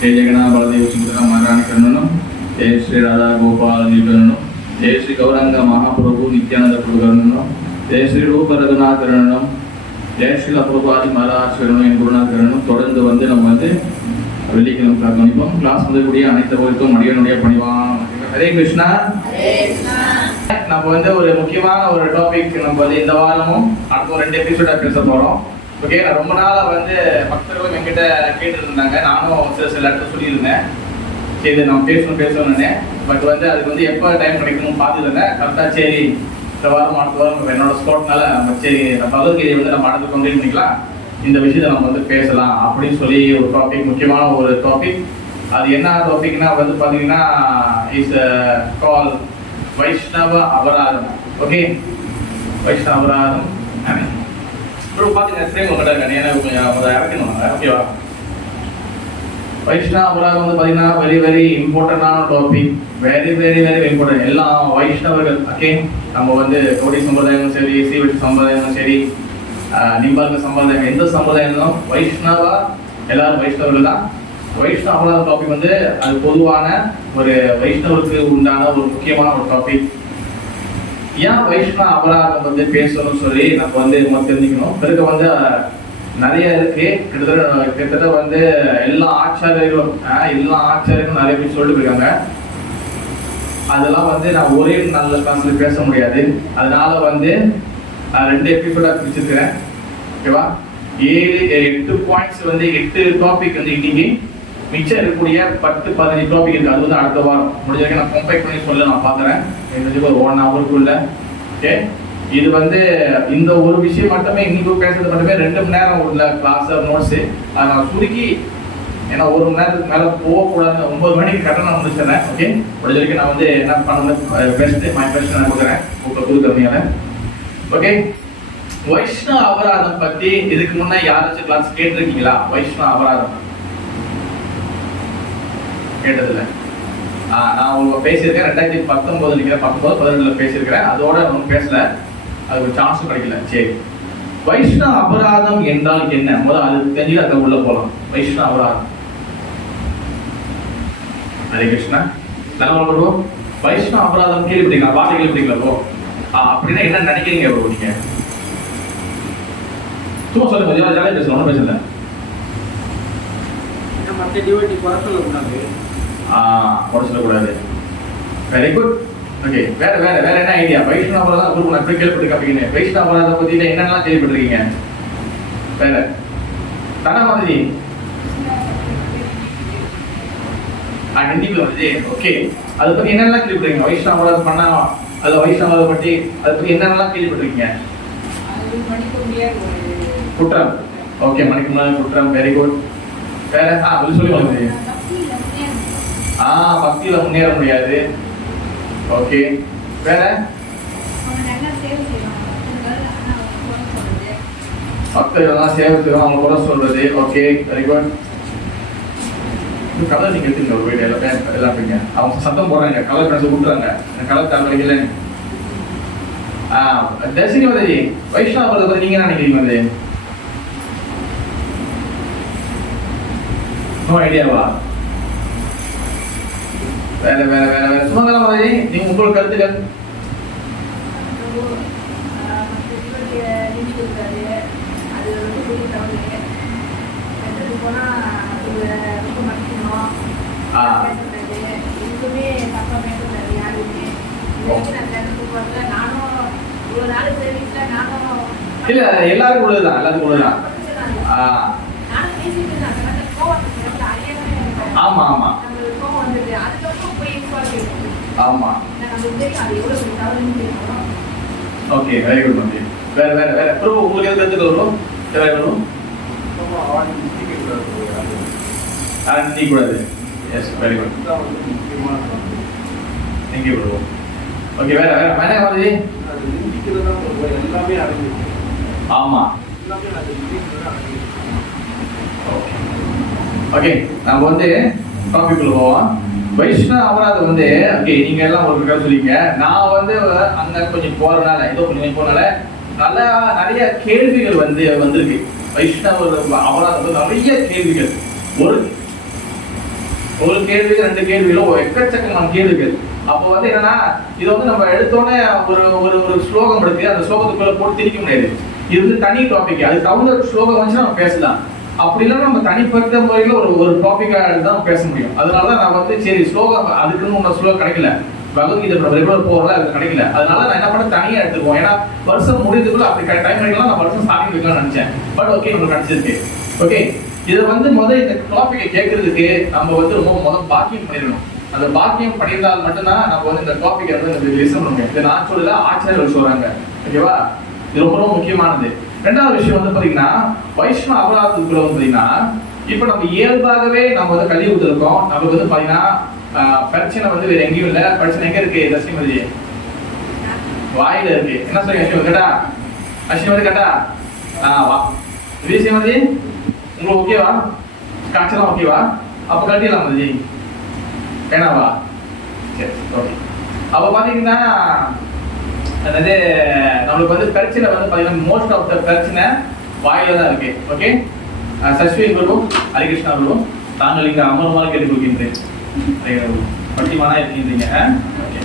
जय जगन्नाथ बलदेव सुभद्रा महारानी करुणनु जय श्री राधा गोपाल जी करुणनु जय श्री गौरंग महाप्रभु नित्यानंद प्रभु करुणनु जय श्री रूप रघुनाथ करुणनु जय श्री प्रभुपादी महाराज करुणनु என் குருநாத் கருணு. தொடர்ந்து வந்து நம்ம வந்து வெள்ளிக்கிழமை கிளாஸ் பண்ணிப்போம். கிளாஸ் முதல்கூடிய அனைத்து வகுப்பும் அடியனுடைய பணிவான். ஹரே கிருஷ்ணா. நம்ம வந்து ஒரு முக்கியமான ஒரு டாபிக் நம்ம வந்து இந்த வாரமும் அடுத்த 2 எபிசோட பேச போறோம். ஓகே, நான் ரொம்ப நாளாக வந்து பக்தர்களும் என்கிட்ட கேட்டுட்டு இருந்தாங்க. நானும் சில இடத்துல சொல்லியிருந்தேன், சரி நம்ம பேசணும்னு. பட் வந்து அதுக்கு வந்து எப்போ டைம் கிடைக்கணும்னு பார்த்துருந்தேன். கரெக்டாக சரி இந்த வாரம் அடுத்த வாரம் என்னோட ஸ்போர்ட்னால நம்ம சரி நம்ம பகவத்கீதையை வந்து நம்ம அடுத்து கம்ப்ளீட் பண்ணிக்கலாம், இந்த விஷயத்தை நம்ம வந்து பேசலாம் அப்படின்னு சொல்லி ஒரு டாபிக், முக்கியமான ஒரு டாபிக். அது என்ன டாபிக்னா வந்து பார்த்தீங்கன்னா இஸ் கால் வைஷ்ணவ அபராதம். ஓகே, வைஷ்ணவ அபராதம் பார்த்தீங்கன்னா ஃப்ரேம் உங்கள்கிட்ட இருக்காங்க, அதை இறக்கணும். ஓகேவா? வைஷ்ணவ அபராதம் வந்து பார்த்தீங்கன்னா வெரி இம்பார்ட்டண்டான டாபிக். Very important. எல்லா வைஷ்ணவர்கள், ஓகே, நம்ம வந்து கௌடி சம்பிரதாயமும் சரி, சீவெட்டு சம்பிரதாயமும் சரி, நிம்பார்க்க சம்பிரதாயம், எந்த சம்பிரதாயம் வைஷ்ணவா எல்லாரும் வைஷ்ணவர்கள் தான். வைஷ்ணவ அபராத டாபிக் வந்து அது பொதுவான ஒரு வைஷ்ணவருக்கு உண்டான ஒரு முக்கியமான ஒரு டாபிக். ஏன் வைஷ்ணவ அபராதம் வந்து பேசணும்னு சொல்லி நம்ம வந்து தெரிஞ்சுக்கணும். பிறகு வந்து நிறைய இருக்கு. கிட்டத்தட்ட வந்து எல்லா ஆச்சாரியர்களும் நிறைய பேர் சொல்லிட்டு இருக்காங்க. அதெல்லாம் வந்து நான் ஒரே நல்ல கிளாஸ்ல பேச முடியாது. அதனால வந்து 2 எபிசோடா பிரிச்சிருக்கிறேன். ஓகேவா? 8 பாயிண்ட்ஸ் வந்து 8 டாபிக் வந்து இன்னைக்கு, மிச்சம் இருக்கக்கூடிய 10-15 டாபிக் இருக்கு. அது வந்து அடுத்த வாரம் முடிஞ்ச வரைக்கும் நான் கம்பேக்ட் பண்ணி சொல்ல நான் பார்க்குறேன். எனக்கு ஒரு 1 ஹவருக்குள்ள. ஓகே, இது வந்து இந்த ஒரு விஷயம் மட்டுமே, இன்னைக்கு பேசுறது மட்டுமே 2 மணி நேரம் உள்ள கிளாஸ் நோட்ஸு. அதை நான் சுருக்கி, ஏன்னா 1 மணி நேரத்துக்கு மேலே போகக்கூடாது. 9 மணிக்கு கரெக்டாக நான் முடிச்சிடறேன். ஓகே, முடிஞ்ச வரைக்கும் நான் வந்து என்ன பண்ணணும் பெஸ்ட்டு மை பெஸ்ட் நான் கொடுக்குறேன் கொடுக்குறதுனால. ஓகே, வைஷ்ணவ அபராதம் பற்றி இதுக்கு முன்னே யாராச்சும் கிளாஸ் கேட்டிருக்கீங்களா? வைஷ்ணவ அபராதம் கேட்டதில்ல. நான் உங்களுக்கு பேசியிருக்கேன் 2019 19 பேசியிருக்கிறேன். அதோட ஒன்றும் பேசல, அது ஒரு சான்ஸும் கிடைக்கல. சரி, வைஷ்ணவ அபராதம் என்றால் என்ன? முதல்ல அது தெரிஞ்சு அதை உள்ள போகலாம். வைஷ்ணவ அபராதம். ஹரே கிருஷ்ணா. நல்லா வருவோம். வைஷ்ணவ அபராதம் கேள்விப்பட்டீங்களா? வார்த்தை கேள்விப்பட்டீங்களா? ப்ரோ அப்படின்னா என்ன நினைக்கிறீங்க ப்ரோ நீங்க? சும்மா சொல்லுங்க, ஜாலியாக பேசலாம், ஒன்றும் பேசல. குறை சொல்லக்கூடாது. Very good. ஓகே, வேற என்ன ஐடியா? வைஷ்ணவ அபராதம் குரூப் நான் கேள்விப்பட்டிருக்கீங்க. வைஷ்ணவ அபராதம் பத்தி என்னென்னலாம் கேள்விப்பட்டிருக்கீங்க? வேற தானா மாதிரி ஹிந்திக்குள்ள வந்து. ஓகே, அதை பத்தி என்னென்னலாம் கேள்விப்பட்டிருக்கீங்க? வைஷ்ணவ அபராதம் பண்ணா அது வைஷ்ணவ பற்றி அதை பத்தி என்னென்னலாம் கேள்விப்பட்டிருக்கீங்க? குற்றம். ஓகே, மணிக்கு முன்னாடி குற்றம். Very good. வேற சொல்லி வந்து பக்தியில முன்னேற முடியாது. ஓகே, வேற பக்தர்கள்லாம் சேவை செய்வோம், அவங்க குறை சொல்றது. Okay, very good. கலர் நீங்க எடுத்துங்க ஒரு வீடு எல்லாம் இருப்பீங்க. அவங்க சத்தம் போடுறாங்க, கலர் பேச விட்டுறாங்க, கலர் தேவையில்லை. தர்ஷினி மதேஜி, வைஷ்ணவ பத்தி நீங்க என்ன நினைக்கிறீங்க? வந்து நோ ஐடியாவா? வேற சுமங்கலா மதேஜி, நீங்க உங்களுக்கு கருத்துக்கள்? இல்ல எல்லாருக்கும் உள்ளதுதான், எல்லாத்துக்கும் உள்ளதுதான். ஆமா ஆமா ஆமா. ஓகே, வெரி குட் மந்தி. வேற ப்ரோ உங்களுக்கு எது கருத்துக்கள் வரும்? வேற வரும் நிக்க கூடாது. Yes, very good. Thank you bro. Okay, வேற என்ன மாதிரி? ஆமா. ஓகே, நம்ம வந்து டாபிக் உள்ள போவோம். வைஷ்ணவ அபராதம் வந்து ஓகே, நீங்க எல்லாம் ஒரு கதை சொல்லிங்க. நான் வந்து அங்க கொஞ்சம் போறதுனால ஏதோ கொஞ்சம் போறதுனால நல்லா நிறைய கேள்விகள் வந்திருக்கு. வைஷ்ணவ அபராதம் நிறைய கேள்விகள். ஒரு ஒரு கேள்வி 2 கேள்வியில எக்கச்சக்கமான கேள்விகள். அப்போ வந்து என்னன்னா இது வந்து நம்ம எடுத்தோடனே ஒரு ஒரு ஒரு ஸ்லோகம் இருக்கு, அந்த ஸ்லோகத்துக்குள்ள போட்டு திணிக்க முடியாது. இது வந்து தனி டாபிக், அது தகுந்த ஸ்லோகம் வச்சு நம்ம பேசலாம். அப்படி இல்லைன்னா நம்ம தனிப்பட்ட முறையில் ஒரு டாபிக்காக தான் பேச முடியும். அதனால தான் நான் வந்து சரி ஸ்லோகம் அதுக்குன்னு ஒன்று ஸ்லோகம் கிடைக்கல, பகவத்கீதை ரெகுலர் போகிறதா அது கிடைக்கல. அதனால நான் என்ன பண்ண தனியாக எடுத்துக்குவோம். ஏன்னா வருஷம் முடிஞ்சதுக்குள்ள அப்படி டைம் கிடைக்கலாம், நான் வருஷம் ஸ்டார்டிங் வைக்கலாம்னு நினைச்சேன். பட் ஓகே உங்களுக்கு கிடைச்சிருக்கு. ஓகே, இதை வந்து முதல் இந்த டாபிக்கை கேட்கறதுக்கு நம்ம வந்து ரொம்ப முதல் பாக்கியம் பண்ணிடணும். அந்த பாக்கியம் பண்ணியிருந்தால் மட்டும்தான் நம்ம வந்து இந்த டாபிக்கை வந்து லிசன் பண்ண முடியும். இதை நான் சொல்லல, ஆச்சாரியர்கள் சொல்றாங்க. ஓகேவா, இது ரொம்ப ரொம்ப முக்கியமானது. ரெண்டாவது விஷயம் வந்து பாத்தீங்கன்னா வைஷ்ணவ அபராதத்துக்குள்ள வந்து பாத்தீங்கன்னா இப்ப நம்ம இயல்பாகவே நம்ம வந்து கலியுகத்துல இருக்கோம். நமக்கு வந்து பாத்தீங்கன்னா பிரச்சனை வந்து வேற எங்கேயும் இல்ல. பிரச்சனை எங்க இருக்கு தஸ்மிமதி? வாயில இருக்கு. என்ன சொல்றீங்க அஸ்விமதி? கேட்டா அஸ்விமதி கேட்டா வா விஜயமதி உங்களுக்கு ஓகேவா? காய்ச்சலாம் ஓகேவா? அப்ப கட்டிடலாம் மதி வேணாவா? சரி ஓகே. அப்ப பாத்தீங்கன்னா அதாவது நம்மளுக்கு வந்து பிரச்சனை வந்து பாத்தீங்கன்னா மோஸ்ட் ஆஃப் த பிரச்சனை வாயில தான் இருக்கு. ஓகே, சஸ்வி குரு ஹரிகிருஷ்ணா குரு தாங்கள் இங்க அமர்வாக கேட்டுக்கொள்கின்றேன். பட்டிமானா இருக்கீங்க. ஓகே,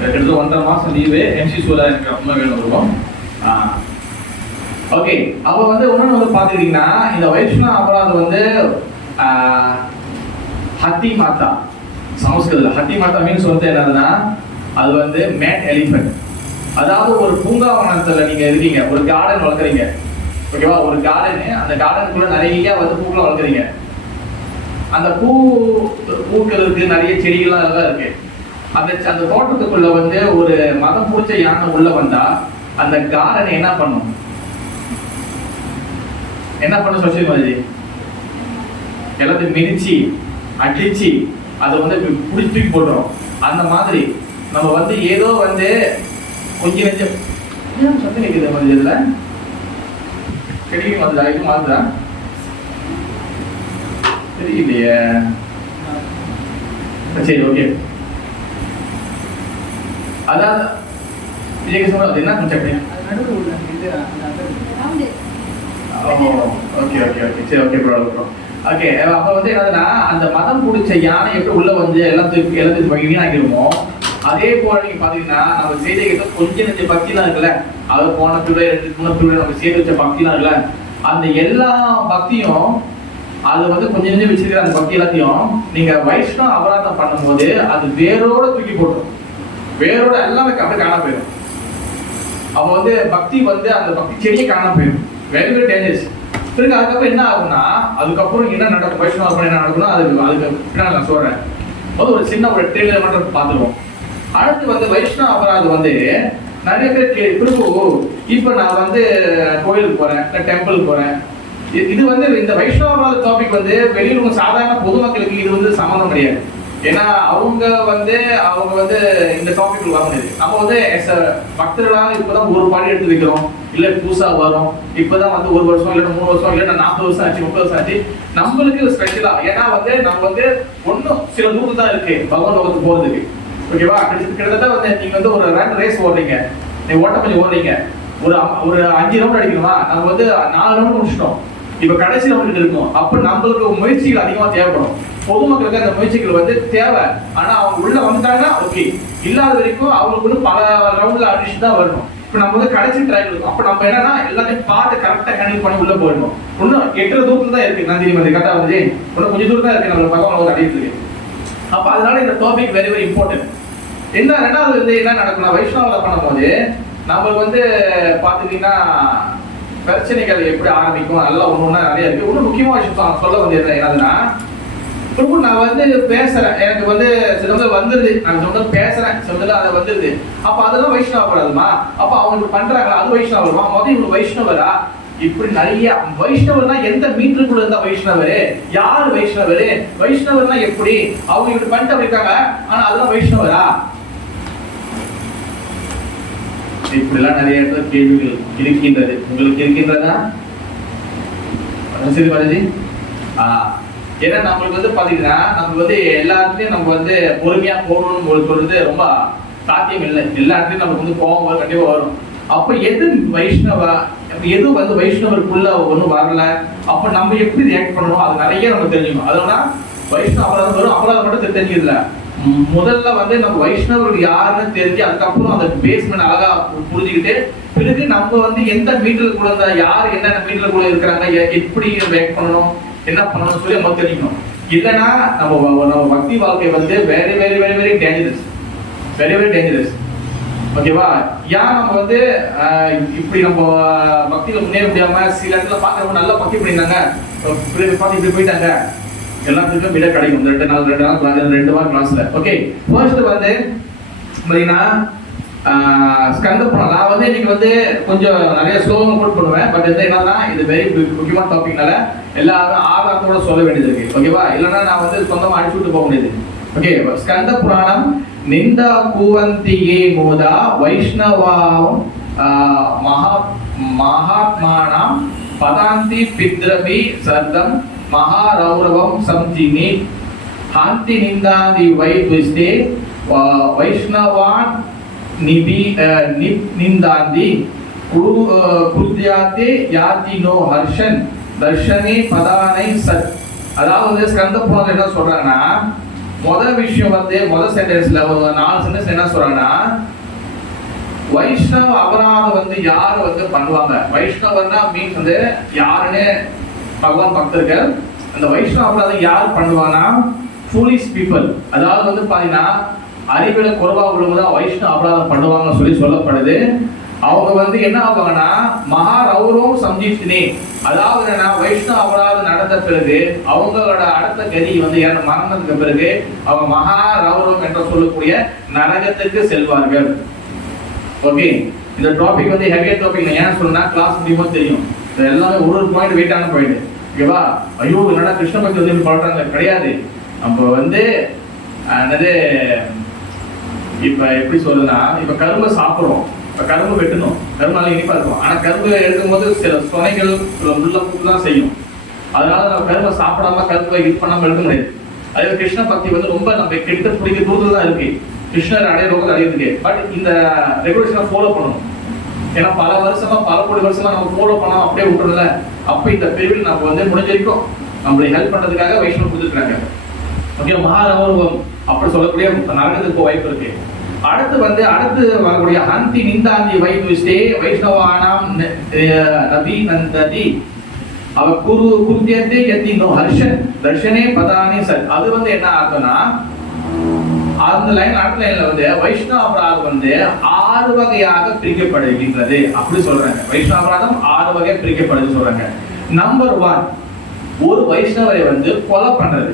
கிட்டத்தட்ட 1.5 மாசம் லீவு எம்சி சூழல எனக்கு ரொம்ப வேணும் வருவோம். ஓகே, அப்ப வந்து ஒண்ணு வந்து பாத்துக்கிட்டீங்கன்னா இந்த வைஷ்ணவ அபராதம் வந்து ஹத்தி மாதா, சமஸ்கிருதத்துல ஹத்தி மாதா மீன்ஸ் வந்து என்னதுன்னா அது வந்து மேட் எலிஃபென்ட். அதாவது ஒரு பூங்காவனத்துல நீங்க இருக்கீங்க, ஒரு கார்டன் வளர்க்குறீங்க. ஓகேவா, ஒரு கார்டன், அந்த கார்டனுக்குள்ள நிறைய வந்து பூக்களை வளர்க்குறீங்க. அந்த பூக்கள் இருக்கு, நிறைய செடிகள்லாம் எல்லாம் இருக்கு. அந்த தோட்டத்துக்குள்ள வந்து ஒரு மதம் பிடிச்ச யானை உள்ள வந்தா அந்த கார்டனை என்ன பண்ணும்? என்ன பண்ண சொல்லி எல்லாத்தையும் மிதிச்சு அடிச்சு அதை வந்து பிடிச்சி தூக்கி போட்டுரும். அந்த மாதிரி நம்ம வந்து ஏதோ வந்து கொஞ்சம் நெஞ்சம் சத்தம் கேட்குது மாதிரி இதுல செடியும் வந்து இது மாறுதா தெரியலையே. சரி ஓகே, அதான் விஜயகிருஷ்ணன் அது என்ன கொஞ்சம் ஓகே ஓகே ஓகே சரி ஓகே ப்ரோ ஓகே. அப்ப வந்து என்னதுன்னா அந்த மதம் பிடிச்ச யானை எப்படி உள்ள வந்து எல்லாத்துக்கும் வீணாக்கிடுமோ அதே போல நீங்க பாத்தீங்கன்னா நம்ம செய்த கொஞ்சம் நெஞ்ச பக்திலாம் இருக்குல்ல, அது போன பிள்ளை 2 பிள்ளை நம்ம சேர்த்து வச்ச பக்திலாம் இருக்குல்ல, அந்த எல்லா பக்தியும் அது வந்து கொஞ்சம் நெஞ்சம் வச்சிருக்கிற அந்த பக்தி எல்லாத்தையும் நீங்க வைஷ்ணவ அபராதம் பண்ணும்போது அது வேரோட தூக்கி போட்டுரும். வேரோட எல்லாமே அப்படியே காணாம போயிடும். அப்ப வந்து பக்தி வந்து அந்த பக்தி செடியே காணாம போயிடும். Very very dangerous. பிறகு அதுக்கப்புறம் என்ன ஆகும்னா அதுக்கப்புறம் என்ன நடக்கும், வைஷ்ணவ அபராதம் என்ன நடக்கும்னா அதுக்கு பின்னாடி நான் சொல்றேன். ஒரு சின்ன ஒரு ட்ரெயிலர் மட்டும் பார்த்துருவோம். அடுத்து வந்து வைஷ்ணவ அபராதம் வந்து நிறைய பேர் இப்ப நான் வந்து கோயிலுக்கு போறேன், டெம்பிளுக்கு போறேன். இது வந்து இந்த வைஷ்ணவ அபராத டாபிக் வந்து வெளியூர் சாதாரண பொதுமக்களுக்கு இது வந்து சம்மந்தம் கிடையாது. ஏன்னா அவங்க வந்து இந்த டாபிக் வர முடியாது. நம்ம வந்து பக்தர்களாக இப்பதான் ஒரு பாடி எடுத்து வைக்கிறோம், இல்ல புதுசா வரும், இப்பதான் வந்து 1 வருஷம் இல்ல 3 வருஷம் இல்ல 40 வருஷம் ஆச்சு 30 வருஷம் ஆச்சு. நம்மளுக்கு ஸ்பெஷலா ஏன்னா வந்து நம்ம வந்து ஒன்னும் சில தூரம் தான் இருக்கு பகவான் லோகத்துக்கு போறதுக்கு. ஓகேவா, கிட்டத்தட்ட வந்து நீங்க வந்து ஒரு ரன் ரேஸ் ஓடுறீங்க, நீங்க ஓட்டப்பள்ளி ஓடுறீங்க, ஒரு 5 ரவுண்ட் அடிக்கணுமா, நம்ம வந்து 4 ரவுண்ட் முடிச்சிட்டோம், இப்ப கடைசி ரவுண்ட் இருக்கும். அப்ப நம்மளுக்கு முயற்சிகள் அதிகமா தேவைப்படும். பொதுமக்களுக்கு அந்த முயற்சிகள் வந்து தேவை. ஆனா அவங்க உள்ள வந்துட்டாங்கன்னா ஓகே, இல்லாத வரைக்கும் அவங்களுக்கு வந்து பல ரவுண்ட்ல அடிச்சு தான் வரணும். இப்ப நம்ம வந்து கடைசி ட்ராக் இருக்கும். அப்ப நம்ம என்னன்னா எல்லாத்தையும் பார்த்து கரெக்டா ஹேண்டில் பண்ணி உள்ள போயிடணும். இன்னும் 8 தூரத்துல தான் இருக்கு நந்தினி மந்திரி கரெக்டா வந்து இன்னும் கொஞ்சம் தூரம் தான் இருக்கு நம்ம பகவான் வந்து அடிட்டு இருக்கு. அப்ப அதனால இந்த டாபிக் வெரி வெரி இம்பார்ட்டன்ட். என்ன ரெண்டாவது வந்து என்ன நடக்கும்னா வைஷ்ணவ பண்ணும்போது நம்மளுக்கு வந்து பாத்துட்டீங்கன்னா பிரச்சனைகள் எப்படி ஆரம்பிக்கும் அதெல்லாம் ஒண்ணு நிறைய இருக்கு. இன்னும் முக்கியமான விஷயம் சொல்ல வந்து என்னதுன்னா நான் வந்து பேசுறேன், எனக்கு வந்து சிலவங்க வந்துருது, நான் சொன்ன பேசுறேன் சிலவங்க அதை வந்துருது. அப்ப அதெல்லாம் வைஷ்ணவ அபராதமா? அப்ப அவங்களுக்கு பண்றாங்களா அது வைஷ்ணவமா? முதல் இவங்க வைஷ்ணவரா? இப்படி நிறைய வைஷ்ணவர்னா எந்த மீட்டருக்குள்ள இருந்தா வைஷ்ணவரு, யாரு வைஷ்ணவரு, வைஷ்ணவர்னா எப்படி, அவங்க இப்படி பண்ணிட்டு இருக்காங்க ஆனா அதெல்லாம் வைஷ்ணவரா? இப்படிலாம் நிறைய இடத்துல கேள்விகள் இருக்கின்றது. உங்களுக்கு இருக்கின்றதா சரி பாலாஜி? ஏன்னா நம்மளுக்கு வந்து பாத்தீங்கன்னா நம்ம வந்து எல்லா இடத்துலயும் நம்ம வந்து பொறுமையா போகணும்னு சொல்றது ரொம்ப சாத்தியம் இல்லை. எல்லா இடத்துலயும் நமக்கு வந்து கோபம் கண்டிப்பா வரும். அப்ப எது வைஷ்ணவா, எது வந்து வைஷ்ணவருக்குள்ள ஒன்றும் வரல, அப்ப நம்ம எப்படி ரியாக்ட் பண்ணணும் அது நிறைய நம்ம தெரிஞ்சுக்கணும். அதனால வைஷ்ணவ அபராதம் வெறும் அபராதம் மட்டும் தெரிஞ்சதில்ல, முதல்ல வந்து நம்ம வைஷ்ணவர்கள் யாருன்னு தெரிஞ்சு அதுக்கப்புறம் அந்த பேஸ்மெண்ட் அழகா புரிஞ்சுக்கிட்டு பிறகு நம்ம வந்து எந்த மீட்டர் கூட இருந்தா யார் என்னென்ன மீட்டர் கூட இருக்கிறாங்க, எப்படி வேக் பண்ணணும், என்ன பண்ணணும்னு சொல்லி நம்ம தெரிஞ்சுக்கணும். இல்லைன்னா நம்ம பக்தி வாழ்க்கை வந்து very very very very dangerous, very very dangerous. ஓகேவா? ஏன் நம்ம வந்து இப்படி நம்ம பக்தியில முன்னேற முடியாம சில இடத்துல பார்க்க நல்லா பக்தி பண்ணியிருந்தாங்க, பார்த்து இப்படி போயிட்டாங்க, எல்லாத்துக்கும் விட கிடைக்கும். 2 வாரம் கிளாஸ்ல. ஓகே, ஃபர்ஸ்ட் வந்து பாத்தீங்கன்னா ஸ்கந்த புராணம். நான் வந்து இன்னைக்கு வந்து கொஞ்சம் நிறைய ஸ்லோகம் போட் பண்ணுவேன். பட் வந்து என்னன்னா இது வெரி முக்கியமான டாபிக்னால எல்லாரும் ஆதாரத்தோட சொல்ல வேண்டியது இருக்கு. ஓகேவா? இல்லைன்னா நான் வந்து சொந்தமா அடிச்சு விட்டு போக முடியாது. ஓகே, ஸ்கந்த புராணம் நிந்தா கூவந்தியே மோதா வைஷ்ணவாம் மகாத்மானாம் பதாந்தி பித்ரபி சர்தம் மகாரௌரவம் சம்ஜினி ஹாந்தி நிந்தாதி வைத்விஸ்தே வைஷ்ணவான் நிந்தாந்தி குருத்யாதே யாதினோ ஹர்ஷன் தர்ஷனே பதானை சத். அதாவது ஸ்கந்த புராணம் என்ன சொல்றாங்கன்னா, முதல் விஷயம் வந்து முதல் சென்டென்ஸ்ல 4 சென்டென்ஸ் என்ன சொல்றாங்கன்னா, வைஷ்ணவ அபராதம் வந்து யாரு வந்து பண்ணுவாங்க. வைஷ்ணவர்னா மீன்ஸ் வந்து யாருன்னு பகவான் பக்தர்கள். அந்த வைஷ்ணவ அபராதம் யார் பண்ணுவாங்கன்னா ஃபூலிஷ் பீப்புள். அதாவது வந்து பாத்தீங்கன்னா அறிவில குறைவா உள்ளவங்க தான் வைஷ்ணவ அபராதம் பண்ணுவாங்கன்னு சொல்லி சொல்லப்படுது. அவங்க வந்து என்ன ஆவாங்கன்னா மகா ரௌரவம் சம்ஜித்னே, அதாவது என்னன்னா வைஷ்ணவ அபராதம் நடந்த பிறகு அவங்களோட அடுத்த கதி வந்து மரணத்துக்கு பிறகு அவங்க மகா ரௌரவம் என்று சொல்லக்கூடிய நரகத்துக்கு செல்வார்கள். ஓகே, இந்த டாபிக் வந்து ஹெவியர் டாபிக். ஏன் சொன்னா கிளாஸ் முடியுமோ தெரியும், எல்லாமே ஒரு பாயிண்ட் வெயிட்டான பாயிண்ட். ஓகேவா? ஐயோ என்னடா கிருஷ்ண பக்தி வந்து பண்றாங்க, கிடையாது. நம்ம வந்து என்னது இப்ப எப்படி சொல்லுன்னா, இப்ப கரும்பு சாப்பிடுறோம், இப்ப கரும்பு வெட்டணும், கரும்பு இனிப்பா இருக்கும். ஆனா கரும்பு எடுக்கும் போது சில சுனைகள் உள்ள தான் செய்யும். அதனால நம்ம கரும்பை சாப்பிடாம கரும்பை இது பண்ணாம எடுக்க முடியாது. அதே கிருஷ்ண பக்தி வந்து ரொம்ப நம்ம கெட்ட பிடிக்க தூரத்துல தான் இருக்கு கிருஷ்ணர் அடையிறவங்க அடையிறதுக்கு. பட் இந்த ரெகுலேஷனை ஃபாலோ பண்ணணும். ஏன்னா பல கோடி வருஷமா நம்ம ஃபாலோ பண்ணாம அப்படியே விட்டுறல. அப்ப இந்த பிரிவில் நம்ம வந்து முடிஞ்ச வரைக்கும் நம்மளை ஹெல்ப் பண்றதுக்காக வைஷ்ணவ கொடுத்துருக்காங்க. ஓகே, மகாரௌரவம் அப்படி சொல்லக்கூடிய நரகத்துக்கு வாய்ப்பு இருக்கு. அடுத்து வரக்கூடிய ஹந்தி நிந்தாந்தி வைத்விஸ்தே வைஷ்ணவானாம் நபி நந்ததி அவ குருத்யதே யதினோ ஹர்ஷன் தர்ஷனே பதானி சத். அது வந்து என்ன ஆகும்னா அந்த லைன் அடுத்த லைன்ல வந்து வைஷ்ணவ அபராதம் வந்து 6 வகையாக பிரிக்கப்படுகின்றது அப்படி சொல்றாங்க. வைஷ்ணவ அபராதம் 6 வகையா பிரிக்கப்படுது சொல்றாங்க. நம்பர் 1, ஒரு வைஷ்ணவரை வந்து கொலை பண்றது.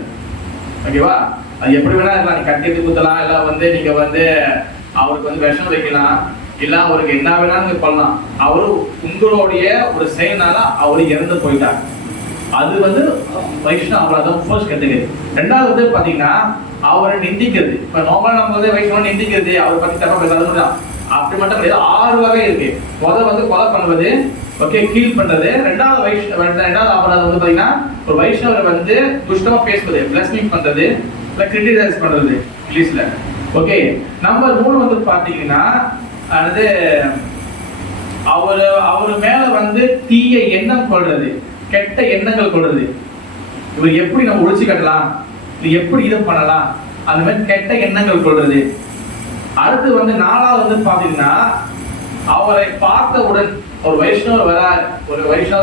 ஓகேவா? அது எப்படி வேணா இருக்கலாம். நீ கட்டி குத்தலாம், இல்ல வந்து நீங்க வந்து அவருக்கு வந்து விஷம் வைக்கலாம், இல்ல அவருக்கு என்ன வேணா நீங்க பண்ணலாம். அவரு உங்களுடைய ஒரு செயல்னால அவரு இறந்து போயிட்டார். அது வந்து வைஷ்ணவ அபராதம் ஃபர்ஸ்ட் கேட்டகரி. ரெண்டாவது வந்து பாத்தீங்கன்னா அவரை நிந்திக்கிறது. இப்ப நார்மலா நம்ம வந்து வைஷ்ணவன் நிந்திக்கிறது, அவரை பத்தி தப்பா பேசுறது தான். அப்படி மட்டும் கிடையாது, 6 வகை இருக்கு. முதல் வந்து கொலை பண்ணுவது, ஓகே, கீல் பண்றது. ரெண்டாவது அபராதம் வந்து பாத்தீங்கன்னா ஒரு வைஷ்ணவரை வந்து துஷ்டமா பேசுவது, பிளஸ்மிங் பண்றது, இல்ல கிரிட்டிசைஸ் பண்றது இங்கிலீஷ்ல. ஓகே, நம்பர் 3 வந்து பாத்தீங்கன்னா அது அவரு மேல வந்து தீய எண்ணம் கொள்றது, கெட்ட எண்ணங்கள் கொள்றது. இவர் எப்படி நம்ம ஒழிச்சு கட்டலாம், எப்படி இதை பண்ணலாம், அந்த மாதிரி கெட்ட எண்ணங்கள் கொள்றது. அடுத்து வந்து 4வது வந்து பாத்தீங்கன்னா அவரை பார்த்தவுடன் ஒரு வைஷ்ணவர்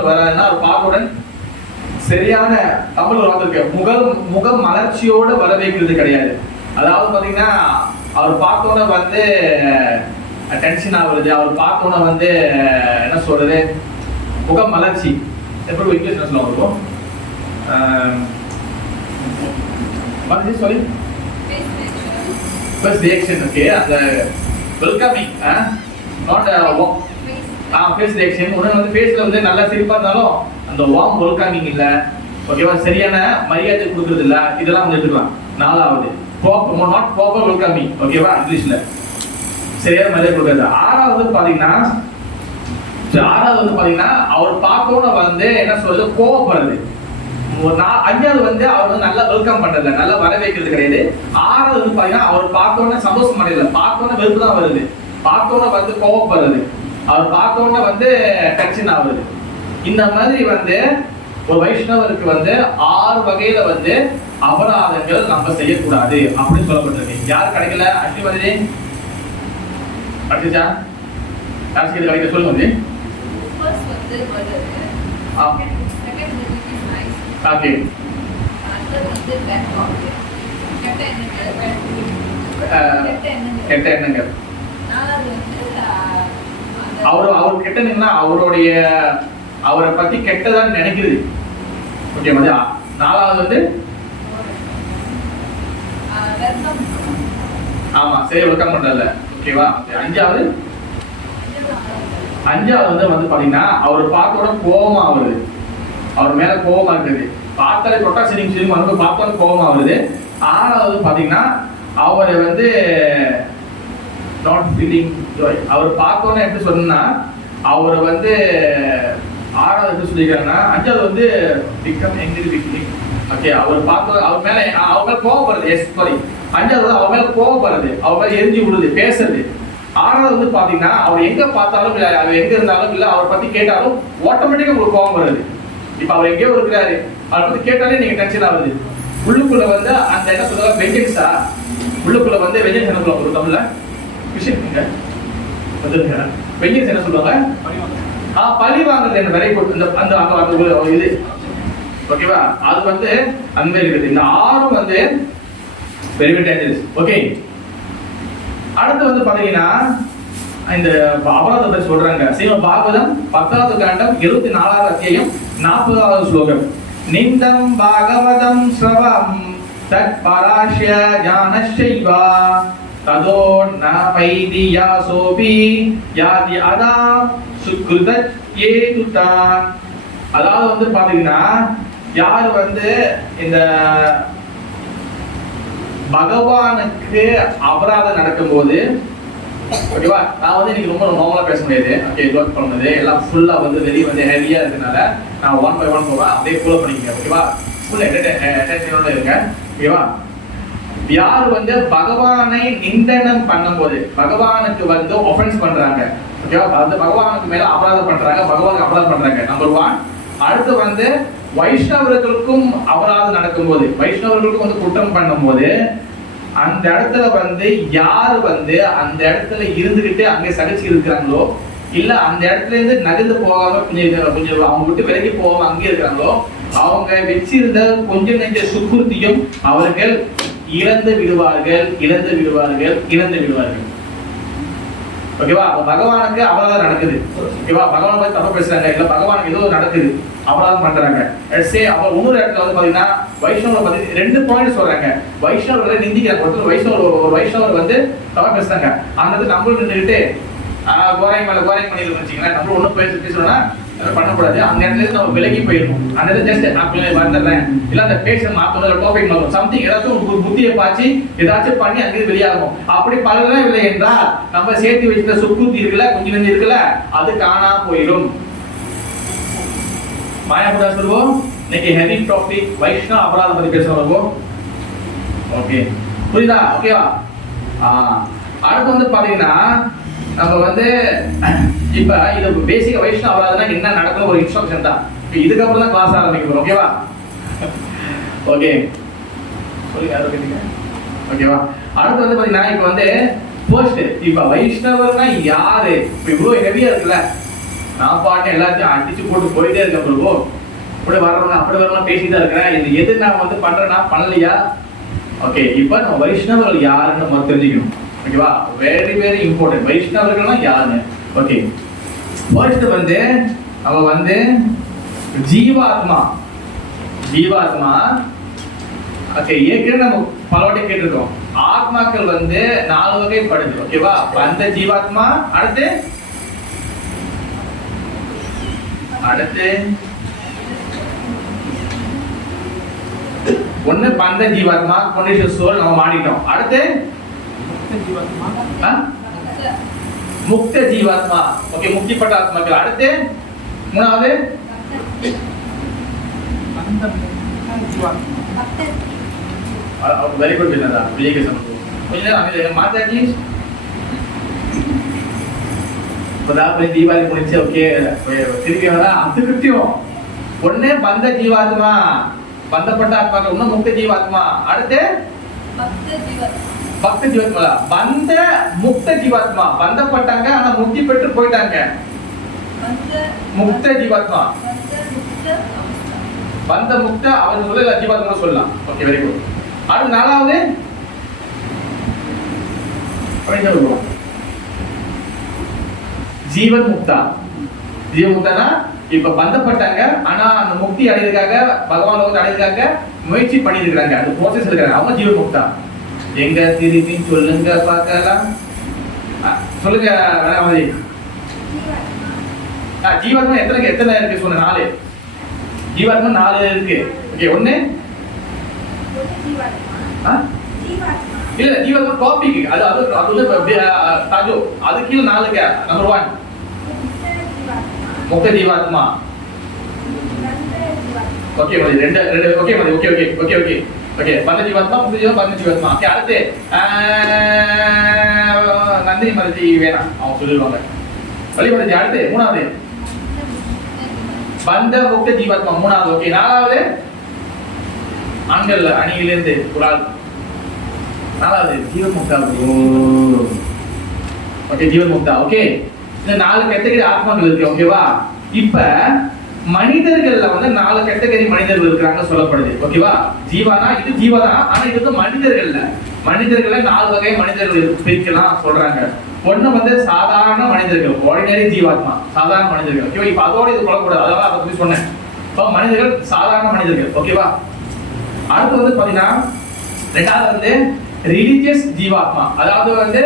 வராருன்னா அவர் பார்த்தவுடன் சரியான தமிழ் ஒரு வார்த்தை இருக்கு, முகம் மலர்ச்சியோட வர வைக்கிறது கிடையாது. அதாவது பாத்தீங்கன்னா அவர் பார்த்தோன்னே வந்து டென்ஷன் ஆகுறது, அவர் பார்த்தோன்னே வந்து என்ன சொல்றது முகம் மலர்ச்சி, எப்படி இங்கிலீஷ்ல சொல்லுவோம் sorry first reaction. Okay, அந்த welcoming not face reaction. உடனே வந்து ஃபேஸ்ல வந்து நல்லா சிரிப்பா இருந்தாலும் அந்த warm welcoming இல்ல. ஓகேவா? சரியான மரியாதை கொடுக்கிறது இல்ல. இதெல்லாம் வந்து எடுத்துக்கலாம். 4வது not proper welcoming. ஓகேவா? இங்கிலீஷ்ல சரியான மரியாதை கொடுக்கிறது. 6வது பாத்தீங்கன்னா அவர் பார்த்தோன்னு வந்து என்ன சொல்றது கோவப்படுறது. 5வது வந்து அவர் வந்து நல்லா வெல்கம் பண்றது, நல்லா வரவேற்கிறது கிடையாது. 6வது வந்து பாத்தீங்கன்னா அவர் பார்த்தோன்னே சந்தோஷம் அடையல, பார்த்தோன்னே வெறுப்பு தான் வருது, பார்த்தோன்னே வந்து கோவப்படுறது, அவர் பார்த்தோன்னே வந்து டென்ஷன் ஆகுது. இந்த மாதிரி வந்து ஒரு வைஷ்ணவருக்கு வந்து 6 வகையில வந்து அபராதங்கள் நம்ம செய்யக்கூடாது அப்படின்னு சொல்லப்பட்டிருக்கு. யார் கிடைக்கல? அஸ்விமதி அடிச்சா யாருக்கு இது கிடைக்க சொல்லுங்க. ஃபர்ஸ்ட் வந்து மர்டர், செகண்ட் வந்து டிஸ்மைஸ், ஓகே, அடுத்து வந்து பேட் காப்பி, கெட்ட எண்ணங்கள். நாலாவது வந்து அவர் கெட்டதுன்னா அவரை பத்தி கெட்டதான் நினைக்கிறது. ஓகே மதியா. நாலாவது வந்து ஆமா சரி வெல்கம் பண்றல. ஓகேவா. அஞ்சாவது வந்து பாத்தீங்கன்னா அவர் பார்த்தோட கோபமா வருது, அவர் மேல கோபமா இருக்குது, பார்த்தாலே தொட்டா சரி வந்து பார்த்தோட கோபமா வருது. ஆறாவது பாத்தீங்கன்னா அவரை வந்து நாட் ஃபீலிங் ஜாய். அவர் பார்த்தோன்னே எப்படி சொன்னா அவரை வந்து ஆறாவது எப்படி சொல்லிக்கிறாங்கன்னா அஞ்சாவது வந்து பிகம் எங்கிரி. ஓகே, அவர் பார்த்து அவர் மேல கோபம் வருது. எஸ் சாரி, அஞ்சாவது அவர் மேல கோபம் வருது, அவர் மேல எரிஞ்சு விடுது, பேசுறது. ஆறாவது வந்து பாத்தீங்கன்னா அவர் எங்க பார்த்தாலும் இல்ல அவர் எங்க இருந்தாலும் இல்ல அவரை பத்தி கேட்டாலும் ஆட்டோமேட்டிக்கா உங்களுக்கு கோபம் வருது. இப்ப அவர் எங்கேயோ இருக்கிறாரு, அவரை பத்தி கேட்டாலே நீங்க டென்ஷன் ஆகுது. உள்ளுக்குள்ள வந்து அந்த என்ன சொல்றாங்க வெஞ்சன்ஸா, உள்ளுக்குள்ள வந்து வெஞ்சன்ஸ் என்ன சொல்லுவாங்க ஒரு தமிழ்ல விஷயங்க வந்துருங்க. வெஞ்சன்ஸ் என்ன சொல்லுவாங்க? பழி வாங்குறது என்ன வெரி குட். அந்த அந்த இது ஓகேவா. அது வந்து அந்த இருக்குது. இந்த 6 வந்து வெரி வெரி டேஞ்சரஸ். ஓகே, அடுத்து வந்து பாத்தீங்கன்னா இந்த அபராதத்தை சொல்றாங்க. ஸ்ரீம பாகவதம் 10வது காண்டம் 24வது அத்தியாயம் 40வது ஸ்லோகம். நிந்தம் பாகவதம் ஸ்ரவம் தத் பராஷ்ய ஞானஸ்யைவா ததோ ந வைதியா சோபி யாதி அதா சுக்ருதத் ஏதுதான். அதாவது வந்து பாத்தீங்கன்னா யார் வந்து இந்த பகவானுக்கு அபராதம் நடக்கும்போது, ஓகேவா, நான் வந்து இன்னைக்கு ரொம்ப நார்மலா பேச முடியாது. ஓகே, ஒர்க் பண்ணுது எல்லாம் ஃபுல்லா வந்து வெளியே வந்து ஹெவியா இருக்கனால நான் 1 by 1 போவேன். அப்படியே ஃபாலோ பண்ணிக்கங்க. ஓகேவா, ஃபுல் அட்டென்ஷனோட இருங்க. ஓகேவா. யார் வந்து பகவானை நிந்தனம் பண்ணும்போது பகவானுக்கு வந்து ஒஃபென்ஸ் பண்றாங்க, ஓகேவா, அது பகவானுக்கு மேல அபராதம் பண்றாங்க, பகவானுக்கு அபராதம் பண்றாங்க. நம்பர் 1. அடுத்து வந்து வைஷ்ணவர்களுக்கும் அபராதம் நடக்கும்போது, வைஷ்ணவர்களுக்கும் வந்து குற்றம் பண்ணும்போது அந்த இடத்துல வந்து யார் வந்து அந்த இடத்துல இருந்துகிட்டு அங்கே சகிச்சு இருக்கிறாங்களோ, இல்ல அந்த இடத்துல இருந்து நகர்ந்து போகாம கொஞ்சம் அவங்க விட்டு விலகி போகாம அங்கே இருக்கிறாங்களோ, அவங்க வச்சிருந்த கொஞ்சம் நெஞ்ச சுக்குர்த்தியும் அவர்கள் இழந்து விடுவார்கள். ஓகேவா. பகவானுக்கு அபராதம் நடக்குது. ஓகேவா, பகவான் பத்தி தப்பா பேசுறாங்க, இல்ல பகவானுக்கு ஏதோ நடக்குது, அபராதம் பண்றாங்க. அவர் இன்னொரு இடத்துல வந்து பாத்தீங்கன்னா வைஷ்ணவரை பத்தி 2 பாயிண்ட் சொல்றாங்க. வைஷ்ணவர்களை நிந்திக்கிறாங்க. ஒரு வைஷ்ணவர் வந்து தப்பா பேசுறாங்க. அந்த நம்மளும் நின்றுகிட்டு கோரை பண்ணிட்டு வச்சுக்கலாம். நம்மளும் ஒன்றும் பேசணும்னா பண்ணக்கூடாது. அந்த இடத்துல நம்ம விலகி போயிடணும். அந்த இடத்துல ஜஸ்ட் நான் வந்துடுறேன், இல்ல அந்த பேச மாற்றணும், டாபிக் மாற்றணும், சம்திங் ஏதாச்சும் ஒரு புத்தியை பாய்ச்சி ஏதாச்சும் பண்ணி அங்கிருந்து வெளியாகணும். அப்படி பலரும் இல்லை என்றால் நம்ம சேர்த்து வச்சிருந்த சுக்குத்தி இருக்குல்ல, கொஞ்சம் நெஞ்சு இருக்குல்ல, அது காணா போயிடும். மாயாபுரா சொல்லுவோம். இன்னைக்கு ஹெவி டாபிக் வைஷ்ணவ அபராதம் பத்தி பேசுறோம். ஓகே, புரியுதா? ஓகேவா. அடுத்து வந்து பாத்தீங்கன்னா நம்ம வந்து இப்ப இது பேசிக் வைஷ்ணவ அபராதம்னா என்ன நடக்கணும் ஒரு இன்ஸ்ட்ரக்ஷன் தான். இதுக்கப்புறம் தான் கிளாஸ் ஆரம்பிக்க போறோம். ஓகேவா. ஓகே, சொல்லுங்க யாரோ கேட்டீங்க. ஓகேவா. அடுத்து வந்து பாத்தீங்கன்னா இப்ப வந்து ஃபர்ஸ்ட் இப்ப வைஷ்ணவர்னா யாரு? இப்ப இவ்வளவு ஹெவியா இருக்குல்ல, நான் பாட்டு எல்லாத்தையும் அடிச்சு போட்டு போயிட்டே இருக்க பிரபு, இப்படி வரணும் அப்படி வரணும் பேசிட்டு தான் இருக்கிறேன். இது எது நான் வந்து பண்றேன்னா பண்ணலையா? ஓகே, இப்ப நம்ம வைஷ்ணவர்கள் யாருன்னு நம்ம தெரிஞ்சுக்கணும். ஓகேவா, வெரி வெரி இம்பார்ட்டன்ட். வைஷ்ணவர்கள்னா யாருன்னு. ஓகே, ஃபர்ஸ்ட் வந்து அவ வந்து ஜீவாத்மா. ஓகே, ஏற்கனவே நம்ம பலவாட்டி கேட்டிருக்கோம். ஆத்மாக்கள் வந்து 4 வகைப்படுது. ஓகேவா, அந்த ஜீவாத்மா. அடுத்து ஒண்ணு பந்த ஜீவாத்மா, கண்டிஷன் சோல், நம்ம மாறிட்டோம். அடுத்து முக்த ஜீவாத்மா. ஓகே, முக்திப்பட்ட ஆத்மாக்கள். அடுத்து 3வது வெரி குட் வினதா, விஜய் சம்பவம். கொஞ்ச நேரம் அமைதியாக மாதாஜி இப்பதான் தீபாவளி முடிச்சு. ஓகே, திருப்பி வந்தா அது கிருத்தியம் ஒண்ணு பந்த ஜீவாத்மா, பந்தப்பட்ட ஆத்மாக்கள், ஒண்ணு முக்த ஜீவாத்மா. அடுத்து பக்த ஜீவாத்மா. பந்த முக்த ஜீவாத்மா, பந்தப்பட்டாங்க ஆனா முக்தி பெற்று போயிட்டாங்க. முக்த ஜீவாத்மா, பந்த முக்த அவன் சொல்ல ஜீவாத்மா சொல்லலாம். Okay, very good. அடுத்து நாலாவது ஜீவன் முக்தா. ஜீவன் முக்தானா இப்ப பந்தப்பட்டாங்க ஆனா அந்த முக்தி அடையறதுக்காக பகவான் வந்து அடையறதுக்காக முயற்சி பண்ணி இருக்காங்க, அது ப்ரோசஸ் இருக்காங்க, அவங்க ஜீவன் முக்தா. எங்க திருப்பி சொல்லுங்க பார்க்கலாம். சொல்லுங்க வேணாமதி. ஜீவாத்மா எத்தனை இருக்கு சொன்ன? 4 ஜீவாத்மா 4 இருக்கு. ஓகே, ஒண்ணு இல்ல ஜீவாத்மா டாபிக் அது அது அது தாஜோ அது கீழ 4ங்க. நம்பர் 1 முக்த ஜீவாத்மா. ஓகே மதி, ரெண்டு ஓகே மதி. Okay okay okay okay okay பந்த ஜீவாத்மா, முக்த ஜீவாத்மா, பந்த ஜீவாத்மா. ஓகே, அடுத்து நந்தினி மதி வேணாம், அவங்க சொல்லிடுவாங்க. வழிமதி அடுத்து 3வது பந்த முக்த ஜீவாத்மா 3வது. ஓகே, 4வது ஆண்கள் அணியிலிருந்து ஒரு ஆள். 4வது ஜீவன் முக்தா. ஓகே, ஜீவன் முக்தா. ஓகே, இந்த 4 கேட்டகரி ஆத்மாக்கள் இருக்கு. ஓகேவா? இப்ப மனிதர்கள்ல வந்து 4 கேட்டகரி மனிதர்கள் இருக்காங்க சொல்லப்படுது. ஓகேவா? ஜீவானா இது ஜீவானா, ஆனா இது வந்து மனிதர்கள்ல 4 வகை மனிதர்கள் பிரிக்கலாம் சொல்றாங்க. ஒண்ணு வந்து சாதாரண மனிதர்கள், ஆர்டினரி ஜீவாத்மா, சாதாரண மனிதர்கள். ஓகேவா? இப்ப அதோட இது கொள்ளக்கூடாது, அதனால அதை பத்தி சொன்னேன். இப்போ மனிதர்கள் சாதாரண மனிதர்கள். ஓகேவா? அடுத்து வந்து பாத்தீங்கன்னா 2வது வந்து ரிலிஜியஸ் ஜீவாத்மா, அதாவது வந்து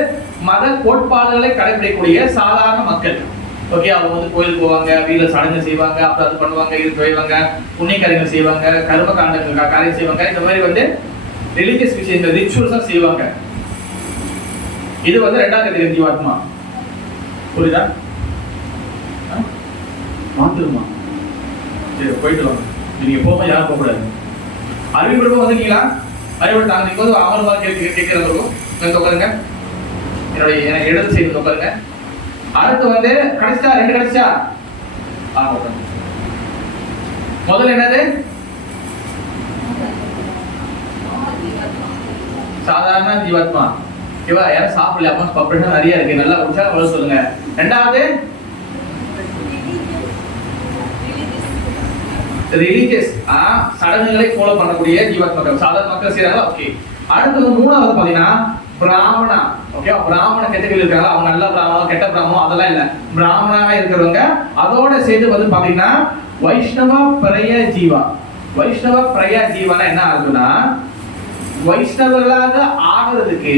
மத கோட்பாடுகளை கடைபிடிக்கக்கூடிய சாதாரண மக்கள். ஓகே, அவங்க வந்து கோயில் போவாங்க, வீட்டுல சடங்கு செய்வாங்க, அப்புறம் அது பண்ணுவாங்க, இது செய்வாங்க, புண்ணிய காரியங்கள் செய்வாங்க, கர்ம காண்டங்கள் காரியம் செய்வாங்க. இந்த மாதிரி வந்து ரிலிஜியஸ் விஷயங்கள் ரிச்சுவல்ஸ் செய்வாங்க. இது வந்து 2வது கேட்டகரி ஜீவாத்மா. புரியுதா? மாத்துருமா? சரி, போயிட்டு வாங்க. நீங்க போக யாரும் போக கூடாது. அறிவுறும் வந்திருக்கீங்களா? அறிவுறு தாங்க. நீங்க வந்து அமர்வாக கேட்கிறவங்களுக்கும் உட்காருங்க. என்னுடைய இடது சைடு உட்காருங்க. அடுத்து வந்து கடைசியா 2 கடைசியா முதல்ல என்னது? சாதாரண ஜீவாத்மா. ஓகேவா? யாரும் சாப்பிடல, அப்பா சாப்பிட்டு நிறைய இருக்கு, நல்லா உற்சாகம் சொல்லுங்க. 2வது ரிலிஜியஸ், சடங்குகளை ஃபாலோ பண்ணக்கூடிய ஜீவாத்மாக்கள், சாதாரண மக்கள் செய்யறாங்களா? ஓகே. அடுத்தது 3வது பாத்தீங்கன்னா பிராமணா. ஓகே, பிராமண கேட்டகரி இருக்காங்க, அவங்க நல்ல பிராமணம் கெட்ட பிராமணம் அதெல்லாம் இல்ல, பிராமணாவா இருக்கிறவங்க. அதோட சேர்த்து வந்து பாத்தீங்கன்னா வைஷ்ணவ பிரய ஜீவா. வைஷ்ணவ பிரய ஜீவானா என்ன ஆகுதுன்னா, வைஷ்ணவர்களாக ஆகிறதுக்கு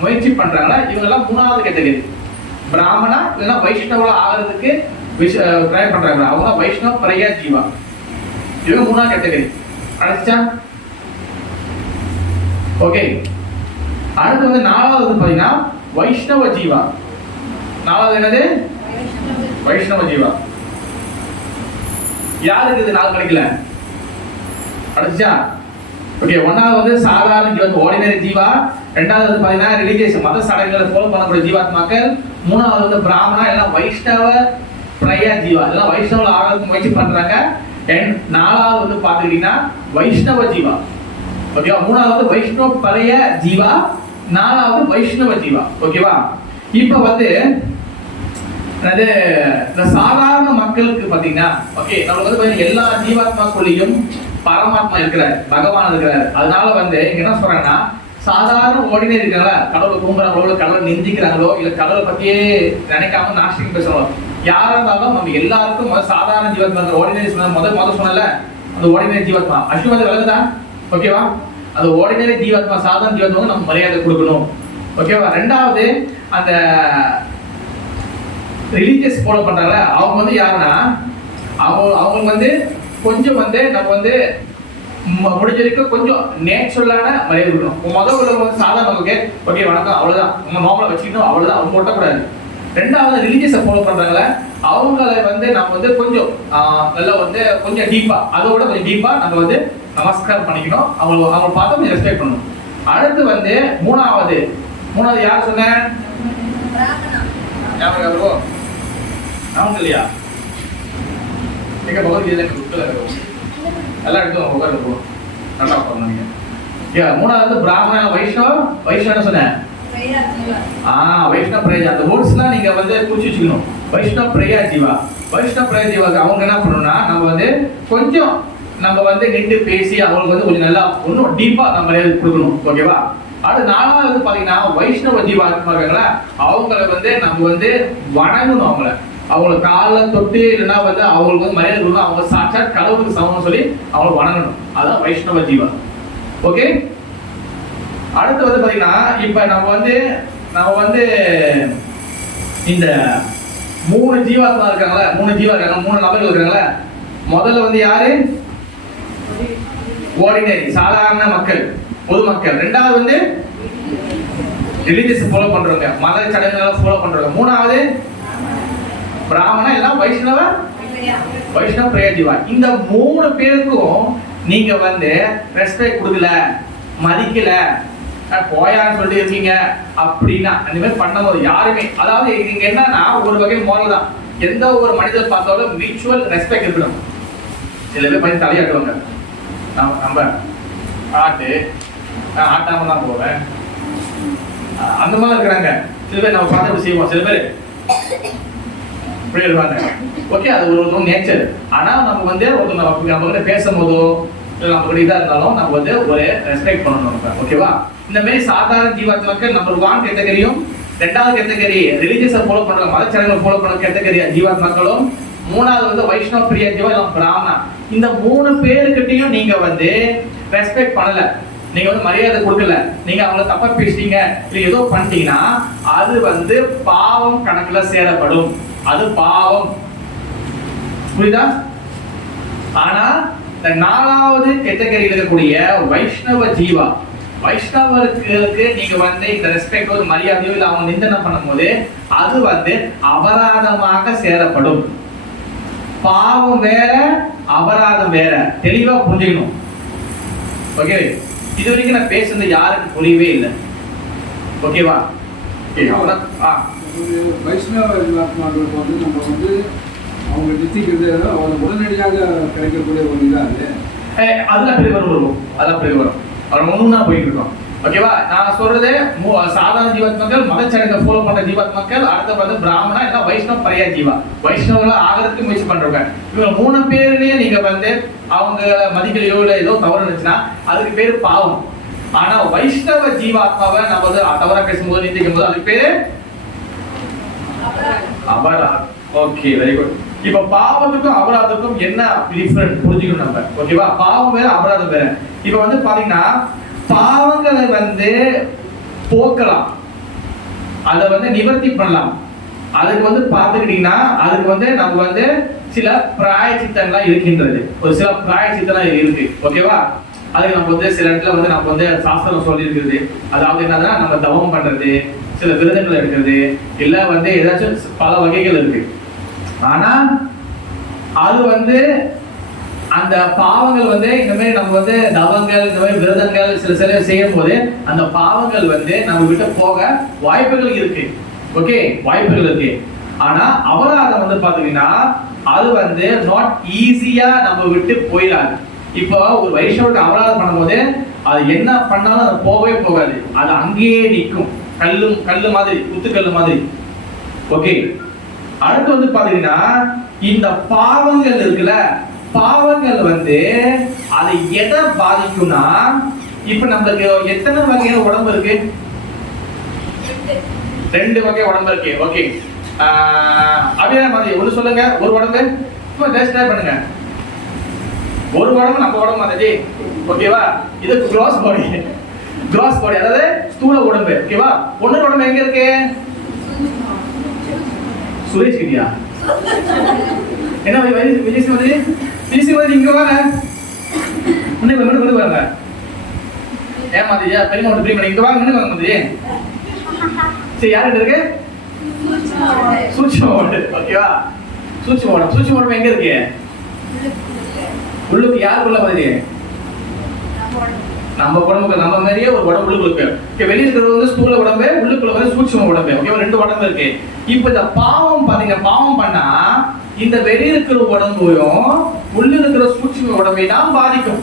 முயற்சி பண்றாங்களா இவங்க எல்லாம் 3வது கேட்டகரி. பிராமணா இல்லைன்னா வைஷ்ணவர்களா ஆகிறதுக்கு ட்ரை பண்றாங்க, அவங்க வைஷ்ணவ பிரய ஜீவா. இவங்க 3வது கேட்டகரி. அடைச்சா? ஓகே. அடுத்து வந்து 4வது பாத்தீங்கன்னா வைஷ்ணவ ஜீவா. 4வது என்னது? வைஷ்ணவ ஜீவா. யாருக்கு இது 4 கிடைக்கல? அடைச்சா? ஓகே, 1வது வந்து சாதாரண ஜீவாத்மா, ஆர்டினரி ஜீவா. 2வது வந்து பாத்தீங்கன்னா ரிலிஜியஸ், மத சடங்குகளை ஃபாலோ பண்ணக்கூடிய ஜீவாத்மாக்கள். 3வது வந்து பிராமணா, எல்லாம் வைஷ்ணவ பிரய ஜீவா, எல்லாம் வைஷ்ணவ ஆகிறதுக்கு முயற்சி பண்றாங்க. 4வது வந்து பாத்துக்கிட்டீங்கன்னா வைஷ்ணவ ஜீவா. ஓகேவா? 3வது வைஷ்ணவ பிரய ஜீவா, 4வது வைஷ்ணவ ஜீவா. ஓகேவா? இப்ப வந்து இந்த சாதாரண மக்களுக்கு பாத்தீங்கன்னா, ஓகே, நமக்கு வந்து எல்லா ஜீவாத்மாக்குள்ளேயும் பரமாத்மா இருக்கிறார், பகவான் இருக்கிறார். அதனால வந்து இங்க என்ன சொல்றாங்கன்னா, சாதாரண ஆர்டினரி இருக்காங்களா, கடவுளை கும்பிடுறாங்களோ, கடவுளை நிந்திக்கிறாங்களோ, இல்ல கடவுளை பத்தியே நினைக்காம நாஸ்டிக் பேசுறோம், யாரா இருந்தாலும் நம்ம எல்லாருக்கும் சாதாரண ஜீவாத்மா, ஆர்டினரி சொன்ன முதல் சொன்னல, அந்த ஆர்டினரி ஜீவாத்மா அஸ்விமதி விளங்குதா? ஓகேவா? அந்த ஆர்டினரி ஜீவாத்மா, சாதாரண ஜீவாத்மாவுக்கு நம்ம மரியாதை கொடுக்கணும். ஓகேவா? 2வது அந்த ரிலீஜியஸ் ஃபாலோ பண்றாங்கல, அவங்க வந்து யாருன்னா, அவங்க வந்து கொஞ்சம் வந்து நம்ம வந்து முடிஞ்ச வரைக்கும் கொஞ்சம் நேச்சுரலான மரியாதை கொடுக்கணும். முதல் உள்ள வந்து சாதாரண ஓகே ஓகே வணக்கம் அவ்வளவுதான், நம்ம நார்மலா வச்சுக்கணும், அவ்வளவுதான், அவங்க ஒட்டக்கூடாது. 2வது ரிலீஜியஸை ஃபாலோ பண்றாங்களே, அவங்கள வந்து நம்ம வந்து கொஞ்சம் நல்லா வந்து கொஞ்சம் டீப்பா, அதோட கொஞ்சம் டீப்பா நம்ம வந்து நமஸ்காரம் பண்ணிக்கணும், அவங்க பார்த்து கொஞ்சம் ரெஸ்பெக்ட் பண்ணணும். அடுத்து வந்து 3வது யார் சொன்ன? ஞாபகம் அவங்க இல்லையா? எங்க பகவத்கீதை புக்கில் இருக்கும் எல்லாம் எடுத்து உட்காந்து போகும் நல்லா பண்ணீங்க. மூணாவது பிராமணன் வைஷ்ணவ சொன்னேன். வைஷ்ணவ பிரேயா அந்த வேர்ட்ஸ்லாம் நீங்க வந்து குறிச்சு வச்சுக்கணும். வைஷ்ணவ பிரேயா ஜீவா அவங்க என்ன பண்ணணும்னா நம்ம வந்து கொஞ்சம் நம்ம வந்து நின்று பேசி அவங்களுக்கு வந்து கொஞ்சம் நல்லா இன்னும் டீப்பா நம்ம கொடுக்கணும். ஓகேவா? அடுத்து நாலாவது பாத்தீங்கன்னா வைஷ்ணவ ஜீவா இருக்காங்களா அவங்கள வந்து நம்ம வந்து வணங்கணும். அவங்கள காலில் தொட்டு இல்லைன்னா வந்து அவங்களுக்கு வந்து மரியாதை கொடுக்கணும். அவங்க சாட்சாத் கடவுளுக்கு சமம்னு சொல்லி அவங்களை வணங்கணும். அதான் வைஷ்ணவ ஜீவா. ஓகே, அடுத்து வந்து பாத்தீங்கன்னா இப்ப நம்ம வந்து இந்த மூணு ஜீவாத்மா இருக்காங்களா, மூணு நபர்கள் இருக்காங்களா. முதல்ல வந்து யாரு? ஆர்டினரி சாதாரண மக்கள், பொதுமக்கள். ரெண்டாவது வந்து ரிலிஜியஸ் ஃபாலோ பண்றவங்க, மத சடங்குகளை ஃபாலோ பண்றவங்க. மூணாவது பிராமணன், எல்லாம் வைஷ்ணவ பிரேயா ஜீவா. இந்த மூணு பேருக்கும் நீங்க வந்து ரெஸ்பெக்ட் கொடுக்கல, மதிக்கல, போயான்னு சொல்லிட்டு இருக்கீங்க அப்படின்னா அந்த மாதிரி பண்ணும்போது யாருமே, அதாவது இங்க என்னன்னா ஒரு வகை மோரல் தான். எந்த ஒரு மனிதர் பார்த்தாலும் மியூச்சுவல் ரெஸ்பெக்ட் இருக்கணும். சில பேர் பண்ணி தலையாட்டுவாங்க. நம்ம ஆட்டாம தான் போவேன் அந்த மாதிரி இருக்கிறாங்க. சில பேர் நம்ம பார்த்து செய்வோம், சில பேர் ஓகே, அது ஒரு நேச்சர். ஆனா நம்ம வந்து நம்ம கிட்ட பேசும்போதோ இல்லை நம்ம கிட்ட இதா இருந்தாலும் நம்ம வந்து ஒரு ரெஸ்பெக்ட் பண்ணணும். ஓகேவா? இந்த மாதிரி சாதாரண ஜீவாத்மாக்கள் நம்பர் 1 கேட்டகரியும், ரெண்டாவது கேட்டகரி ரிலிஜியஸை ஃபாலோ பண்றாங்க, மதச்சடங்குகளை ஃபாலோ பண்ற கேட்டகரி ஜீவாத்மாக்களும், மூணாவது வந்து வைஷ்ணவ பிரியா ஜீவா இல்லை பிராமணா. இந்த மூணு பேருக்கிட்டையும் நீங்க வந்து ரெஸ்பெக்ட் பண்ணல, நீங்க வந்து மரியாதை கொடுக்கல, நீங்க அவங்கள தப்பா பேசிட்டீங்க, இல்லை ஏதோ பண்ணிட்டீங்கன்னா அது வந்து பாவம் கணக்குல சேரப்படும். அது பாவம். புரியுதா? ஆனா இந்த நாலாவது கேட்டகரியில் இருக்கக்கூடிய வைஷ்ணவ ஜீவா, வைஷ்ணவர்களுக்கு நீங்க வந்து இந்த ரெஸ்பெக்ட் ஒரு மரியாதையோ இல்லை அவங்க நிந்தனை பண்ணும்போது அது வந்து அபராதமாக சேரப்படும். பாவம் வேற, அபராதம் வேற. தெளிவா புரிஞ்சுக்கணும். ஓகே, இது வரைக்கும் நான் பேசுறது யாருக்கு புரியவே இல்லை. ஓகேவா? வைஷ்ணவ ஆத்மாக்களுக்கு வந்து நம்ம வந்து அவங்க நித்திக்கிறது அவங்க உடனடியாக கிடைக்கக்கூடிய ஒரு இதாக அதெல்லாம் பெரிய வரும். அவர் ஒண்ணுன்னா போயிட்டு இருக்கோம். ஓகேவா? நான் சொல்றது சாதாரண ஜீவாத்மாக்கள், மதச்சடங்கை ஃபாலோ பண்ற ஜீவாத்மாக்கள், அடுத்த வந்து பிராமணா இல்லை வைஷ்ணவ பரியா ஜீவா. வைஷ்ணவங்கள ஆகிறதுக்கு முயற்சி பண்றவங்க. இவங்க மூணு பேர்லயே நீங்க வந்து அவங்க மதிக்கலையோ இல்லை ஏதோ தவறு இருந்துச்சுன்னா அதுக்கு பேரு பாவம். ஆனா வைஷ்ணவ ஜீவாத்மாவை நம்ம வந்து தவறா பேசும்போது நிந்திக்கும் போது அதுக்கு பேரு அபராதம். Okay, very good. இப்ப பாவத்துக்கும் அபராதத்துக்கும் என்ன டிஃபரன்ஸ் புரிஞ்சுக்கணும் நம்ம. ஓகேவா? பாவம் வேற, அபராதம் வேற. இப்ப வந்து பாத்தீங்கன்னா பாவங்களை வந்து போக்கலாம், அதை வந்து நிவர்த்தி பண்ணலாம். அதுக்கு வந்து பார்த்துக்கிட்டீங்கன்னா அதுக்கு வந்து நம்ம வந்து சில பிராயச்சித்தங்கள்லாம் இருக்கின்றது. ஒரு சில பிராயச்சித்தம் இருக்கு. ஓகேவா? அதுக்கு நம்ம வந்து சில இடத்துல வந்து நம்ம வந்து சாஸ்திரம் சொல்லி இருக்கிறது. அதாவது என்னன்னா நம்ம தவம் பண்றது, சில விரதங்கள் எடுக்கிறது, இல்ல வந்து ஏதாச்சும் பல வகைகள் இருக்கு. ஆனா அது வந்து அந்த பாவங்கள் வந்து இந்த மாதிரி நம்ம வந்து தவங்கள், இந்த மாதிரி விரதங்கள் சில செய்யும் போது அந்த பாவங்கள் வந்து நம்ம விட்டு போக வாய்ப்புகள் இருக்கு. ஓகே, வாய்ப்புகள் இருக்கு. ஆனா அபராதம் வந்து பாத்தீங்கன்னா அது வந்து நாட் ஈஸியா நம்ம விட்டு போயிடாது. இப்போ ஒரு வைஷ்ணவருக்கு அபராதம் பண்ணும்போது அது என்ன பண்ணாலும் அது போகவே போகாது, அது அங்கேயே நிற்கும். கல்லு மாதிரி, குத்துக்கல்லு மாதிரி. ஓகே, அடுத்து வந்து பாத்தீங்கன்னா இந்த பாவங்கள் இருக்குல்ல, பாவங்கள் வந்து அதை எதை பாதிக்கும்னா, இப்ப நம்மளுக்கு எத்தனை வகையான உடம்பு இருக்கு? 2 வகை உடம்பு இருக்கு. ஓகே, அப்படியே மாதிரி ஒண்ணு சொல்லுங்க. ஒரு உடம்பு சும்மா டெஸ்ட் பண்ணுங்க. ஒரு உடம்பு நம்ம உடம்பு மாதிரி. ஓகேவா? இது கிராஸ் பாடி, அதாவது ஸ்தூல உடம்பு. ஓகேவா? ஒண்ணு உடம்பு எங்க இருக்கு? சுரேஷ் கிட்டியா என்ன விஜய் மாதிரி இங்க வாங்க. முன்ன வாங்க. ஏன் மாதிரியா பெரிய பிரி பண்ணி இங்க வாங்க. வாங்க மாதிரி. சரி, யார்கிட்ட இருக்கு? சூட்சும உடம்பு. ஓகேவா? சூட்சும உடம்பு எங்க இருக்கு? உள்ளுக்கு. யாருக்குள்ள மாதிரி? நம்ம உடம்புக்கு. நம்ம மாதிரியே ஒரு உடம்பு உள்ளுக்கு. வெளியே இருக்கிறது வந்து ஸ்தூல உடம்பு, உள்ளுக்குள்ள வந்து சூட்சும உடம்பு. ஓகேவா? 2 உடம்பு இருக்கு. இப்ப இந்த பாவம் பாத்தீங்க, பாவம் பண்ணா இந்த வெளிய இருக்கிற உடம்பையும் உள்ள இருக்கிற சூட்சும உடம்பை தான் பாதிக்கும்.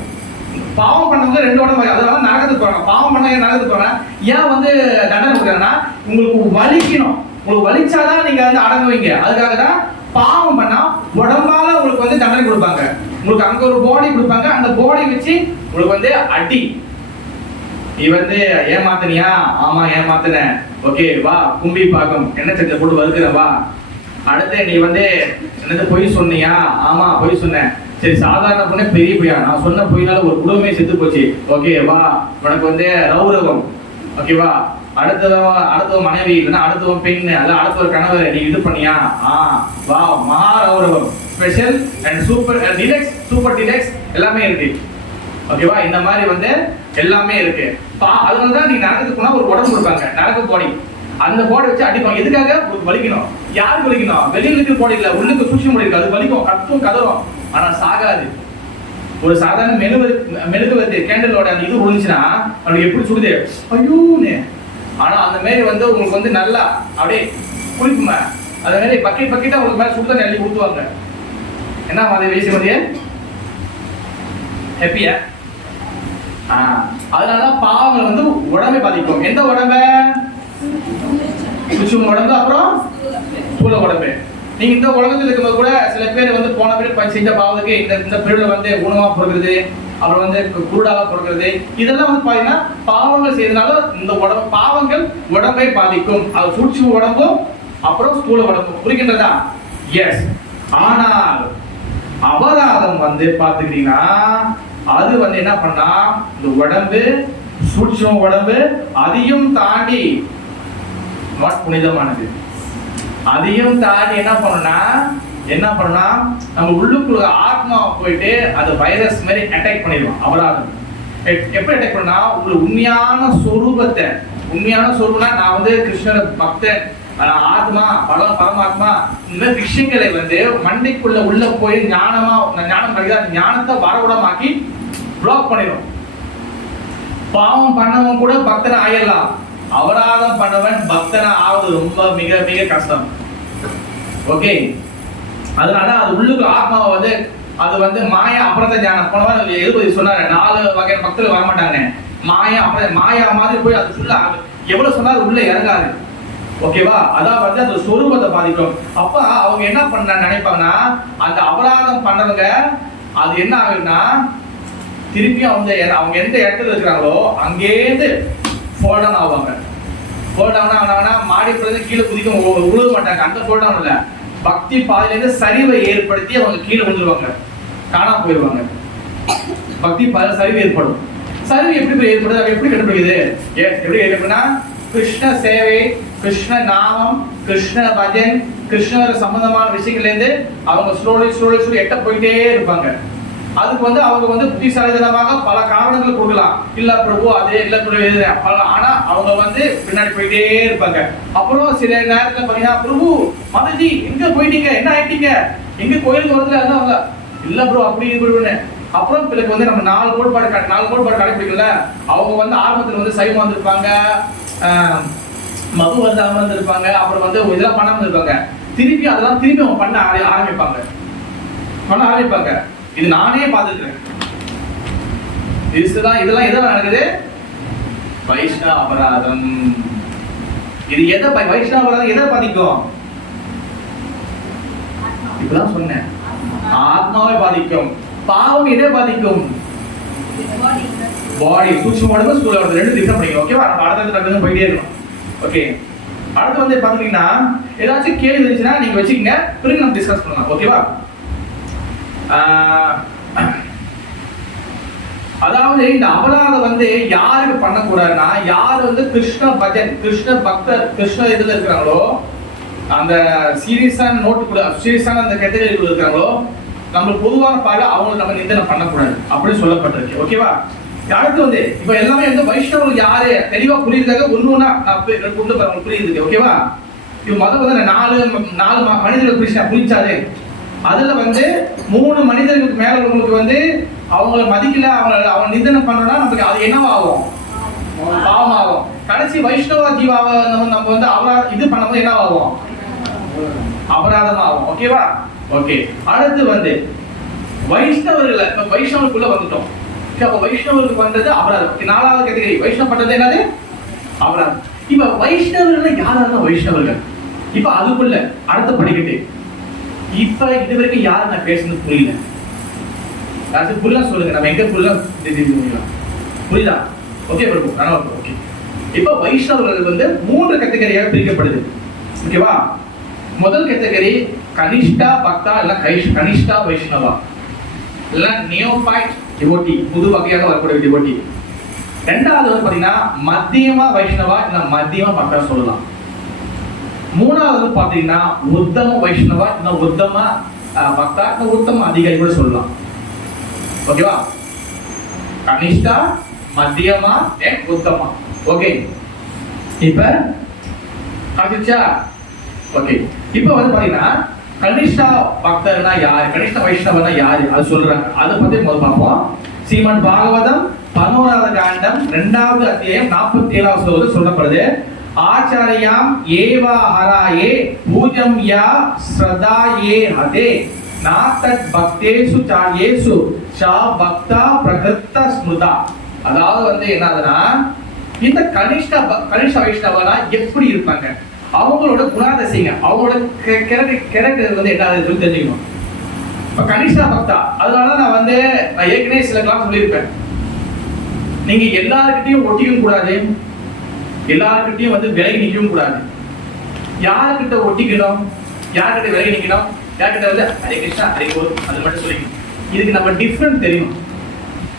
பாவம் பண்ணவங்க ரெண்டு உடம்பு, அதனால நரகத்துக்கு போறாங்க. பாவம் பண்ணவங்க நரகத்துக்கு போறாங்க. ஏன் வந்து தண்டனை கொடுக்குறாங்கன்னா உங்களுக்கு வலிக்கணும், உங்களுக்கு வலிச்சாதான் நீங்க வந்து அடங்குவீங்க. அதுக்காக தான் பாவம் பண்ணா உடம்பால உங்களுக்கு வந்து தண்டனை கொடுப்பாங்க. உங்களுக்கு அங்க ஒரு பாடி கொடுப்பாங்க, அந்த பாடி வச்சு உங்களுக்கு வந்து அடி. நீ வந்து ஏமாத்தனியா? ஆமா ஏமாத்தின. ஓகே வா கும்பி பாக்கம் என்ன செஞ்ச போட்டு வருகிற வா. அடுத்து நீ வந்து என்னது பொய் சொன்னியா? ஆமா பொய் சொன்னேன். சரி சாதாரண பொண்ணே பெரிய பொய்யா? நான் சொன்ன பொய்னால ஒரு குடும்பமே செத்து போச்சு. ஓகே வா உனக்கு வந்து ரௌரவம். ஓகேவா? அடுத்தவன் மனைவி இல்லைன்னா அடுத்தவன் பெண் அல்ல அடுத்த ஒரு கணவர் நீ இது பண்ணியா? வா மகா ரௌரவம். Special and super deluxe, super deluxe எல்லாமே இருக்கு. ஓகேவா? இந்த மாதிரி வந்து எல்லாமே இருக்கு. அதனாலதான் நீ நரகத்துக்கு போனா ஒரு உடம்பு கொடுப்பாங்க, நரக பாடி. அந்த பாடி வச்சு அடிப்பாங்க. எதுக்காக? வலிக்கணும். யாருக்கு வலிக்கணும்? வெளியில இருக்கிற பாடி இல்ல, உள்ளுக்கு சூட்சும பாடி இருக்கு. அது வலிக்கும், கத்தும், கதறும். ஆனா சாகாது. ஒரு சாதாரண மெழுகுவர்த்தி கேண்டலோட அந்த இது விழுந்துச்சுன்னா அவனுக்கு எப்படி சுடுது ஐயோன்னு. ஆனா அந்த மாதிரி வந்து உங்களுக்கு வந்து நல்லா அப்படியே குளிக்குமா, அதே மாதிரி பக்கெட்டா உங்களுக்கு மேல சுடு தண்ணி அள்ளி ஊத்துவாங்க. என்ன மாதிரி வீசி மதிய ஹாப்பியா? அதனாலதான் பாவங்கள் வந்து உடம்பை பாதிக்கும். எந்த உடம்ப? சூட்சும உடம்பு, அப்புறம் ஸ்தூல உடம்பு. நீங்க இந்த உலகத்தில் இருக்கும்போது கூட சில பேர் வந்து போன பேர் செஞ்ச பாவத்துக்கு இந்த பேர்ல வந்து உணவா பிறகுறது, அப்புறம் வந்து குருடாவா பிறகுறது, இதெல்லாம் வந்து பாத்தீங்கன்னா பாவங்கள் செய்யறதுனால இந்த உடம்பு பாவங்கள் உடம்பை பாதிக்கும். அது சூட்சும உடம்பும் அப்புறம் ஸ்தூல உடம்பும். புரிகின்றதா? எஸ். ஆனால் அபராதம் வந்து பாத்துக்கிட்டீங்கன்னா அது வந்து என்ன பண்ணா இந்த உடம்பு சூட்சும உடம்பு அதையும் தாண்டி புனிதமானது. அதையும் தாண்டி என்ன பண்ணா நம்ம உள்ளுக்குள்ள ஆத்மா போயிட்டு அது வைரஸ் மாதிரி அட்டாக் பண்ணிடுவோம். அபராதம் எப்படி அட்டாக் பண்ணா உங்களுக்கு உண்மையான சொரூபம்னா நான் வந்து கிருஷ்ணர் பக்தன், ஆத்மா பரமாத்மா, இந்த மாதிரி விஷயங்களை வந்து மண்டைக்குள்ள உள்ள போய் ஞானம் கிடையாது, அந்த ஞானத்தை வரவிடமாக்கி பிளாக் பண்ணிடும். பாவம் பண்ணவன் கூட பக்தனை ஆயிடலாம், அபராதம் பண்ணவன் பக்தனா ஆவது ரொம்ப மிக மிக கஷ்டம். ஓகே, அதனால அது உள்ளுக்கு ஆத்மாவை வந்து அது வந்து மாயா அபராத ஞானம். போனவன் எழுபதி சொன்னாரு 4 வகை பக்தர்கள் வரமாட்டாங்க. மாயா மாதிரி போய் அது ஃபுல்லா எவ்வளவு சொன்னாலும் உள்ள இறங்காது. ஓகேவா? அதான் வந்து அந்த சொரூபத்தை பாதிக்கும். அப்ப அவங்க என்ன பண்ண நினைப்பாங்கன்னா அந்த அபராதம் பண்ணவங்க அது என்ன ஆகுதுன்னா திருப்பி அவங்க எந்த இடத்துல இருக்கிறாங்களோ அங்கேருந்து ஃபோல்டவுன் ஆவாங்க. ஃபோல்டவுன் ஆனாங்கன்னா மாடிப்படிருந்து கீழே குதிக்க உழுவ மாட்டாங்க. அந்த ஃபோல்டவுன் இல்லை, பக்தி பாதையிலேருந்து சரிவை ஏற்படுத்தி அவங்க கீழே விழுந்துருவாங்க, காணாம போயிடுவாங்க. பக்தி பாதையில் சரிவு ஏற்படும். சரிவு எப்படி ஏற்படுது? அது எப்படி கண்டுபிடிக்குது? எப்படி ஏற்படுனா கிருஷ்ண சேவை, கிருஷ்ண நாமம், கிருஷ்ண பஜன், கிருஷ்ணர் சம்பந்தமான விஷயங்கள்ல இருந்து அவங்க ஸ்லோலி எட்ட போயிட்டே இருப்பாங்க. அதுக்கு வந்து அவங்க வந்து புத்திசாலித்தனமாக பல காரணங்கள் கொடுக்கலாம். இல்ல பிரபு அதே இல்ல பிரபு, ஆனா அவங்க வந்து பின்னாடி போயிட்டே இருப்பாங்க. அப்புறம் சில நேரத்துல பாத்தீங்கன்னா பிரபு மதஜி எங்க போயிட்டீங்க, என்ன ஆயிட்டீங்க, எங்க கோயிலுக்கு வரதுல அவங்க இல்ல ப்ரோ அப்படி இப்படின்னு. அப்புறம் பிறகு வந்து நம்ம 4 கோட்பாடு கடைபிடிக்கல. அவங்க வந்து ஆரம்பத்துல வந்து சைவம் வந்திருப்பாங்க, மது வந்து அமர்ந்திருப்பாங்க, அப்புறம் வந்து இதெல்லாம் பண்ணாம இருப்பாங்க. திருப்பி அதெல்லாம் திருப்பி அவங்க பண்ண ஆரம்பிப்பாங்க. இது நானே பார்த்துருக்கேன். இதெல்லாம் எதை நடக்குது? வைஷ்ணவ அபராதம். இது எதை வைஷ்ணவ அபராதம் எதை பாதிக்கும்? இப்பதான் சொன்னேன், ஆத்மாவை பாதிக்கும். பாவம் எதை பாதிக்கும்? பாடி, சூட்சும உடம்பு, ஸ்தூல உடம்பு ரெண்டு டிஃபரண்ட் பண்ணிக்கணும். ஓகேவா? நம்ம அடுத்தது போயிட்டே இருக்கணும். ஓகே, அடுத்து வந்து பாத்தீங்கன்னா ஏதாச்சும் கேள்வி இருந்துச்சுன்னா நீங்க வச்சுக்கங்க, பிறகு நம்ம டிஸ்கஸ் பண்ணலாம். ஓகேவா? அதாவது இந்த அபராதம் வந்து யாருக்கு பண்ணக்கூடாதுன்னா யாரு வந்து கிருஷ்ண பஜன், கிருஷ்ண பக்தர், கிருஷ்ண இதுல இருக்கிறாங்களோ, அந்த சீரியஸான சீரியஸான அந்த கேட்டகரியில் இருக்கிறாங்களோ, நம்ம பொதுவான பார்வை அவங்களுக்கு நம்ம நிந்தனை பண்ணக்கூடாது அப்படின்னு சொல்லப்பட்டிருக்கு. ஓகேவா? அடுத்து வந்து இப்ப எல்லாமே வந்து வைஷ்ணவர்கள் யாரு தெளிவா புரியுதுக்காக ஒண்ணுன்னா கொண்டு போய் புரியுது. ஓகேவா? இப்ப முதல்ல வந்து 4 மனிதர்கள் புரிச்சாரு. அதுல வந்து 3 மனிதர்களுக்கு மேல உங்களுக்கு வந்து அவங்கள மதிக்கல, அவங்க நிந்தனை பண்றோம்னா நமக்கு அது என்னவாகும்? பாவமாகும். கடைசி வைஷ்ணவ ஜீவாவை நம்ம வந்து இது பண்ணும்போது என்னவாகும்? அபராதமாகும். ஓகேவா? ஓகே, அடுத்து வந்து வைஷ்ணவர்கள். இப்ப வைஷ்ணவருக்குள்ள வந்துட்டோம். அப்ப வைஷ்ணவருக்கு வந்தது அபராதம். நாலாவது கேட்டகரி வைஷ்ணவ பண்றது என்னது? அபராதம். இப்ப வைஷ்ணவர்கள் யாரான வைஷ்ணவர்கள்? இப்ப அதுக்குள்ள அடுத்த படிக்கட்டு. இப்ப இது வரைக்கும் யாரு நான் பேசுறது புரியல, யாராச்சும் புரியல சொல்லுங்க. நம்ம எங்க புரியல புரியுதா? ஓகே பிரபு, ஓகே. இப்ப வைஷ்ணவர்கள் வந்து 3 கேட்டகரியாக பிரிக்கப்படுது. ஓகேவா? முதல் கேட்டகரி கனிஷ்டா பக்தா இல்ல கனிஷ்டா வைஷ்ணவா இல்ல நியோபைட் டிவோட்டி, புது வகையாக வரக்கூடிய டிவோட்டி. ரெண்டாவது வந்து பாத்தீங்கன்னா மத்தியமா வைஷ்ணவா இல்ல மத்தியமா பக்தா சொல்லலாம். மூணாவது பாத்தீங்கன்னா உத்தம வைஷ்ணவா இல்ல உத்தம பக்தா இல்ல உத்தம அதிகாரி கூட சொல்லலாம். ஓகேவா? கனிஷ்டா, மத்தியமா and உத்தமா. ஓகே, இப்ப ஆச்சுச்சா? ஓகே, இப்ப வந்து பாத்தீங்கன்னா கனிஷ்டா பக்தர்னா யாரு, கனிஷ்ட வைஷ்ணவனா யாரு அது சொல்றாங்க. அதை பத்தி முதல்ல பார்ப்போம். ஸ்ரீமத் பாகவதம் 11வது காண்டம் 2வது அத்தியாயம் 47வது ஸ்லோகத்தில் சொல்லப்படுது. ஆச்சாரியாம் ஏவா ஹராயே பூஜம் யா ஸ்ரதாயே ஹதே நாதத் பக்தேசு சாயேசு சா பக்தா பிரகத்த ஸ்மிருதா. அதாவது வந்து என்னதுன்னா, இந்த கனிஷ்ட வைஷ்ணவனா எப்படி இருப்பாங்க, அவங்களோட குணாதிசயங்க, அவங்களோட கேரக்டர் வந்து என்ன தெரிஞ்சுக்கணும். இப்ப கனிஷ்டா பக்தா, அதனால நான் ஏற்கனவே சில கிளாஸ் சொல்லியிருப்பேன். நீங்க எல்லாருக்கிட்டையும் ஒட்டிக்கும் கூடாது, எல்லாருக்கிட்டையும் விலகி நிற்கவும் கூடாது. யாருக்கிட்ட ஒட்டிக்கணும், யாருக்கிட்ட விலகி நிற்கணும், யார்கிட்ட ஹரே கிருஷ்ணா ஹரே கோல் அது மட்டும் சொல்லிக்கணும். இதுக்கு நம்ம டிஃப்ரெண்ட் தெரியணும்.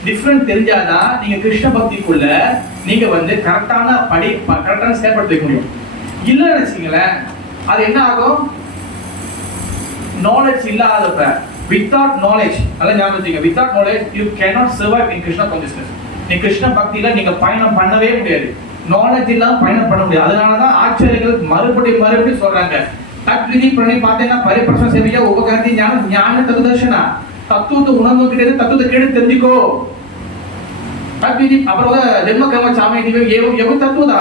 டிஃப்ரெண்ட் தெரிஞ்சாதான் நீங்க கிருஷ்ண பக்திக்குள்ள நீங்க கரெக்டான ஸ்டெப் எடுக்க முடியும். இல்லைன்னு வச்சுங்களேன், அது என்ன ஆகும், நாலேஜ் இல்லாதப்ப, வித்தவுட் நாலேஜ், அதான் ஞாபகம் வச்சுங்க, without knowledge you cannot survive in Krishna consciousness. நீ கிருஷ்ண பக்தியில நீங்க பயணம் பண்ணவே முடியாது, நாலேஜ் இல்லாம பயணம் பண்ண முடியாது. அதனாலதான் ஆச்சாரியர்கள் மறுபடியும் சொல்றாங்க, தத்விதி பிரணி பார்த்தீங்கன்னா பரிபிரசன சேவையா உபகாந்தி ஞானம் ஞான தத்துவதர்ஷனா, தத்துவத்தை உணர்ந்து கிடையாது, தத்துவத்தை கேட்டு தெரிஞ்சுக்கோ. தத்விதி அப்புறம் ஜென்ம கர்ம சாமி எவ்வளவு தத்துவதா,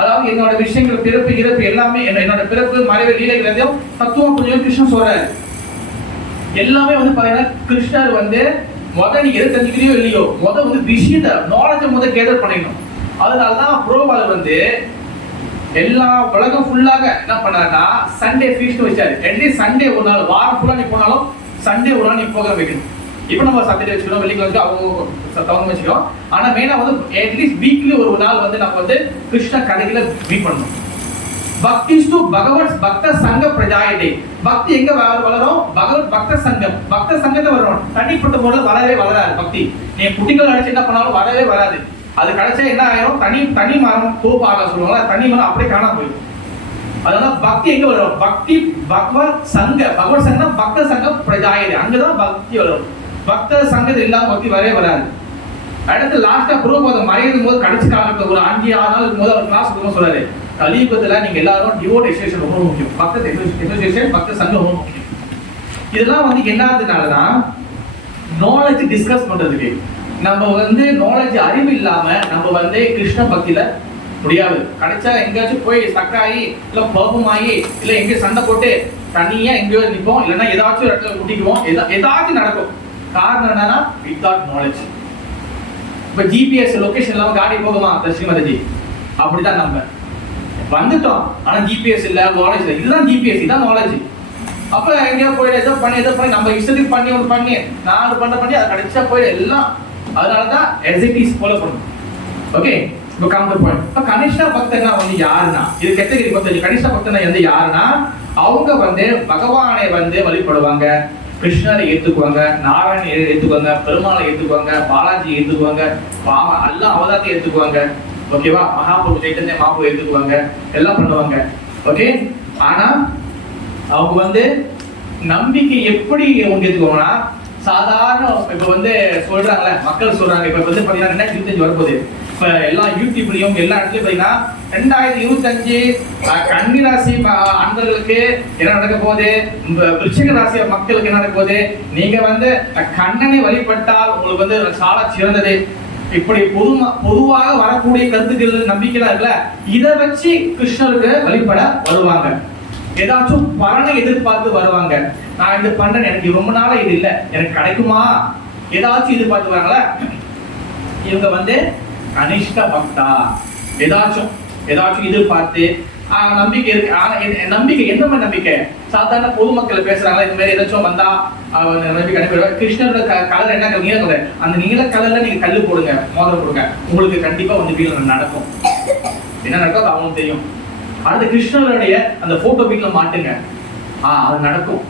அதாவது என்னோட விஷயங்கள் பிறப்பு இறப்பு எல்லாமே, என்னோட பிறப்பு மறைவு லீலைகள் எதையும் தத்துவம் கொஞ்சம் கிருஷ்ணன் சொல்றாரு. எல்லாமே பாத்தீங்கன்னா கிருஷ்ணர் நீ எதை தெரிஞ்சுக்கிறியோ இல்லையோ விஷயத்தை நாலேஜை கேதர் பண்ணிடணும். அதனாலதான் புரோபால் எல்லா உலகம் ஃபுல்லாக என்ன பண்ணாருன்னா சண்டே ஃபீஸ்ட் வச்சாரு. அட்லீஸ்ட் சண்டே ஒரு நாள், வாரம் ஃபுல்லா நீ போனாலும் சண்டே ஒரு நாள் நீ ப்ரோக்ராம் வைக்கணும். இப்போ நம்ம சாட்டர்டே வச்சுக்கணும், வெள்ளிக்கிழமை அவங்க தவணை வச்சுக்கோம். ஆனா மெயினா அட்லீஸ்ட் வீக்லி ஒரு நாள் நம்ம கிருஷ்ண கதைகளை மீட் பண்ணணும். பக்திஸ்து பகவத் பக்த சங்க பிரஜாயதே. பக்தி எங்க வளரும், பகவத் பக்த சங்கம், பக்த சங்கத்தை வரும். தனிப்பட்ட முறையில் வரவே வளராது பக்தி. நீ குட்டிகள் அடிச்சு என்ன பண்ணாலும் வரவே வராது. அது கிடைச்சா என்ன ஆயிரும், தனி மரம் தோப்பாக சொல்லுவாங்க, தனி மரம் அப்படியே காணாம போயிடும். அதனால பக்தி எங்க வரும், பக்தி பகவத் சங்க, பகவத் சங்கம் பக்த சங்கம் பிரஜாயதே, அங்கதான் பக்தி வரும். பக்த சங்கத்தில் இல்லாம பக்தி வரவே வராது. அடுத்து லாஸ்டா புரோபாதம் மறையும் போது கடைசி காலத்துல ஒரு 5-6 நாள் இருக்கும்போது அவர் கிளாஸ் கொடுக்க சொல்றாரு, கலியுகத்துல நீங்க எல்லாரும் டிவோட் எசோசியேஷன் ரொம்ப முக்கியம், பக்த எசோசியேஷன் பக்த சங்கம் ரொம்ப முக்கியம். இதெல்லாம் என்னதுனாலதான் நாலேஜ் டிஸ்கஸ் பண்றதுக்கு. நம்ம நாலேஜ் அறிவு இல்லாம நம்ம கிருஷ்ண பக்தியில முடியாது. கிடைச்சா எங்கேயாச்சும் போய் ஸ்டக்காகி இல்ல கோபமாகி இல்ல எங்கேயும் சண்டை போட்டு தனியா எங்கேயோ நிற்போம், இல்லைன்னா ஏதாச்சும் இடத்துல முட்டிக்குவோம், ஏதாச்சும் நடக்கும். காரணம் என்னன்னா வித்தவுட் நாலேஜ். இப்ப ஜிபிஎஸ் லொகேஷன் இல்லாம காடி போகுமா ஸ்ரீமதி, அப்படிதான் நம்ம வந்துட்டோம். ஆனா ஜிபிஎஸ் இல்ல, நாலேஜ் இல்லை. இதுதான் ஜிபிஎஸ், இதுதான் நாலேஜ். அப்ப எங்கேயோ போயிட்டு ஏதோ பண்ணி நம்ம இஷ்டத்துக்கு பண்ணி நான் பண்ணி அதை கிடைச்சா போயிடு எல்லாம். அதனாலதான் எஸ்ஐடிஸ் ஃபாலோ பண்ணணும். ஓகே, இப்போ கவுண்டர் பாயிண்ட். இப்போ கனிஷ்டா பக்தனா யாருன்னா, இது கேட்டகரி பக்தர். கனிஷ்டா பக்தனா யாருன்னா, அவங்க பகவானை வழிபடுவாங்க, கிருஷ்ணரை ஏத்துக்குவாங்க, நாராயணனை ஏத்துக்குவாங்க, பெருமாளை ஏத்துக்குவாங்க, பாலாஜி ஏத்துக்குவாங்க, எல்லா அவதாரத்தை ஏத்துக்குவாங்க. ஓகேவா? மகாபுரு சைத்தன்ய மகாபுரு ஏத்துக்குவாங்க, எல்லாம் பண்ணுவாங்க. ஓகே, ஆனா அவங்க நம்பிக்கை எப்படி அவங்க ஏத்துக்குவாங்கன்னா, சாதாரண இப்ப சொல்றாங்கல்ல, மக்கள் சொல்றாங்க. இப்ப பாத்தீங்கன்னா 2025 வரப்போகுது. இப்ப எல்லா யூடியூப்லயும் எல்லா இடத்துலயும் பாத்தீங்கன்னா 2025 கன்னிராசி அன்பர்களுக்கு என்ன நடக்க போகுது, விருச்சிக ராசி மக்களுக்கு என்ன நடக்க போகுது, நீங்க கண்ணனை வழிபட்டால் உங்களுக்கு சால சிறந்தது. இப்படி பொதுவாக வரக்கூடிய கருத்துக்கள் நம்பிக்கைலாம் இருக்குல்ல, இதை வச்சு கிருஷ்ணருக்கு வழிபட வருவாங்க. ஏதாச்சும் பலனை எதிர்பார்த்து வருவாங்க. நான் இது பண்றேன், எனக்கு ரொம்ப நாளா இது இல்லை, எனக்கு கிடைக்குமா ஏதாச்சும் இது பார்த்துவாங்களா, இவங்க வந்து கனிஷ்ட பக்தா. ஏதாச்சும் எதிர்பார்த்து நம்பிக்கை இருக்கு. நம்பிக்கை எந்த மாதிரி நம்பிக்கை? சாதாரண பொதுமக்கள் பேசுறாங்களா இந்த மாதிரி ஏதாச்சும் வந்தா நம்பிக்கை கிடைக்கும். கிருஷ்ணரோட கலர் என்ன கலர்? நீல கலர். அந்த நீல கலர்ல நீங்க கல்லு போடுங்க, மோதிரம் போடுங்க, உங்களுக்கு கண்டிப்பா வந்து வீட்டில் நடக்கும். என்ன நடக்கும் அது அவங்களுக்கு தெரியும். அடுத்து கிருஷ்ணருடைய அந்த போட்டோ வீட்டில் மாட்டுங்க, அது நடக்கும்.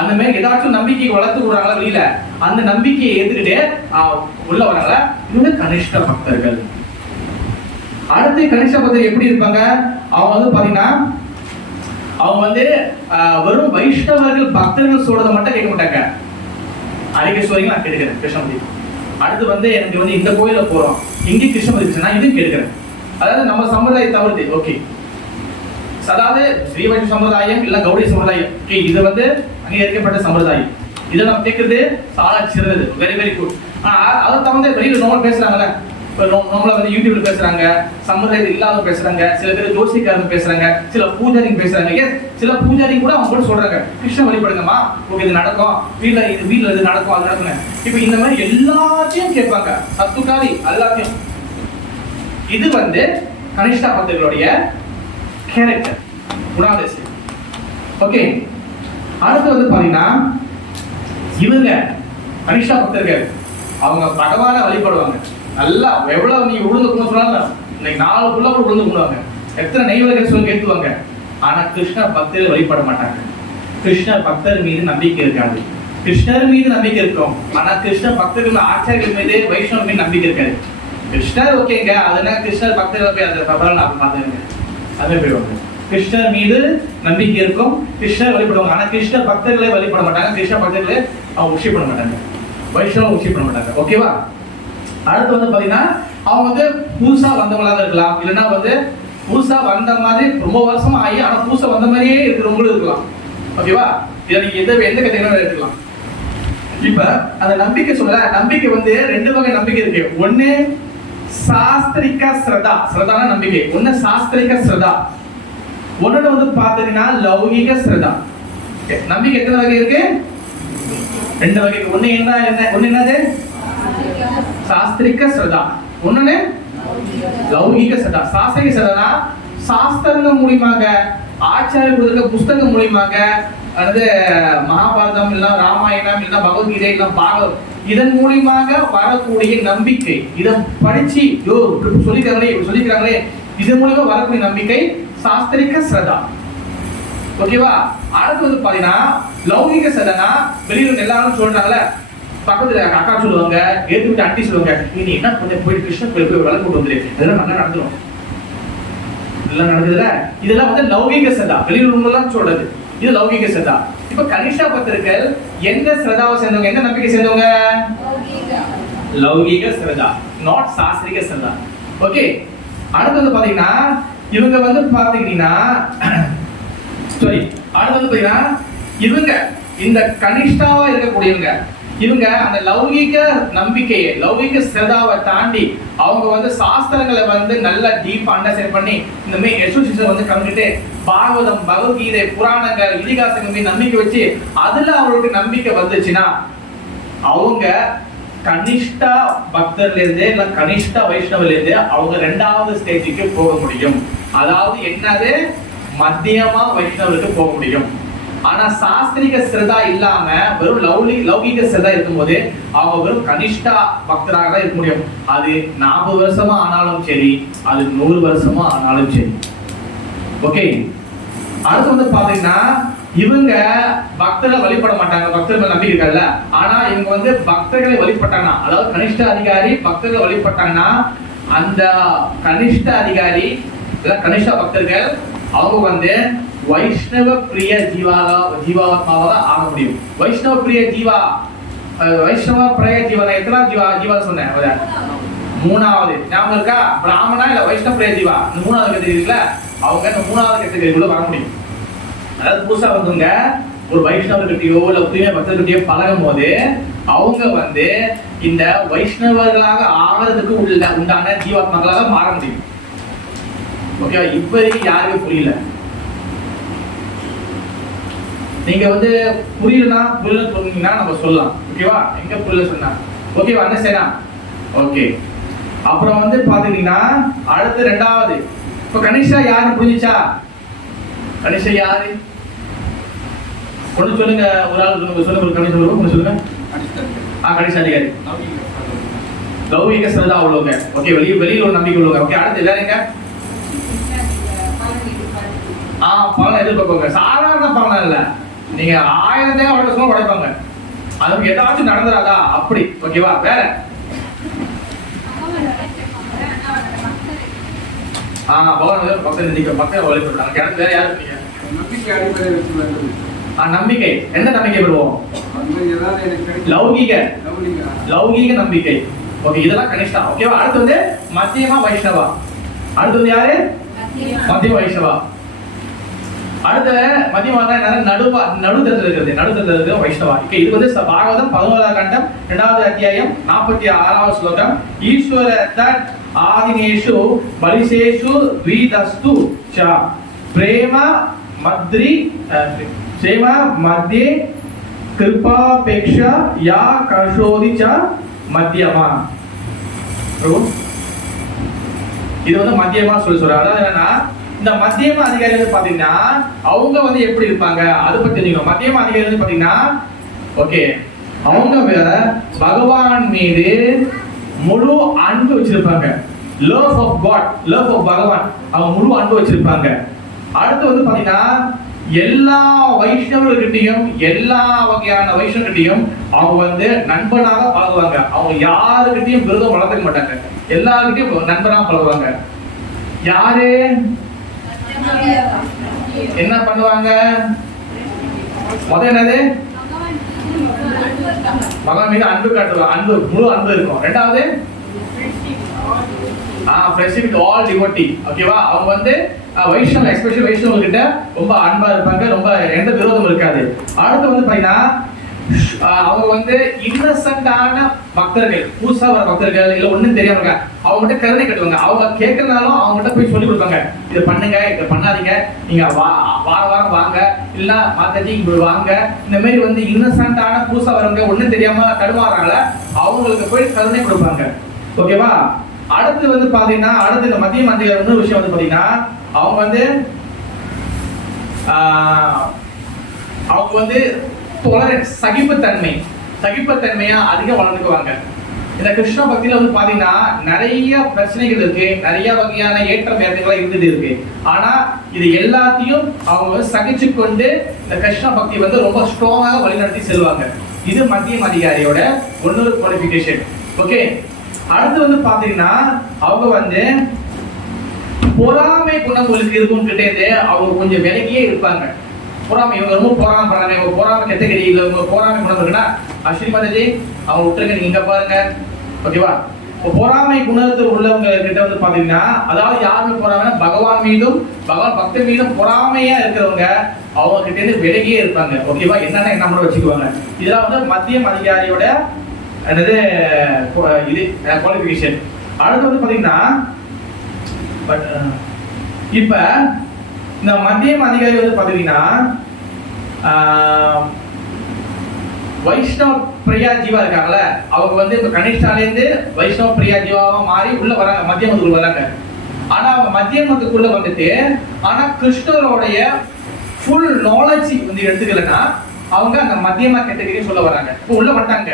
அந்த மாதிரி ஏதாச்சும் நம்பிக்கையை வளர்த்து விடுறாங்களா வெளியில, அந்த நம்பிக்கையை ஏத்துக்கிட்டே உள்ள வராங்களா, இவங்க கனிஷ்ட பக்தர்கள். அடுத்து கனிஷ்ட பக்தர் எப்படி இருப்பாங்க? அவங்க வந்து பாத்தீங்கன்னா அவங்க வந்து வெறும் வைஷ்ணவர்கள் பக்தர்கள் சொல்றதை மட்டும் கேட்க மாட்டாங்க. அடிக்க சொல்றீங்க நான் கேட்கிறேன் கிருஷ்ணமூர்த்தி. அடுத்து வந்து எனக்கு வந்து இந்த கோயில போறோம், இங்கே கிருஷ்ணமூர்த்தி நான் இதுவும் கேட்கிறேன். அதாவது நம்ம சம்பிரதாயம் தவிர்த்து ஓகே, அதாவது ஸ்ரீ வைஷ்ணவ சம்பிரதாயம் இல்ல கௌடி சம்பிரதாயம், இது வந்து அங்கீகரிக்கப்பட்ட சம்பிரதாயம். இதை நம்ம கேட்கறது சாலா சிறந்தது, வெரி வெரி குட். அதை தவிர்த்து வெளியில நோமல் பேசுறாங்கல்ல, இப்போ நம்மள வந்து யூடியூப்ல பேசுறாங்க, சம்பிரதாயத்தில் இல்லாதவங்க பேசுறாங்க, சில பேர் ஜோசிக்காரங்க பேசுறாங்க, சில பூஜாரிங்க பேசுறாங்க. ஏன் சில பூஜாரிங்க கூட அவங்க கூட சொல்றாங்க கிருஷ்ண வழிபடுங்கம்மா, ஓகே இது நடக்கும், வீட்டுல இது நடக்கும், அது நடக்குங்க. இப்போ இந்த மாதிரி எல்லாத்தையும் கேட்பாங்க, சத்துக்காரி எல்லாத்தையும். இது வந்து கனிஷ்டா பக்தர்களுடைய கேரக்டர், குணாதிசயம். ஓகே, அடுத்து வந்து பாத்தீங்கன்னா இவங்க கனிஷ்டா பக்தர்கள் அவங்க பகவானை வழிபடுவாங்க. நல்லா எவ்வளவு நீ உழுந்து குணம் சொன்னாலும் இன்னைக்கு 4 புள்ள கூட உழுந்து குடுவாங்க, எத்தனை நெய்வர்கள் சொல்லி கேட்டுவாங்க. ஆனா கிருஷ்ண பக்தர்கள் வழிபட மாட்டாங்க. கிருஷ்ண பக்தர் மீது நம்பிக்கை இருக்காது. கிருஷ்ணர் மீது நம்பிக்கை இருக்கும், ஆனா கிருஷ்ண பக்தர்கள் ஆச்சாரியர்கள் மீது வைஷ்ணவ மீது நம்பிக்கை இருக்காது. கிருஷ்ணர் ஓகேங்க, அதனால கிருஷ்ணர் பக்தர்கள் போய் அதை தவறான நான் பார்த்துருங்க, அதே போயிடுவாங்க. கிருஷ்ணர் மீது நம்பிக்கை இருக்கும், கிருஷ்ணர் வழிபடுவாங்க, ஆனா கிருஷ்ண பக்தர்களை வழிபட மாட்டாங்க. கிருஷ்ண பக்தர்களை அவங்க உஷி பண்ண மாட்டாங்க, வைஷ்ணவ உஷி பண்ண மாட்டாங்க. ஓகேவா? அடுத்து வந்து பாத்தீங்கன்னா அவங்க வந்து புதுசா வந்தவங்களாக இருக்கலாம், இல்லைன்னா வந்து புதுசா வந்த மாதிரி ரொம்ப வருஷமா ஆகி ஆனா புதுசா வந்த மாதிரியே இருக்கிறவங்களும் இருக்கலாம். ஓகேவா? இதை நீங்க எந்த கதைகளும் எடுத்துக்கலாம். இப்ப அந்த நம்பிக்கை சொல்ல, நம்பிக்கை வந்து 2 வகை நம்பிக்கை இருக்கு. ஒண்ணு சாஸ்திரிக ஸ்ரதா, ஸ்ரதான நம்பிக்கை. ஒண்ணு சாஸ்திரிக ஸ்ரதா, ஒண்ணு வந்து பாத்தீங்கன்னா லௌகிக ஸ்ரதா. நம்பிக்கை எத்தனை வகை இருக்கு? 2 வகை. ஒண்ணு என்னது? சாஸ்திரிக ஸ்ரதா, ஒண்ணு லௌகிக ஸ்ரதா. சாஸ்திரிக ஸ்ரதா சாஸ்திரங்கள் மூலமாக, ஆச்சாரிய கொடுத்த புஸ்தகம் மூலமாக, அல்லது மகாபாரதம் இல்ல ராமாயணம் இல்ல பகவத்கீதை இல்ல பாகவத், இதன் மூலமாக வரக்கூடிய நம்பிக்கை. இதை படிச்சு சொல்லிக்கிறாங்களே இதன் மூலமா வரக்கூடிய நம்பிக்கை சாஸ்திரிக ஸ்ரதா. ஓகேவா? அடுத்து வந்து பாத்தீங்கன்னா லௌகிக ஸ்ரதா, வெளியில எல்லாரும் சொல்றாங்களே, பக்கத்துல அக்கா சொல்லுவாங்க, ஏத்துக்கிட்டு அண்டி சொல்லுவாங்க, நீ என்ன பண்ண போயிட்டு கிருஷ்ண கோயிலுக்கு போய் விளக்கு கொண்டு வந்துரு, இதெல்லாம் நல்லா நடந்துடும், இதெல்லாம் நடக்குதுல. இதெல்லாம் வந்து லௌகிக ஸ்ரதா, வெளியூர்லாம் சொல்றது. இது லௌகிக ஸ்ரதா. இப்ப கனிஷ்டா பக்தர்கள் எந்த ஸ்ரதாவை சேர்ந்தவங்க, எந்த நம்பிக்கை சேர்ந்தவங்க? லௌகிக ஸ்ரதா, நாட் சாஸ்திரிக ஸ்ரதா. ஓகே, அடுத்து வந்து பாத்தீங்கன்னா இவங்க வந்து பாத்தீங்கன்னா அடுத்து வந்து பாத்தீங்கன்னா இவங்க இந்த கனிஷ்டாவா இருக்கக்கூடியவங்க, இவங்க அந்த லௌகிக நம்பிக்கையை, லௌகிக ஸ்ரதாவை தாண்டி அவங்க வந்து சாஸ்திரங்களை வந்து நல்லா டீப்பா அண்டர்ஸ்டாண்ட் பண்ணி இந்த மாதிரி எசோசியேஷன் வந்து கலந்துட்டு பாகவதம், பகவத்கீதை, புராணங்கள், இதிகாசங்கள் மீது நம்பிக்கை வச்சு அதுல அவங்களுக்கு நம்பிக்கை வந்துச்சுன்னா அவங்க கனிஷ்டா பக்தர்ல இருந்து இல்ல கனிஷ்டா வைஷ்ணவர்ல இருந்து அவங்க 2வது ஸ்டேஜுக்கு போக முடியும். அதாவது என்னது, மத்தியமா வைஷ்ணவருக்கு போக முடியும். ஆனா சாஸ்திரிக ஸ்ரதா இல்லாம வெறும் லௌகிக ஸ்ரதா இருக்கும்போது அவங்க வெறும் கனிஷ்டா பக்தராக தான் இருக்க முடியும். அது 40 வருஷமா ஆனாலும் சரி, அது 100 வருஷமா ஆனாலும் சரி. ஓகே, அடுத்து வந்து பாத்தீங்கன்னா இவங்க பக்தர்களை வழிபட மாட்டாங்க, பக்தர்கள் நம்பிக்கை இருக்காதுல்ல. ஆனா இவங்க வந்து பக்தர்களை வழிபட்டாங்கன்னா, அதாவது கனிஷ்ட அதிகாரி பக்தர்களை வழிபட்டாங்கன்னா அந்த கனிஷ்ட அதிகாரி இல்ல கனிஷ்ட பக்தர்கள் அவங்க வந்து வைஷ்ணவ பிரிய ஜீவாத்மாவாக ஆக முடியும். வைஷ்ணவ பிரிய ஜீவா, வைஷ்ணவ பிரிய ஜீவன எத்தனாவது ஜீவா சொன்னேன்? 3வது. ஞாபகம் இருக்கா? பிராமணா இல்ல வைஷ்ணவ பிரிய ஜீவா, இந்த 3வது கேட்டகரி இருக்குல்ல, அவங்க இந்த 3வது கேட்டகரிக்குள்ள வர முடியும். அதாவது புதுசா வந்தவங்க ஒரு வைஷ்ணவர்கிட்டயோ இல்ல புதிய பக்தர்கிட்டயோ பழகும் போது அவங்க வந்து இந்த வைஷ்ணவர்களாக ஆகிறதுக்கு உண்டான ஜீவாத்மாக்களாக மாற முடியும். ஓகேவா? இப்ப யாருக்கும் புரியல. நீங்க வந்து புரியல சொன்னீங்கன்னா நம்ம சொல்லலாம். ஓகேவா? எங்க புரியல சொன்னா ஓகேவா? அண்டர்ஸ்டாண்டா? ஓகே. அப்புறம் வந்து பாத்தீங்கன்னா அடுத்து ரெண்டாவது, இப்போ கனிஷா யாருன்னு புரிஞ்சுச்சா? கனிஷா யாரு? ஒன்று சொல்லுங்க. ஒரு ஆள் சொல்லுங்க. ஒரு கனிஷா ஒன்று சொல்லுங்க. கனிஷா அதிகாரி லௌகிக ஸ்ரதா உள்ளவங்க. ஓகே, வெளியில ஒரு நம்பிக்கை உள்ளவங்க. ஓகே, அடுத்து எல்லாருங்க பலன் எதிர்பார்ப்பாங்க. சாதாரண பலன் இல்ல, நீங்க 1000 தேவை உடைக்க உடைப்பாங்க. அதுக்கு ஏதாச்சும் நடந்துடாதா அப்படி. ஓகேவா? வேற பகவான் பக்தர் வழிபடுறாங்க. எனக்கு வேற யாரு இருக்கீங்க? நம்பிக்கை அடிப்படை வச்சு நம்பிக்கை. எந்த நம்பிக்கை பெறுவோம்? லௌகீக நம்பிக்கை. ஓகே, இதெல்லாம் கனிஷ்டா. ஓகேவா? அடுத்து வந்து மத்தியமா வைஷ்ணவா. அடுத்து வந்து யாரு? மத்திய வைஷ்ணவா. அடுத்த மத்தியமா நடுத்தரத்தில் இருக்கிறது வைஷ்ணவா. இது வந்து பாகவதம் 11ஆம் கண்டம் 2வது அத்தியாயம் 46வது ஸ்லோகம். ஈஸ்வர தத் ஆதினேஷு பலிசேஷு த்விதஸ்து ச பிரேம மத்யே கிருபாபேக்ஷா யா கர்ஷோதி ச மத்தியமா. இது வந்து மத்தியமா சொல்ற. அதாவது என்னன்னா, இந்த மத்தியமா அதிகாரி வந்து பாத்தீங்கன்னா அவங்க வந்து எப்படி இருப்பாங்க அதை பத்தி தெரிஞ்சுக்கணும். மத்தியமா அதிகாரி வந்து பாத்தீங்கன்னா ஓகே, அவங்க பகவான் மீது முழு அன்பு வச்சிருப்பாங்க. Love of God, love of Bhagavan, அவங்க முழு அன்பு வச்சிருப்பாங்க. அடுத்து வந்து பாத்தீங்கன்னா எல்லா வைஷ்ணவர்கிட்டையும், எல்லா வகையான வைஷ்ணவர்கிட்டையும் அவங்க வந்து நண்பனாக பழகுவாங்க. அவங்க யாருக்கிட்டையும் விரோதம் வளர்த்துக்க மாட்டாங்க. எல்லாருக்கிட்டையும் நண்பனாக பழகுவாங்க. யாரு என்ன பண்ணுவாங்க? முதல் என்னது? பகவான் மீது அன்பு காட்டுவாங்க. அன்பு, முழு அன்பு இருக்கும். ரெண்டாவது friendship with all devotee. ஓகேவா? அவங்க வந்து வைஷ்ணவ, எஸ்பெஷலி வைஷ்ணவ கிட்ட ரொம்ப அன்பா இருப்பாங்க. ரொம்ப எந்த விரோதமும் இருக்காது. அடுத்து வந்து பாத்தீங்கன்னா அவங்க வந்து இன்னசென்ட்டான பக்தர்கள், புதுசா வர பக்தர்கள், இல்ல ஒண்ணும் தெரியாம இருக்க அவங்ககிட்ட கருணை கட்டுவாங்க. அவங்க கேட்கறதுனாலும் அவங்ககிட்ட போய் சொல்லி கொடுப்பாங்க. இதை பண்ணுங்க, இதை பண்ணாதீங்க, நீங்க வாரம் வாங்க, இல்ல மாதாஜி இப்படி வாங்க. இந்த மாதிரி வந்து இன்னசென்ட்டான புதுசா வரவங்க ஒண்ணும் தெரியாம தடுமாறாங்கள அவங்களுக்கு போய் கருணை கொடுப்பாங்க. ஓகேவா? அடுத்து வந்து பாத்தீங்கன்னா அடுத்து இந்த மத்திய மந்திர இன்னொரு விஷயம் வந்து பாத்தீங்கன்னா அவங்க வந்து சகிப்புத்தன்மையா அதிகம் வளர்ந்துக்குவாங்க. இந்த கிருஷ்ண பக்தியில வந்து பாத்தீங்கன்னா நிறைய பிரச்சனைகள் இருக்கு, நிறைய வகையான ஏற்றம் இறக்கங்கள் இருந்துட்டு இருக்கு. ஆனா இது எல்லாத்தையும் அவங்க வந்து சகிச்சு கொண்டு இந்த கிருஷ்ண பக்தி வந்து ரொம்ப ஸ்ட்ராங்காக வழிநடத்தி செல்வாங்க. இது மத்திய அதிகாரியோட இன்னொரு குவாலிஃபிகேஷன். ஓகே, அடுத்து வந்து பாத்தீங்கன்னா அவங்க வந்து பொறாமை குணம் உங்களுக்கு இருக்கும் கிட்டே அவங்க கொஞ்சம் விலகியே இருப்பாங்க. பொறாமை, இவங்க ரொம்ப பொறாமை பண்றாங்க, இவங்க பொறாமை கேட்டகரி இல்ல, இவங்க பொறாமை குணம் இருக்குன்னா அஸ்வினி மாதாஜி அவங்க விட்டுருங்க, நீங்க இங்க பாருங்க. ஓகேவா? பொறாமை குணத்தில் உள்ளவங்க கிட்ட வந்து பாத்தீங்கன்னா, அதாவது யாருமே பொறாமைனா பகவான் மீதும் பகவான் பக்தர் மீதும் பொறாமையா இருக்கிறவங்க அவங்க கிட்ட இருந்து விலகியே இருப்பாங்க. ஓகேவா? என்னன்னா என்ன கூட வச்சுக்குவாங்க. இதெல்லாம் வந்து மத்திய அதிகாரியோட என்னது இது குவாலிஃபிகேஷன். அடுத்து வந்து பாத்தீங்கன்னா இப்ப இந்த மத்தியம் அதிகாரி வந்து பாத்தீங்கன்னா வைஷ்ணவ பிரியா ஜீவா இருக்காங்கல்ல, அவங்க வந்து இப்ப கனிஷ்டாலேருந்து வைஷ்ணவ பிரியா ஜீவாவா மாறி உள்ள வராங்க, மத்தியமத்துக்குள்ள வராங்க. ஆனா அவங்க மத்தியமத்துக்குள்ள வந்துட்டு ஆனா கிருஷ்ணரோடைய ஃபுல் நாலேஜ் வந்து எடுத்துக்கலன்னா அவங்க அந்த மத்தியமா கேட்டகரி சொல்ல வராங்க. இப்போ உள்ள வந்துட்டாங்க,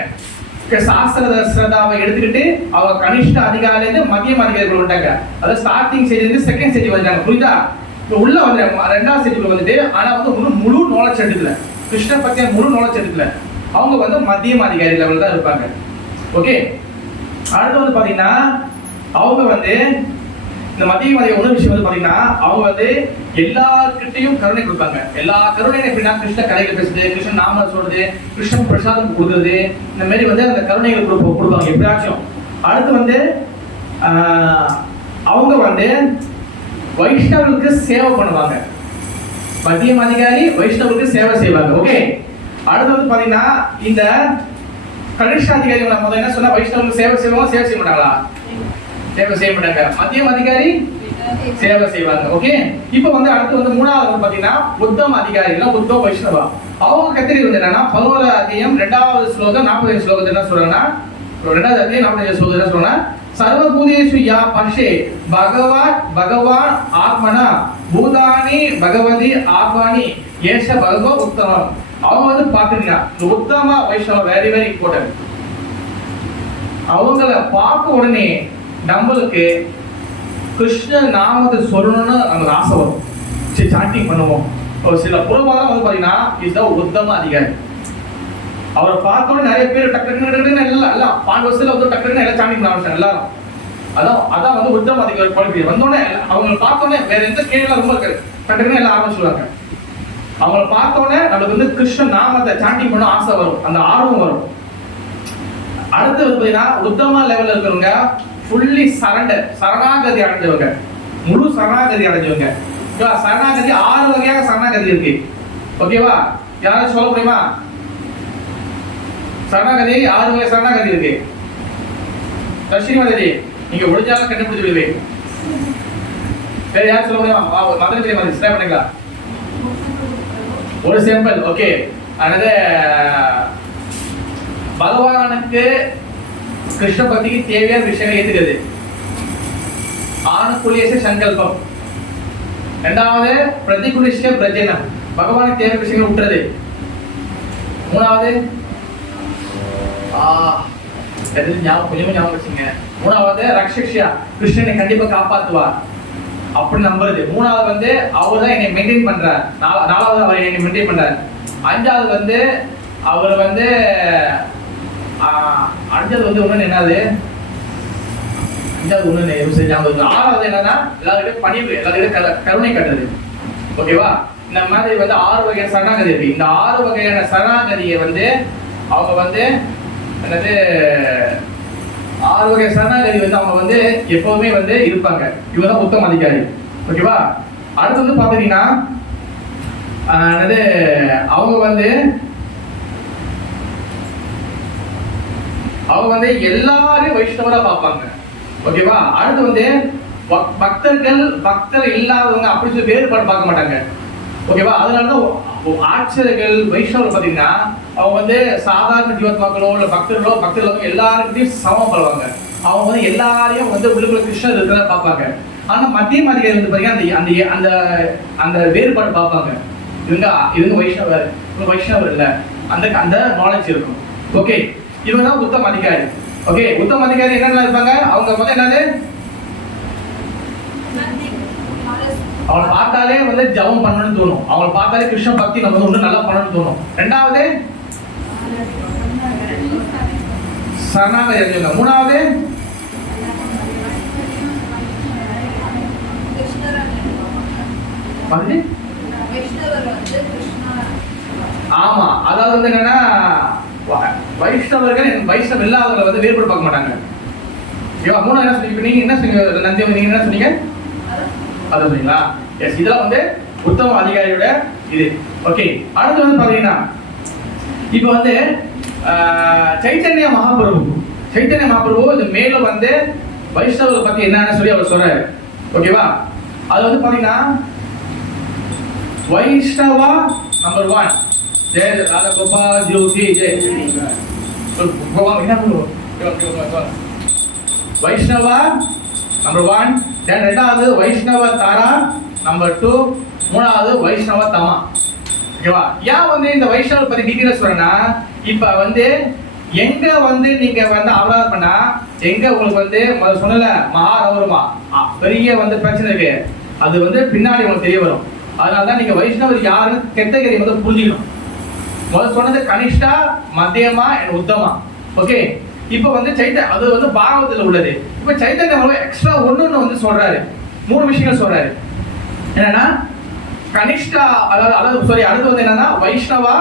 சாஸ்திர ஸ்ரதாவை எடுத்துக்கிட்டு அவங்க கனிஷ்ட அதிகாரிலேருந்து மத்தியம் அதிகாரிகள் வந்துட்டாங்க. அதாவது ஸ்டார்டிங் ஸ்டேஜ்லேருந்து செகண்ட் ஸ்டேஜ் வந்துட்டாங்க. புரியுதா? இப்போ உள்ள வந்து 2வது ஸ்டேஜ்ல வந்துட்டு ஆனா வந்து முழு நாலேஜ் எடுக்கல, கிருஷ்ண பத்திய முழு நாலேஜ் எடுக்கல. அவங்க வந்து மத்தியம் அதிகாரி லெவல் தான் இருப்பாங்க. ஓகே, அடுத்து வந்து பாத்தீங்கன்னா அவங்க வந்து இந்த மத்தியம் அதிகாரி ஒரு விஷயம் வந்து பாத்தீங்கன்னா அவங்க வந்து எல்லார்கிட்டையும் கருணை கொடுப்பாங்க. எல்லா கருணையும் எப்படின்னா கிருஷ்ண கதைகள் பேசுறது, கிருஷ்ண நாம சொல்றது, கிருஷ்ண பிரசாதம் கொடுக்குறது, இந்த மாதிரி வந்து அந்த கருணைகள் கொடுப்பாங்க எப்படியாச்சும். அடுத்து வந்து அவங்க வந்து வைஷ்ணவர்களுக்கு சேவை பண்ணுவாங்க. மத்தியம் அதிகாரி வைஷ்ணவர்களுக்கு சேவை செய்வாங்க. ஓகே, அடுத்து வந்து பாத்தீங்கன்னா இந்த கனிஷ்ட அதிகாரி முதல்ல என்ன சொன்னா வைஷ்ணவர்களுக்கு சேவை செய்வாங்க, சேவை செய்ய மாட்டாங்களா? சேவை செய்ய மாட்டாங்க. மத்தியம் அதிகாரி சேவை செய்வாங்க. ஓகே, இப்போ வந்து அடுத்து வந்து 3வது வந்து பாத்தீங்கன்னா உத்தம அதிகாரி, உத்தம வைஷ்ணவா. அவங்க கத்திரி வந்து என்னன்னா 11 அத்தியாயம் 2வது ஸ்லோகம் 40 ஸ்லோகத்தை என்ன சொல்றாங்கன்னா 2வது அத்தியாயம் 45 ஸ்லோகத்தை என்ன சொல்றாங்கன்னா சர்வபூதேஷு யா பர்ஷே பகவான் ஆத்மனா பூதானி பகவதி ஆத்மானி ஏஷ பகவ உத்தமம். அவங்க வந்து பாத்தீங்கன்னா இந்த உத்தம வைஷ்ணவ வெரி வெரி இம்பார்ட்டன்ட். அவங்கள பார்க்க உடனே நம்மளுக்கு கிருஷ்ண நாமத்தை சொல்லணும்னு நமக்கு ஆசை வரும். சரி சாண்டிங் பண்ணுவோம். ஒரு சில புறவாதம் வந்து பாத்தீங்கன்னா இதுதான் உத்தம அதிகாரி. அவரை பார்க்கணும் நிறைய பேர் டக்கு எல்லாம் 5 வருஷத்துல வந்து டக்கு எல்லாம் சாண்டிங் பண்ண ஆரம்பிச்சாங்க எல்லாரும். அதான் வந்து உத்தம அதிகாரி குவாலிஃபை வந்தோடனே அவங்க பார்த்தோன்னே வேற எந்த கேள்வி ரொம்ப இருக்காது, டக்குன்னு எல்லாம் ஆரம்பிச்சுடுவாங்க. அவங்கள பார்த்தோன்னே நம்மளுக்கு வந்து கிருஷ்ண நாமத்தை சாண்டிங் பண்ண ஆசை வரும், அந்த ஆர்வம் வரும். அடுத்து வந்து பாத்தீங்கன்னா உத்தம லெவல்ல இருக்கிறவங்க ஃபுல்லி சரணாகதி அடைஞ்சவங்க, முழு சரணாகதி அடைஞ்சவங்க. சரணாகதி 6 வகையாக சரணாகதி இருக்கு. ஓகேவா? யாராவது சொல்ல முடியுமா? சரணாகதி 6 வகை சரணாகதி இருக்கு. தர்ஷினி மாதிரி நீங்க ஒளிஞ்சாலும் கண்டுபிடிச்சு விடுவீங்க. வேற யாரும் சொல்ல முடியுமா? மதுரை தெரிய மாதிரி ஸ்டே பண்ணிக்கலாம். ஒரு சாம்பிள். ஓகே, அதாவது பகவானுக்கு கிருஷ்ண பக்திக்கு தேவையான விஷயங்கள் ஏத்துக்கிறது. ஆணுக்குலியச சங்கல்பம். 2வது பிரதிகுலிஷ பிரஜனம், பகவானுக்கு தேவையான விஷயங்கள் விட்டுறது. 3வது ஞாபகம் வச்சுங்க. 3வது ரக்ஷக்ஷா, கிருஷ்ணனை கண்டிப்பா காப்பாத்துவார் அப்படி நம்புறது. 3வது வந்து அவர் தான் என்னை மெயின்டைன் பண்றார். 4வது அவர் என்னை மெயின்டைன் பண்றார். 5வது வந்து அவர் வந்து 5வது வந்து ஒண்ணு என்னது, 5வது ஒண்ணு ஞாபகம். 6வது என்னன்னா எல்லாருக்கிட்ட பணிவு, எல்லாருக்கிட்ட கருணை கட்டுறது. ஓகேவா? இந்த மாதிரி வந்து 6 வகையான சரணாகதி இருக்கு. இந்த 6 வகையான சரணாகதியை வந்து அவங்க வந்து என்னது 6 வகை சரணாகதி வந்து அவங்க வந்து எப்பவுமே வந்து இருப்பாங்க. இவங்க தான் உத்தம அதிகாரி. ஓகேவா? அடுத்து வந்து பாத்தீங்கன்னா அவங்க வந்து எல்லாரும் வைஷ்ணவரா பார்ப்பாங்க. ஓகேவா? அடுத்து வந்து பக்தர் இல்லாதவங்க அப்படி சொல்லி வேறுபாடு பார்க்க மாட்டாங்க. ஓகேவா? அதனாலதான் ஆட்சியர்கள் வைஷ்ணவர் பாத்தீங்கன்னா அவங்க வந்து சாதாரண ஜீவத்மாக்களோ இல்ல பக்தர்களோ எல்லாருக்கிட்டையும் சமம் பண்ணுவாங்க. அவங்க வந்து எல்லாரையும் வந்து உள்ளுக்குள்ள கிருஷ்ணர் இருக்கிறத பார்ப்பாங்க. ஆனா மத்திய அதிகாரி வந்து பாத்தீங்கன்னா அந்த அந்த வேறுபாடு பார்ப்பாங்க. இவங்க வைஷ்ணவர் இல்ல, அந்த நாலேஜ் இருக்கும். ஓகே, இவங்க தான் உத்தம அதிகாரி. ஓகே, உத்தம அதிகாரி என்னென்ன இருப்பாங்க? அவங்க வந்து என்னது, அவளை பார்த்தாலே வந்து ஜபம் பண்ணணும்னு தோணும். அவளை பார்த்தாலே கிருஷ்ண பக்தி நம்ம வந்து நல்லா பண்ணணும்னு தோணும். 2வது சரணாகதி அடைஞ்சவங்க. 3வது ஆமா, அதாவது வந்து என்னன்னா வைஷ்ணவர்கள் வைஷ்ணவ இல்லாதவங்களை வந்து வேறுபாடு பார்க்க மாட்டாங்க. ஓகேவா? 3வது என்ன சொன்னீங்க? நீங்க என்ன சொன்னீங்க நந்தியம்? நீங்க என்ன சொன்னீங்க? அது சொன்னீங்களா? எஸ், இதெல்லாம் வந்து உத்தம அதிகாரியோட இது. ஓகே, அடுத்து வந்து பாத்தீங்கன்னா இப்போ வந்து சைத்தன்ய மகாபிரபு இது மேலும் வந்து வைஷ்ணவரை பத்தி என்னன்னு சொல்லி அவர் சொல்றாரு. ஓகேவா? அது வந்து பாத்தீங்கன்னா வைஷ்ணவா நம்பர் 1 ஜெய ராதா கோபால் ஜோதி ஜெய வைஷ்ணவா நம்பர் 1. தென் 2வது வைஷ்ணவ தாரா நம்பர் 2. 3வது வைஷ்ணவ தமா. ஓகேவா? ஏன் வந்து இந்த வைஷ்ணவ பத்தி டீடைல்ஸ் சொல்றேன்னா, இப்ப வந்து எங்க வந்து நீங்க வந்து ஆராதனை பண்ணா எங்க உங்களுக்கு வந்து சொன்னல மகாரௌரமா பெரிய வந்து பிரச்சனை இருக்கு, அது வந்து பின்னாடி உங்களுக்கு தெரிய வரும். அதனாலதான் நீங்க வைஷ்ணவர் யாருன்னு கேட்டகரி வந்து புரிஞ்சுக்கணும். முதல்ல சொன்னது கனிஷ்டா, மத்தியமா அண்ட் உத்தமா. ஓகே, இப்போ வந்து அது வந்து பாகவத்துல உள்ளது. இப்போ சைத்தன்ய எக்ஸ்ட்ரா ஒண்ணு வந்து சொல்றாரு, 3 விஷயங்கள் சொல்றாரு. என்னன்னா கனிஷ்டா, அதாவது அடுத்து வந்து என்னன்னா வைஷ்ணவா,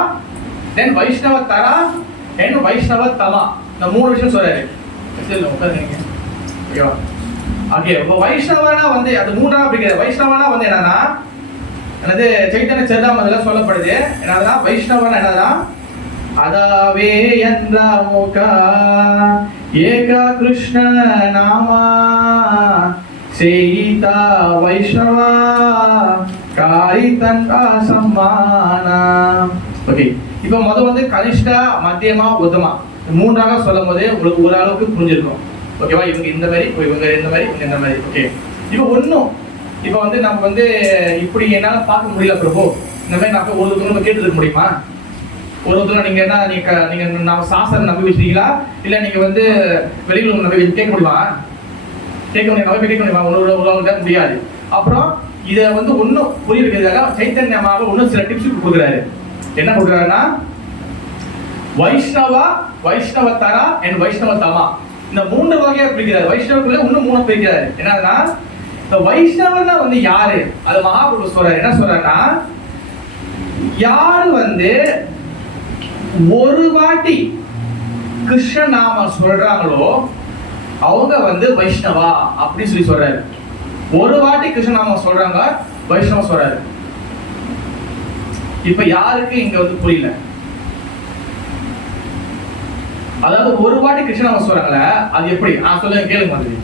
தென் வைஷ்ணவ தரா அண்ட் வைஷ்ணவ தமா. இந்த 3 விஷயம் சொல்றாரு. ஓகே, வைஷ்ணவனா வந்து அது 3ஆ அப்படிங்கிறது. வைஷ்ணவனா வந்து என்னன்னா என்னது சைத்தன்ய சரிதாமத்துல சொல்லப்படுது. என்னன்னா வைஷ்ணவன் என்னன்னா அதாவே என்ற முகா ஏகா கிருஷ்ண நாமா சீதா வைஷ்ணவா காரி தன்கா சம்மானா. ஓகே, இப்போ முதல் வந்து கனிஷ்டா, மத்தியமா, உத்தமா மூன்றாக சொல்லும் போது உங்களுக்கு ஒரு அளவுக்கு புரிஞ்சிருக்கும். ஓகேவா? இவங்க இந்த மாதிரி, இவங்க இந்த மாதிரி, இவங்க இந்த மாதிரி. ஓகே, இப்போ ஒன்றும் இப்போ வந்து நம்ம வந்து இப்படி என்னால் பார்க்க முடியல பிரபு, இந்த மாதிரி நான் ஒரு ஒருத்தவங்க கேட்டுருக்க முடியுமா? ஒரு ஒருத்தவங்க நீங்கள் என்ன நீங்கள் நான் சாஸ்திரம் நம்பி வச்சிருக்கீங்களா, இல்லை நீங்கள் வந்து வெளியில் நம்பி கேட்க முடியுமா? கேட்க முடியும், நம்பி கேட்க முடியுமா? ஒரு முடியாது. அப்புறம் இதை வந்து ஒன்றும் புரியுறதுக்காக சைத்தன்யமாக ஒன்றும் சில டிப்ஸ் கொடுக்குறாரு. என்ன கொடுக்குறாருன்னா, வைஷ்ணவ தரா அண்ட் வைஷ்ணவ தமா, இந்த 3 வகையா பிரிக்கிறார். வைஷ்ணவக்குள்ள இன்னும் 3 பிரிக்கிறாரு. என்னன்னா, இந்த வைஷ்ணவனா வந்து யாரு, அது மகாபிரபு சொல்றாரு. என்ன சொல்றாருன்னா, யாரு வந்து ஒரு வாட்டி கிருஷ்ண நாம சொல்றாங்களோ அவங்க வந்து வைஷ்ணவா அப்படின்னு சொல்லி சொல்றாரு. ஒரு வாட்டி கிருஷ்ண நாம சொல்றாங்க வைஷ்ணவ சொல்றாரு. இப்ப யாருக்கு இங்க வந்து புரியல? அதாவது ஒரு வாட்டி கிருஷ்ண நாம சொல்றாங்களே, அது எப்படி? சொல்லுங்க, கேளுங்க மாதிரி.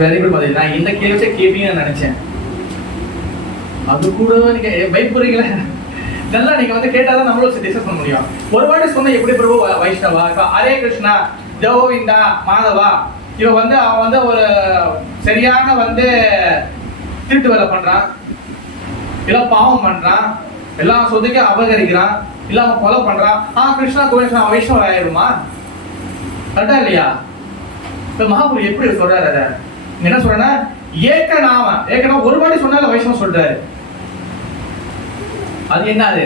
வெரி குட் மாதிரி. நான் இந்த கேள்வியை கேட்பீங்கன்னு நினைச்சேன். அது கூட நீங்க பயப்படுறீங்களா? இதெல்லாம் நீங்க வந்து கேட்டாதான் நம்மளும் டிஸ்கஸ் பண்ண முடியும். ஒரு வாட்டி சொன்ன எப்படி பிரபு வைஷ்ணவா? இப்ப ஹரே கிருஷ்ணா, கோவிந்தா, மாதவா, இவன் வந்து அவன் வந்து ஒரு சரியான வந்து திருட்டு வேலை பண்றான், இல்ல பாவம் பண்றான், எல்லாம் சொத்துக்கு அபகரிக்கிறான், இல்ல அவன் கொலை பண்றான். கிருஷ்ணா கோவிந்தா வைஷ்ணவ ஆயிடுமா? கரெக்டா இல்லையா? இப்ப மகாபுரு எப்படி சொல்றாரு? அத என்ன சொல்றேன்னா, ஏக்கநாம ஒரு வாட்டி சொன்னால வைஷ்ணவ சொல்றாரு. அது என்னது?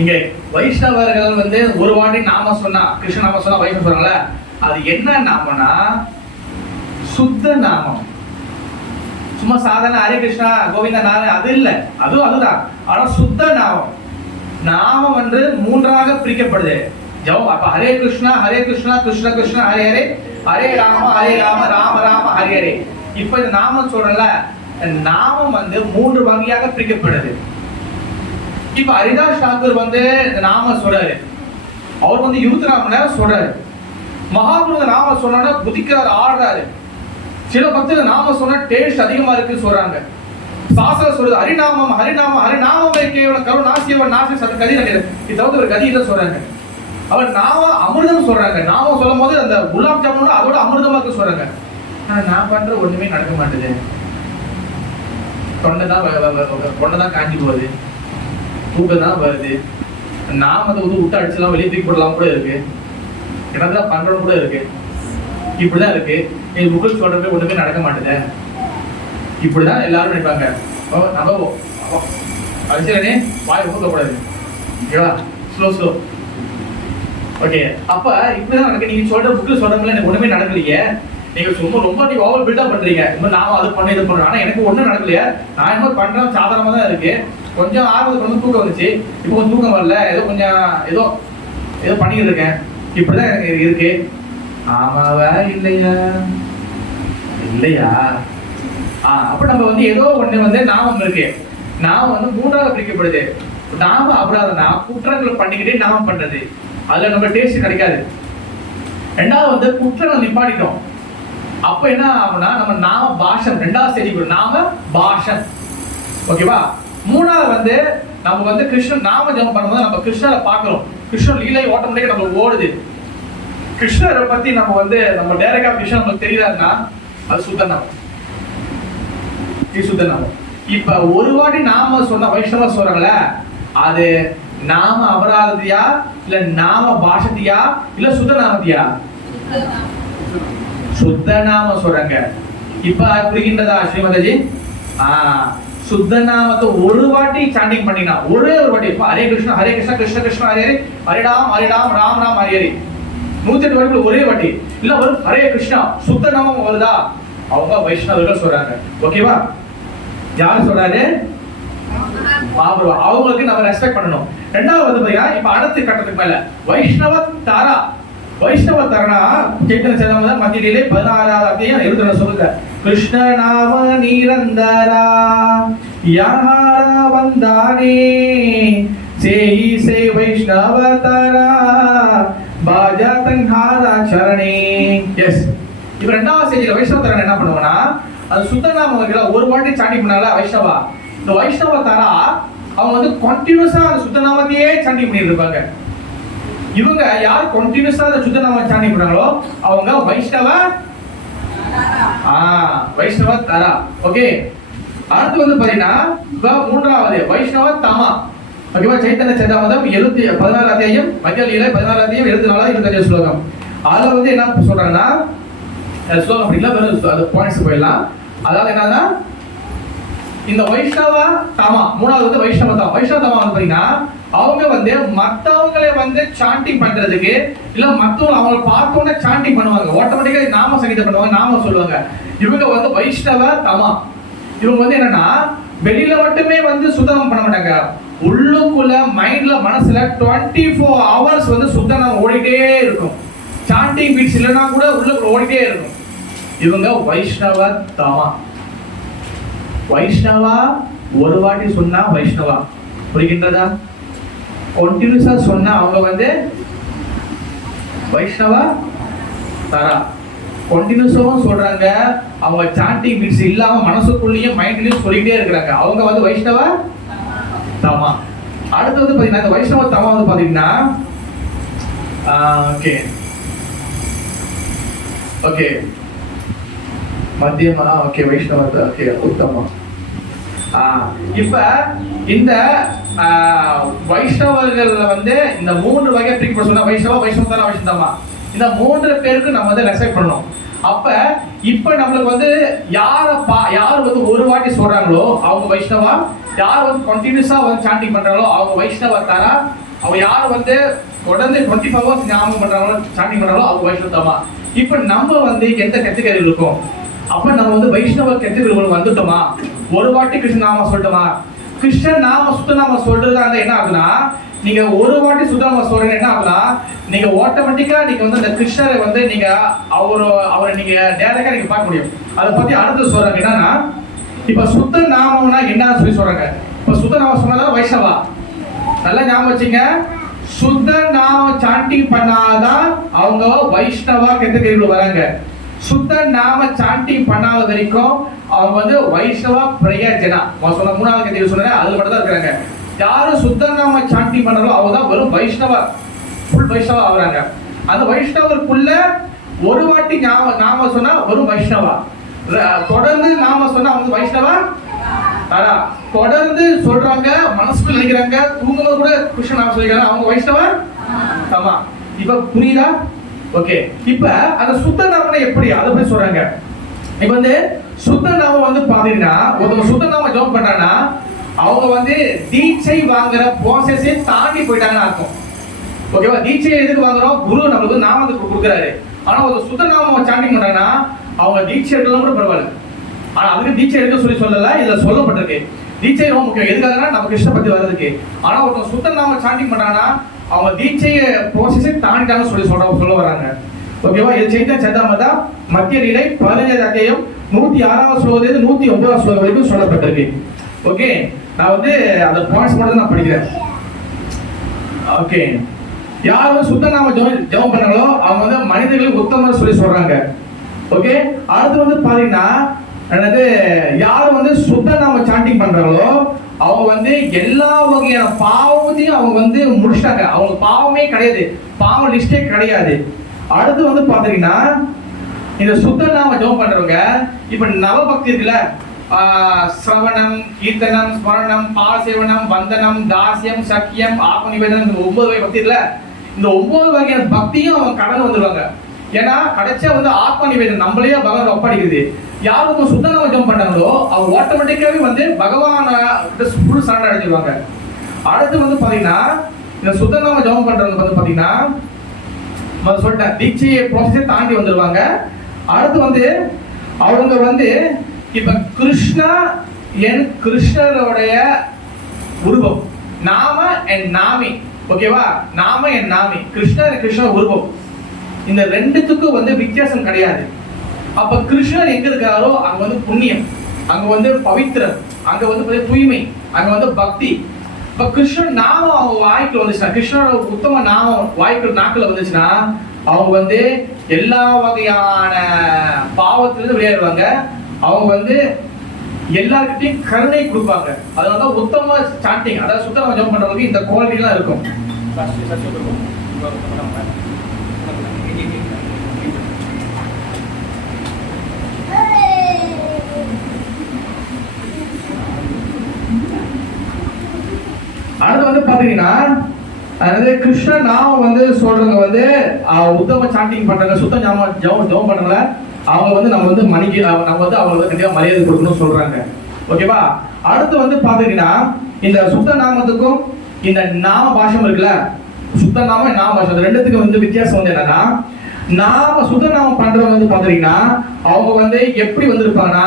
இங்க வைஷ்ணவர்கள் வந்து ஒரு வாட்டி நாம சொன்னா, கிருஷ்ண நாம சொன்னா வைஷ்ணவ சொல்றாங்களே, அது என்ன நாமனா? சுத்த நாமம். சும்மா சாதாரண ஹரே கிருஷ்ணா கோவிந்தா நாம அது இல்ல, அதுதான். ஆனா சுத்த நாமம். நாமம் வந்து 3ஆக பிரிக்கப்படுது. அப்ப ஹரே கிருஷ்ணா கிருஷ்ண கிருஷ்ண ஹரே ஹரே, ஹரே ராம ராம ராம ஹரே ஹரே. இப்ப இந்த நாமம் சொல்றல, நாமம் வந்து 3 வகையாக பிரிக்கப்படுது. இப்ப ஹரிதாஸ் தாக்கூர் வந்து இந்த நாம சொல்றாரு. அவர் வந்து 24 மணி நேரம் சொல்றாரு. மகாபுரு நாம சொன்னா குதிக்கிறாரு, ஆடுறாரு. சில பக்தர்கள் நாம சொன்னா டேஸ்ட் அதிகமா இருக்குன்னு சொல்றாங்க. சாஸ்திரம் சொல்றது ஹரிநாமமே கேவலம் கருணாசியவன் நாசி சத கதி நடிகர், இது தவிர ஒரு கதி இல்லை சொல்றாங்க. அவர் நாம அமிர்தம் சொல்றாங்க. நாம சொல்லும் போது அந்த குலாப் ஜாமுன் அதோட அமிர்தமா இருக்கு சொல்றாங்க. ஆனா நான் பண்ற ஒண்ணுமே நடக்க மாட்டேது. தொண்டைதான் காஞ்சி போகுது, தூக்கம் தான் வருது. நாம அதை வந்து விட்டு அடிச்சலாம், வெளியே தூக்கி போடலாம் கூட இருக்கு, என்னதான் பண்றோம் கூட இருக்கு. இப்படிதான் இருக்கு. என் புக்கில் சொல்றப்ப ஒண்ணுமே நடக்க மாட்டேது. இப்படிதான் எல்லாரும் நினைப்பாங்க. நம்ம அடிச்சே வாய் ஊற்றக்கூடாது. ஓகேவா? ஸ்லோ. ஓகே, அப்ப இப்படிதான் நடக்கு. நீங்க சொல்ற புக்கில் சொல்றதுல எனக்கு ஒண்ணுமே நடக்கலையே. நீங்க சும்மா ரொம்ப நீங்க ஓவர் பில்டப் பண்றீங்க. நானும் அது பண்ண இது பண்றேன், ஆனா எனக்கு ஒண்ணும் நடக்கலையே. நான் என்ன பண்றேன் சாதாரணமா தான் இருக்கு. கொஞ்சம் ஆர்வத்துக்கு வந்து தூக்கம் வந்துச்சு, இப்போ கொஞ்சம் தூக்கம் வரல, ஏதோ பண்ணிட்டு இருக்கேன். இப்படிதான் எனக்கு இருக்கு. ஆமாவா இல்லையா? அப்ப நம்ம வந்து ஏதோ ஒண்ணு வந்து நாமம் இருக்கு. நாமம் வந்து 3ஆக பிரிக்கப்படுது. நாம அபராதம்னா குற்றங்கள் பண்ணிக்கிட்டே நாமம் பண்றது, அதுல நம்ம டேஸ்ட் கிடைக்காது. 2வது வந்து குற்றங்கள் நிப்பாட்டிட்டோம். அப்ப என்ன ஆகும்னா, நம்ம நாம பாஷம் 2வது ஸ்டேஜ் நாம பாஷம். ஓகேவா? 3வது வந்து நம்ம வந்து கிருஷ்ணன் நாம ஜபம் பண்ணும்போது நம்ம கிருஷ்ணரை பார்க்கிறோம். கிருஷ்ணன் லீலை ஆட்டோமேட்டிக்கா நம்ம ஓடுது. கிருஷ்ணரை பத்தி நம்ம வந்து நம்ம டைரக்டா கிருஷ்ணன் நமக்கு தெரியாதுன்னா அது சுத்தநாமம். இப்ப ஒரு வாட்டி நாம சொன்ன வைஷ்ணவ சொல்றாங்களே, அது நாம அபராதத்தியா, இல்ல நாம பாஷத்தியா, இல்ல சுத்த நாமத்தியா? சுத்த நாம சொல்றாங்க. இப்ப புரிகின்றதா ஸ்ரீமதாஜி? சுத்த நாமத்தை ஒரு வாட்டி சாண்டிங் பண்ணினா, ஒரே ஒரு வாட்டி. இப்ப ஹரே கிருஷ்ணா கிருஷ்ண கிருஷ்ண ஹரே ஹரே, ஹரே ராம் ராம் ஹரே ஹரே 108 வாட்டி ஒரே வாட்டி. இல்ல ஒரு ஹரே கிருஷ்ணா சுத்த நாமம் வருதா, அவங்க வைஷ்ணவர்கள் சொல்றாங்க. ஓகேவா? யார் சொல்றாரு? மகாபிரபு. அவங்களுக்கு நம்ம ரெஸ்பெக்ட் பண்ணணும். 2வது வந்து பாத்தீங்கன்னா, இப்ப அடுத்த கட்டத்துக்கு மேல வைஷ்ணவ தரனா சைத்தன்ய சரிதாமிரதம் மத்தியிலே 16வது அத்தியாயம் 22 சொல்லுங்க. கிருஷ்ண நாம நிரந்தரா யாரா வந்தானே சேஹி சே வைஷ்ணவ தரா பாஜா தன்ஹாரா சரணே. எஸ், இப்ப 2வது ஸ்டேஜ்ல வைஷ்ணவ தரன் என்ன பண்ணுவாங்கன்னா, அது சுத்த நாமம் இருக்குல்ல, ஒரு வாட்டி சாண்டி பண்ணால வைஷ்ணவா, இந்த வைஷ்ணவ தாரா அவங்க வந்து கண்டினியூஸா அந்த சுத்த நாமத்தையே சாண்டி பண்ணிட்டு இருப்பாங்க. இவங்க யார் கண்டினியூஸா அந்த சுத்த நாம சாண்டி பண்றாங்களோ அவங்க வைஷ்ணவ வைஷ்ணவ தாரா. ஓகே, அடுத்து வந்து பாத்தீங்கன்னா மூன்றாவது வைஷ்ணவ தாமா. ஓகேவா, சைத்தன்ய சரிதாமிர்தம் 16 அத்தியாயம், மத்திய லீலை 16 அத்தியாயம் 74 25 ஸ்லோகம். அதுல வந்து என்ன சொல்றாங்கன்னா, ஸ்லோகம் அப்படிங்களா வெறும் அது பாயிண்ட்ஸ் போயிடலாம். அதாவது என்னன்னா இந்த வைஷ்ணவ தாமா, மூணாவது வந்து வைஷ்ணவ தாமா. வைஷ்ணவ தாமா வந்து பாத்தீங்கன்னா அவங்க வந்து மத்தவங்களை வந்து சாண்டிங் பண்றதுக்கு இல்ல மத்தவங்க அவங்க பார்த்தோன்னே சாண்டிங் பண்ணுவாங்க, ஆட்டோமேட்டிக்கா நாம சங்கீதம் பண்ணுவாங்க, நாம சொல்லுவாங்க. இவங்க வந்து வைஷ்ணவ தாமா. இவங்க வந்து என்னன்னா வெளியில மட்டுமே வந்து சுத்தம் பண்ண மாட்டாங்க, உள்ளுக்குள்ள மைண்ட்ல மனசுல 24 hours வந்து சுத்தம் ஓடிட்டே இருக்கும். சாண்டிங் பீட்ஸ் இல்லைன்னா கூட உள்ளுக்குள்ள ஓடிட்டே இருக்கும். இவங்க வைஷ்ணவ தாமா. வைஷ்ணவா ஒரு வாட்டி சொன்னா வைஷ்ணவா, புரிகின்றதா? கண்டினியூஸா சொன்னா அவங்க வந்து வைஷ்ணவா தாரா. கண்டினியூஸாவும் சொல்றாங்க, அவங்க சாண்டிங் பீட்ஸ் இல்லாம மனசுக்குள்ளேயும் மைண்ட்லயும் சொல்லிட்டே இருக்கிறாங்க, அவங்க வந்து வைஷ்ணவ தாமா. அடுத்து வந்து பாத்தீங்கன்னா இந்த வைஷ்ணவ தாமா வந்து பாத்தீங்கன்னா ஓகே ஓகே மத்தியமா, ஓகே வைஷ்ணவ, ஓகே உத்தமா. இப்ப இந்த வைஷ்ணவர்கள் வந்து இந்த 3 வகை பிரிக்க சொன்னா வைஷ்ணவ, வைஷ்ணவ தாரா, வைஷ்ணவ தாமா. இந்த 3 பேருக்கு நம்ம வந்து ரெஸ்பெக்ட் பண்ணணும். அப்ப இப்ப நம்மளுக்கு வந்து யார் வந்து ஒரு வாட்டி சொல்றாங்களோ அவங்க வைஷ்ணவா, யார் வந்து கண்டினியூஸா வந்து சாண்டிங் பண்றாங்களோ அவங்க வைஷ்ணவ தாரா, அவங்க யார் வந்து தொடர்ந்து 24 hours ஞாபகம் பண்றாங்களோ சாண்டிங் பண்றாங்களோ அவங்க வைஷ்ணவ தாமா. இப்ப நம்ம வந்து எந்த கேட்டகரி இருக்கோம்? அப்ப நம்ம வந்து வைஷ்ணவ கேட்டகரி வந்துட்டோமா? ஒரு வாட்டி கிருஷ்ண நாம சொல்லிட்டோமா? கிருஷ்ண நாம சுத்த நாம சொல்றதா என்ன ஆகுனா, நீங்க ஒரு வாட்டி சுத்தமா சொல்றீங்க என்ன ஆகுனா, நீங்க ஆட்டோமேட்டிக்கா நீங்க வந்து அந்த கிருஷ்ணரை வந்து நீங்க அவரை நீங்க டைரக்டா நீங்க பார்க்க முடியும். அதை பத்தி அடுத்து சொல்றாங்க என்னன்னா, இப்ப சுத்த நாமம்னா என்னன்னு சொல்லி சொல்றாங்க. இப்ப சுத்த நாமம் சொன்னதா வைஷ்ணவா, நல்லா ஞாபகம் வச்சுங்க. சுத்த நாம சாண்டிங் பண்ணாதான் அவங்க வைஷ்ணவா கேட்டகரியில வராங்க. சுத்த நாம சாண்டிங் பண்ணாத வரைக்கும் அவங்க வந்து வைஷ்ணவ பிரயோஜனா சொன்ன 3வது கேட்டகரி சொன்னேன், அதுல மட்டும் தான் இருக்காங்க. யாரும் சுத்த நாம சாண்டிங் பண்றாங்களோ அவங்க தான் வெறும் வைஷ்ணவ, ஃபுல் வைஷ்ணவ ஆகுறாங்க. அந்த வைஷ்ணவருக்குள்ள ஒரு வாட்டி நாம சொன்னா வெறும் வைஷ்ணவா, தொடர்ந்து நாம சொன்னா அவங்க வைஷ்ணவ தாரா. தொடர்ந்து சொல்றாங்க, மனசுக்குள்ள நினைக்கிறாங்க, தூங்கும்போது கூட கிருஷ்ண நாம சொல்லிக்கிறாங்க, அவங்க வைஷ்ணவ தாமா. இப்ப புரியுதா? ஓகே, இப்ப அந்த சுத்த நாமம் எப்படி அதை பத்தி சொல்றாங்க. இப்ப வந்து சுத்த நாமம் வந்து பாத்தீங்கன்னா ஒருத்தவங்க சுத்த நாமம் ஜெபம் பண்றாங்கன்னா அவங்க வந்து தீட்சை வாங்குற ப்ராசஸே தாண்டி போயிட்டாங்கன்னு அர்த்தம். ஓகேவா? தீட்சை எதுக்கு வாங்குறோம்? குரு நம்மளுக்கு நாமத்துக்கு கொடுக்குறாரு. ஆனா ஒரு சுத்த நாமம் சாண்டிங் பண்றாங்கன்னா அவங்க தீட்சை எடுக்கலாம் கூட பரவாயில்ல, ஆனா அதுக்கு தீட்சை எடுக்க சொல்லல, இதுல சொல்லப்பட்டிருக்கு. தீட்சை ரொம்ப முக்கியம், எதுக்காகனா நம்ம கிருஷ்ண பத்தி வர்றதுக்கு. ஆனா ஒருத்தவங்க சுத்த நாம சாண்டிங் பண்றாங்கன்னா அவங்க தீட்சைய ப்ராசஸை தாண்டிட்டாங்க சொல்ல வராங்க. ஓகேவா? இது சைத்தன்ய சரிதாமிர்தம் மத்திய லீலை 15 அத்தியாயம் 106வது ஸ்லோகத்திலிருந்து 109வது ஸ்லோகம் வரைக்கும் சொல்லப்பட்டிருக்கு. ஓகே, நான் வந்து அந்த பாயிண்ட்ஸ் மட்டும் நான் படிக்கிறேன். ஓகே, யார் வந்து சுத்த நாம ஜெபம் பண்ணாங்களோ அவங்க வந்து மனிதர்களுக்கு உத்தமர் சொல்லி சொல்றாங்க. ஓகே, அடுத்து வந்து பாத்தீங்கன்னா என்னது, யார் வந்து சுத்த நாம சாண்டிங் பண்றாங்களோ அவங்க வந்து எல்லா வகையான பாவத்தையும் அவங்க வந்து முடிச்சிட்டாங்க, அவங்க பாவமே கிடையாது, பாவம் லிஸ்டே கிடையாது. அடுத்து வந்து பாத்தீங்கன்னா இந்த சுத்த நாம ஜெபம் பண்றவங்க இப்ப நவபக்தி இருக்குல்ல, ஸ்ரவணம், கீர்த்தனம், ஸ்மரணம், பாசேவனம், வந்தனம், தாசியம், சக்கியம், ஆத்ம நிவேதனம், இந்த 9 வகை பக்தி இருக்குல்ல, இந்த 9 வகையான பக்தியும் அவங்க கடந்து வந்துருவாங்க. ஏன்னா கடைசியா வந்து ஆத்ம நிவேதனம் நம்மளையே பகவான் ஒப்படைக்குது. யாருக்கு சுத்த நாம ஜெபம் பண்றாங்களோ அவங்க ஆட்டோமேட்டிக்காவே வந்து பகவான ஃபுல் சரண்டர் அடைஞ்சிருவாங்க. அடுத்து வந்து பாத்தீங்கன்னா இந்த சுத்த நாம ஜெபம் பண்றவங்க வந்து பாத்தீங்கன்னா சொல்லிட்டேன், தீட்சையை ப்ராசஸை தாண்டி வந்துருவாங்க. அடுத்து வந்து அவங்க வந்து இப்ப கிருஷ்ணா என் கிருஷ்ணருடைய உருவம், நாம என் நாமி. ஓகேவா? நாம என் நாமி, கிருஷ்ணர் கிருஷ்ண உருவம், இந்த ரெண்டுத்துக்கும் வந்து வித்தியாசம் கிடையாது. அப்ப கிருஷ்ணர் எங்க இருக்காரோ அங்க வந்து புண்ணியம், அங்க வந்து பவித்திரம், அங்க வந்து தூய்மை, அங்க வந்து பக்தி. இப்ப கிருஷ்ணன் நாமம் அவங்க வாய்க்குள்ள வந்துச்சுன்னா, கிருஷ்ணரோட உத்தம நாமம் வாய்க்குள்ள நாக்குல வந்துச்சுன்னா அவங்க வந்து எல்லா வகையான பாவத்திலிருந்து வெளியேறுவாங்க. அவங்க வந்து எல்லார்கிட்டையும் கருணை கொடுப்பாங்க. அதனால உத்தம சாண்டிங், அதாவது சுத்தமா ஜெபம் பண்றவங்களுக்கு இந்த குவாலிட்டி எல்லாம் இருக்கும். அடுத்து வந்து பாத்தீங்கன்னா அதாவது கிருஷ்ண நாமம் வந்து சொல்றவங்க வந்து உத்தம சாண்டிங் பண்றாங்க, சுத்த ஜெபம் பண்றாங்க, அவங்க வந்து நம்ம வந்து மணிக்கு நம்ம வந்து அவங்க வந்து கண்டிப்பா மரியாதை கொடுக்கணும்னு சொல்றாங்க. ஓகேவா? அடுத்து வந்து பாத்தீங்கன்னா இந்த சுத்த நாமத்துக்கும் இந்த நாம பாஷம் இருக்குல்ல, சுத்த நாமம் நாம பாஷம் ரெண்டுத்துக்கு வந்து வித்தியாசம் வந்து என்னன்னா, நாம சுத்த நாமம் பண்றவங்க வந்து பாத்தீங்கன்னா அவங்க வந்து எப்படி வந்திருப்பாங்கன்னா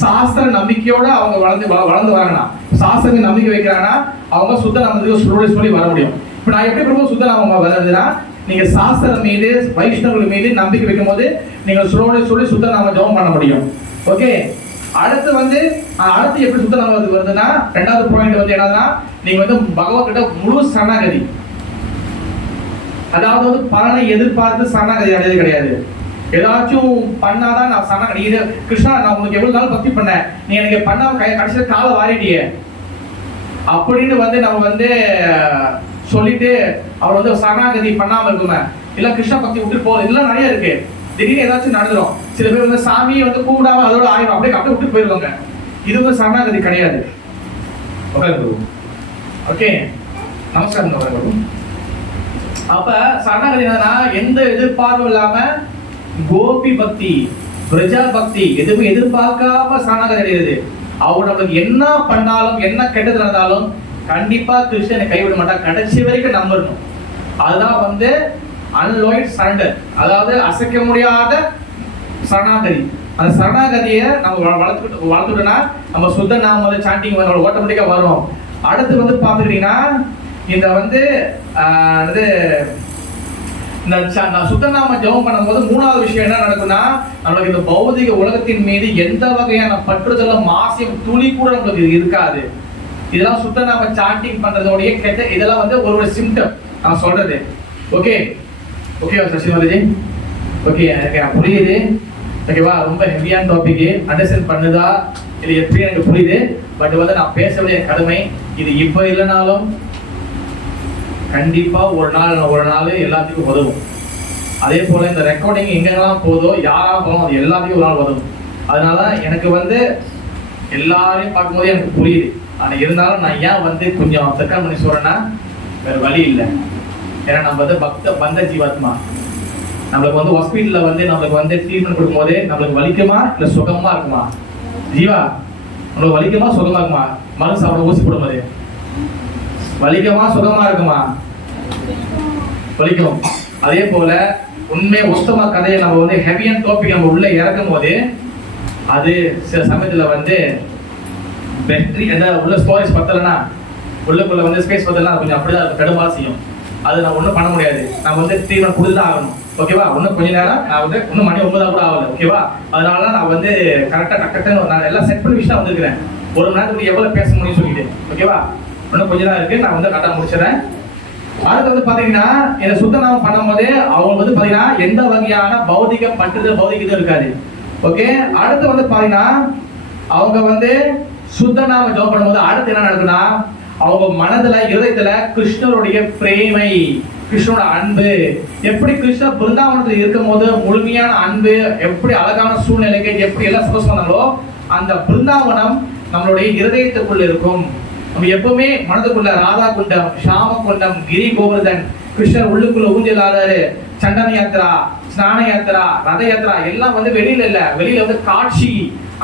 சாஸ்திர நம்பிக்கையோட அவங்க வளர்ந்து வராங்கன்னா, சாஸ்திர நம்பிக்கை வைக்கிறாங்கன்னா அவங்க சுத்த நாமத்துக்கு சொல்லி வர முடியும். இப்ப நான் எப்படி சொல்லுவோம் சுத்த நாமம் வருதுன்னா, நீங்க சாஸ்திரம் மீது வைஷ்ணவர்கள் மீது நம்பிக்கை வைக்கும் போது நீங்க சொல்லி சுத்த நாம ஜெபம் பண்ண முடியும். ஓகே, அடுத்து வந்து அடுத்து எப்படி சுத்த நாமம் வருதுன்னா, ரெண்டாவது பாயிண்ட் வந்து என்னன்னா, நீங்க வந்து பகவத்கிட்ட முழு சரணாகதி, அதாவது வந்து பலனை எதிர்பார்த்து சரணாகதி அடையது கிடையாது. ஏதாச்சும் பண்ணாதான் நான் சரணாகதி, கிருஷ்ணா நான் உனக்கு எவ்வளவு நாள் பக்தி பண்ணேன், நீ எனக்கு பண்ண கடைசியில காலை வாரிட்டியே அப்படின்னு வந்து நம்ம வந்து சொல்லிட்டு அவர் வந்து சரணாகதி பண்ணாம இருக்குமே, இல்ல கிருஷ்ண பக்தி விட்டு போகுது, இதெல்லாம் நிறைய இருக்கு. திடீர்னு ஏதாச்சும் நடந்துரும், சில பேர் வந்து சாமியை வந்து கூடாம அதோட ஆயிரும், அப்படியே விட்டு போயிருவாங்க. இது வந்து சரணாகதி கிடையாது. ஓகே, நமஸ்காரம். அப்ப சரணாகதி என்னன்னா எந்த எதிர்பார்ப்பும் இல்லாம கோபி பக்தி, பிரஜா பக்தி, எதுவும் எதிர்பார்க்காம சரணாகதி அடைகிறது. அவர் நம்மளுக்கு என்ன பண்ணாலும் என்ன கெட்டது நடந்தாலும் கண்டிப்பா கிருஷ்ணனை கைவிட மாட்டாங்க, கடைசி வரைக்கும் நம்பணும். அதுதான் வந்து அன்லாய்ட் சரண்டர், அதாவது அசைக்க முடியாத சரணாகதி. அந்த சரணாகதியை நம்ம வளர்த்துட்டோம்னா நம்ம சுத்த நாம சாண்டிங் ஆட்டோமேட்டிக்கா வரும். அடுத்து வந்து பாத்துக்கிட்டீங்கன்னா இந்த வந்து இந்த சுத்தநாம ஜெபம் பண்ணும்போது மூணாவது விஷயம் என்ன நடக்கும்னா, நம்மளுக்கு இந்த பௌதிக உலகத்தின் மீது எந்த வகையான பற்றுதலும் ஆசையும் துளி கூட நம்மளுக்கு இருக்காது. இதெல்லாம் சுத்தநாம சாண்டிங் பண்றதோடைய கெட்ட, இதெல்லாம் வந்து ஒரு சிம்டம் நான் சொல்றது. ஓகே ஓகே சசிமாலஜி, ஓகே எனக்கு புரியுது. ஓகேவா? ரொம்ப ஹெவியான டாபிக், அண்டர்ஸ்டாண்ட் பண்ணுதா இது எப்படி எனக்கு புரியுது. பட் வந்து நான் பேச வேண்டிய கடமை இது. இப்ப இல்லைனாலும் கண்டிப்பா ஒரு நாள் எல்லாத்துக்கும் உதவும். அதே போல இந்த ரெக்கார்டிங் எங்கெல்லாம் போதோ யாராலும் போகணும், அது எல்லாத்துக்கும் ஒரு நாள் உதவும். அதனால எனக்கு வந்து எல்லாரையும் பார்க்கும்போது எனக்கு புரியுது. ஆனா இருந்தாலும் நான் ஏன் வந்து கொஞ்சம் தர்க்கம் பண்ணி சொல்றேன்னா, வேற வழி இல்லை. ஏன்னா நம்ம வந்து பந்த ஜீவாத்மா. நம்மளுக்கு வந்து ஹாஸ்பிட்டல்ல வந்து நம்மளுக்கு வந்து ட்ரீட்மெண்ட் கொடுக்கும்போது நம்மளுக்கு வலிக்குமா இல்ல சுகமா இருக்குமா? ஜீவா, நம்மளுக்கு வலிக்குமா சுகமா இருக்குமா? மருந்து சாப்பிட ஊசி போடும்போது வலிக்குமா சுகமா இருக்குமா? வலிக்கும். அதே போல உண்மை உத்தம கதையை நம்ம வந்து ஹெவியன் டாபிக் நம்ம உள்ள இறக்கும் போது அது சில சமயத்துல வந்து பேட்டரி உள்ள ஸ்டோரேஜ் பத்தலைன்னா, உள்ளுக்குள்ள வந்து ஸ்பேஸ் பத்தலைன்னா கொஞ்சம் அப்படிதான் கடுமையாக செய்யும். அது நான் ஒன்றும் பண்ண முடியாது. நம்ம வந்து ட்ரீட்மெண்ட் கொடுத்துதான் ஆகணும். ஓகேவா? இன்னும் கொஞ்ச நேரம் நான் வந்து இன்னும் மணி 9 கூட ஆகல. ஓகேவா? அதனால நான் வந்து கரெக்டாக டக்குன்னு நான் எல்லாம் செட் பண்ணி விஷயம் வந்துருக்கிறேன். ஒரு மணி நேரத்துக்கு எவ்வளவு பேச முடியும்னு சொல்லிட்டு. ஓகேவா? இன்னும் கொஞ்ச நேரம் இருக்கு, நான் வந்து கரெக்டாக முடிச்சிடறேன். அடுத்து வந்து பாத்தீங்கன்னா இந்த சுத்தநாமம் பண்ணும்போது அவங்க வந்து பாத்தீங்கன்னா எந்த வகையான பௌதிக பற்றுதல் பௌதிக இது இருக்காது. ஓகே, அடுத்து வந்து பாத்தீங்கன்னா அவங்க வந்து சுத்தநாம ஜெபம் பண்ணும்போது அடுத்து என்ன நடக்குன்னா, அவங்க மனதுல இருதயத்துல கிருஷ்ணருடைய பிரேமை, கிருஷ்ணனோட அன்பு, எப்படி கிருஷ்ண பிருந்தாவனத்தில் இருக்கும் போது முழுமையான அன்பு, எப்படி அழகான சூழ்நிலைக்கு எப்படி எல்லாம் சந்தோஷம் வந்தாங்களோ அந்த பிருந்தாவனம் நம்மளுடைய இருதயத்துக்குள்ள இருக்கும். நம்ம எப்பவுமே மனதுக்குள்ள ராதா குண்டம், ஷாம குண்டம், கிரி கோவர்தன், கிருஷ்ணர் உள்ளுக்குள்ள ஊஞ்சல் ஆடுறாரு, சண்டன யாத்திரா, ஸ்நான யாத்திரா, ரத யாத்திரா எல்லாம் வந்து வெளியில இல்ல, வெளியில வந்து காட்சி.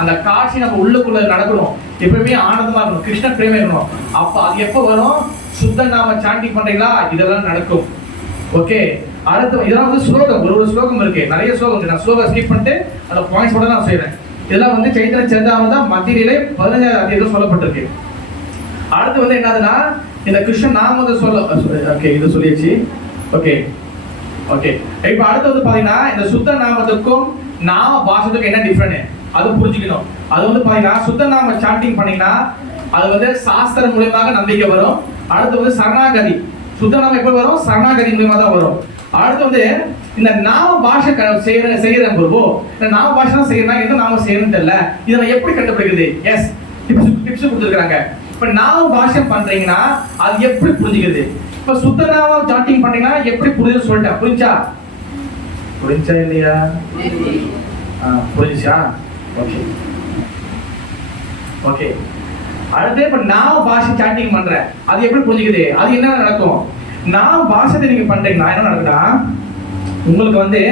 அந்த காட்சி நம்ம உள்ளுக்குள்ள நடக்கணும். எப்பவுமே ஆனந்தமா இருக்கணும், கிருஷ்ண பிரேமம் இருக்கணும். அப்ப அது எப்ப வரும்? சுத்த நாம சாண்டி பண்றீங்களா, இதெல்லாம் நடக்கும். ஓகே, அடுத்து இதெல்லாம் வந்து ஸ்லோகம், ஒரு ஸ்லோகம் இருக்கு, நிறைய ஸ்லோகம் இருக்கு. நான் ஸ்லோகம் ஸ்கிப் பண்ணிட்டு அந்த பாயிண்ட்ஸ் மட்டும் நான் செய்யறேன். இதெல்லாம் வந்து சைத்தன்ய சரிதாமிரதம் தான் மத்தியிலே 15வது அத்தியாயத்தில் சொல்லப்பட்டிருக்கு. அடுத்து வந்து என்னதுன்னா இந்த கிருஷ்ண நாமத்தை சொல்ல. ஓகே, இது சொல்லியாச்சு. ஓகே ஓகே, இப்ப அடுத்து வந்து பாத்தீங்கன்னா இந்த சுத்த நாமத்துக்கும் நாம பாஷத்துக்கும் என்ன டிஃபரெண்ட் அது புரிஞ்சுக்கணும். அது வந்து பாத்தீங்கன்னா சுத்த நாம சாண்டிங் பண்ணீங்கன்னா அது வந்து சாஸ்திரம் மூலமாக நம்பிக்கை வரும். அடுத்து வந்து சரணாகதி, சுத்த நாமம் எப்போ வரும்? சரணாகதி மூலமா தான் வரும். அடுத்து வந்து இந்த நாம பாஷை செய்யறேன் பிரபு, இந்த நாம பாஷை தான் செய்யறேன், எந்த நாம செய்யறேன்னு தெரியல, இதை நான் எப்படி கண்டுபிடிக்கிறது? எஸ், டிப்ஸ் கொடுத்துருக்காங்க. இப்ப நாம பாஷை பண்றீங்கன்னா அது எப்படி புரிஞ்சுக்கிறது? இப்ப சுத்த நாமம் சாட்டிங் பண்ணீங்கன்னா எப்படி புரியுதுன்னு சொல்லிட்டேன். புரிஞ்சா இல்லையா? புரிஞ்சுச்சா? Okay okay. அடுத்து இப்ப நான் பாஷை சாட்டிங் பண்றேன், அது எப்படி புரிஞ்சுக்குது? அது என்ன நடக்கும்? நான் பாஷத்தை நீங்க பண்றீங்கன்னா என்ன நடக்குதா, உங்களுக்கு வந்து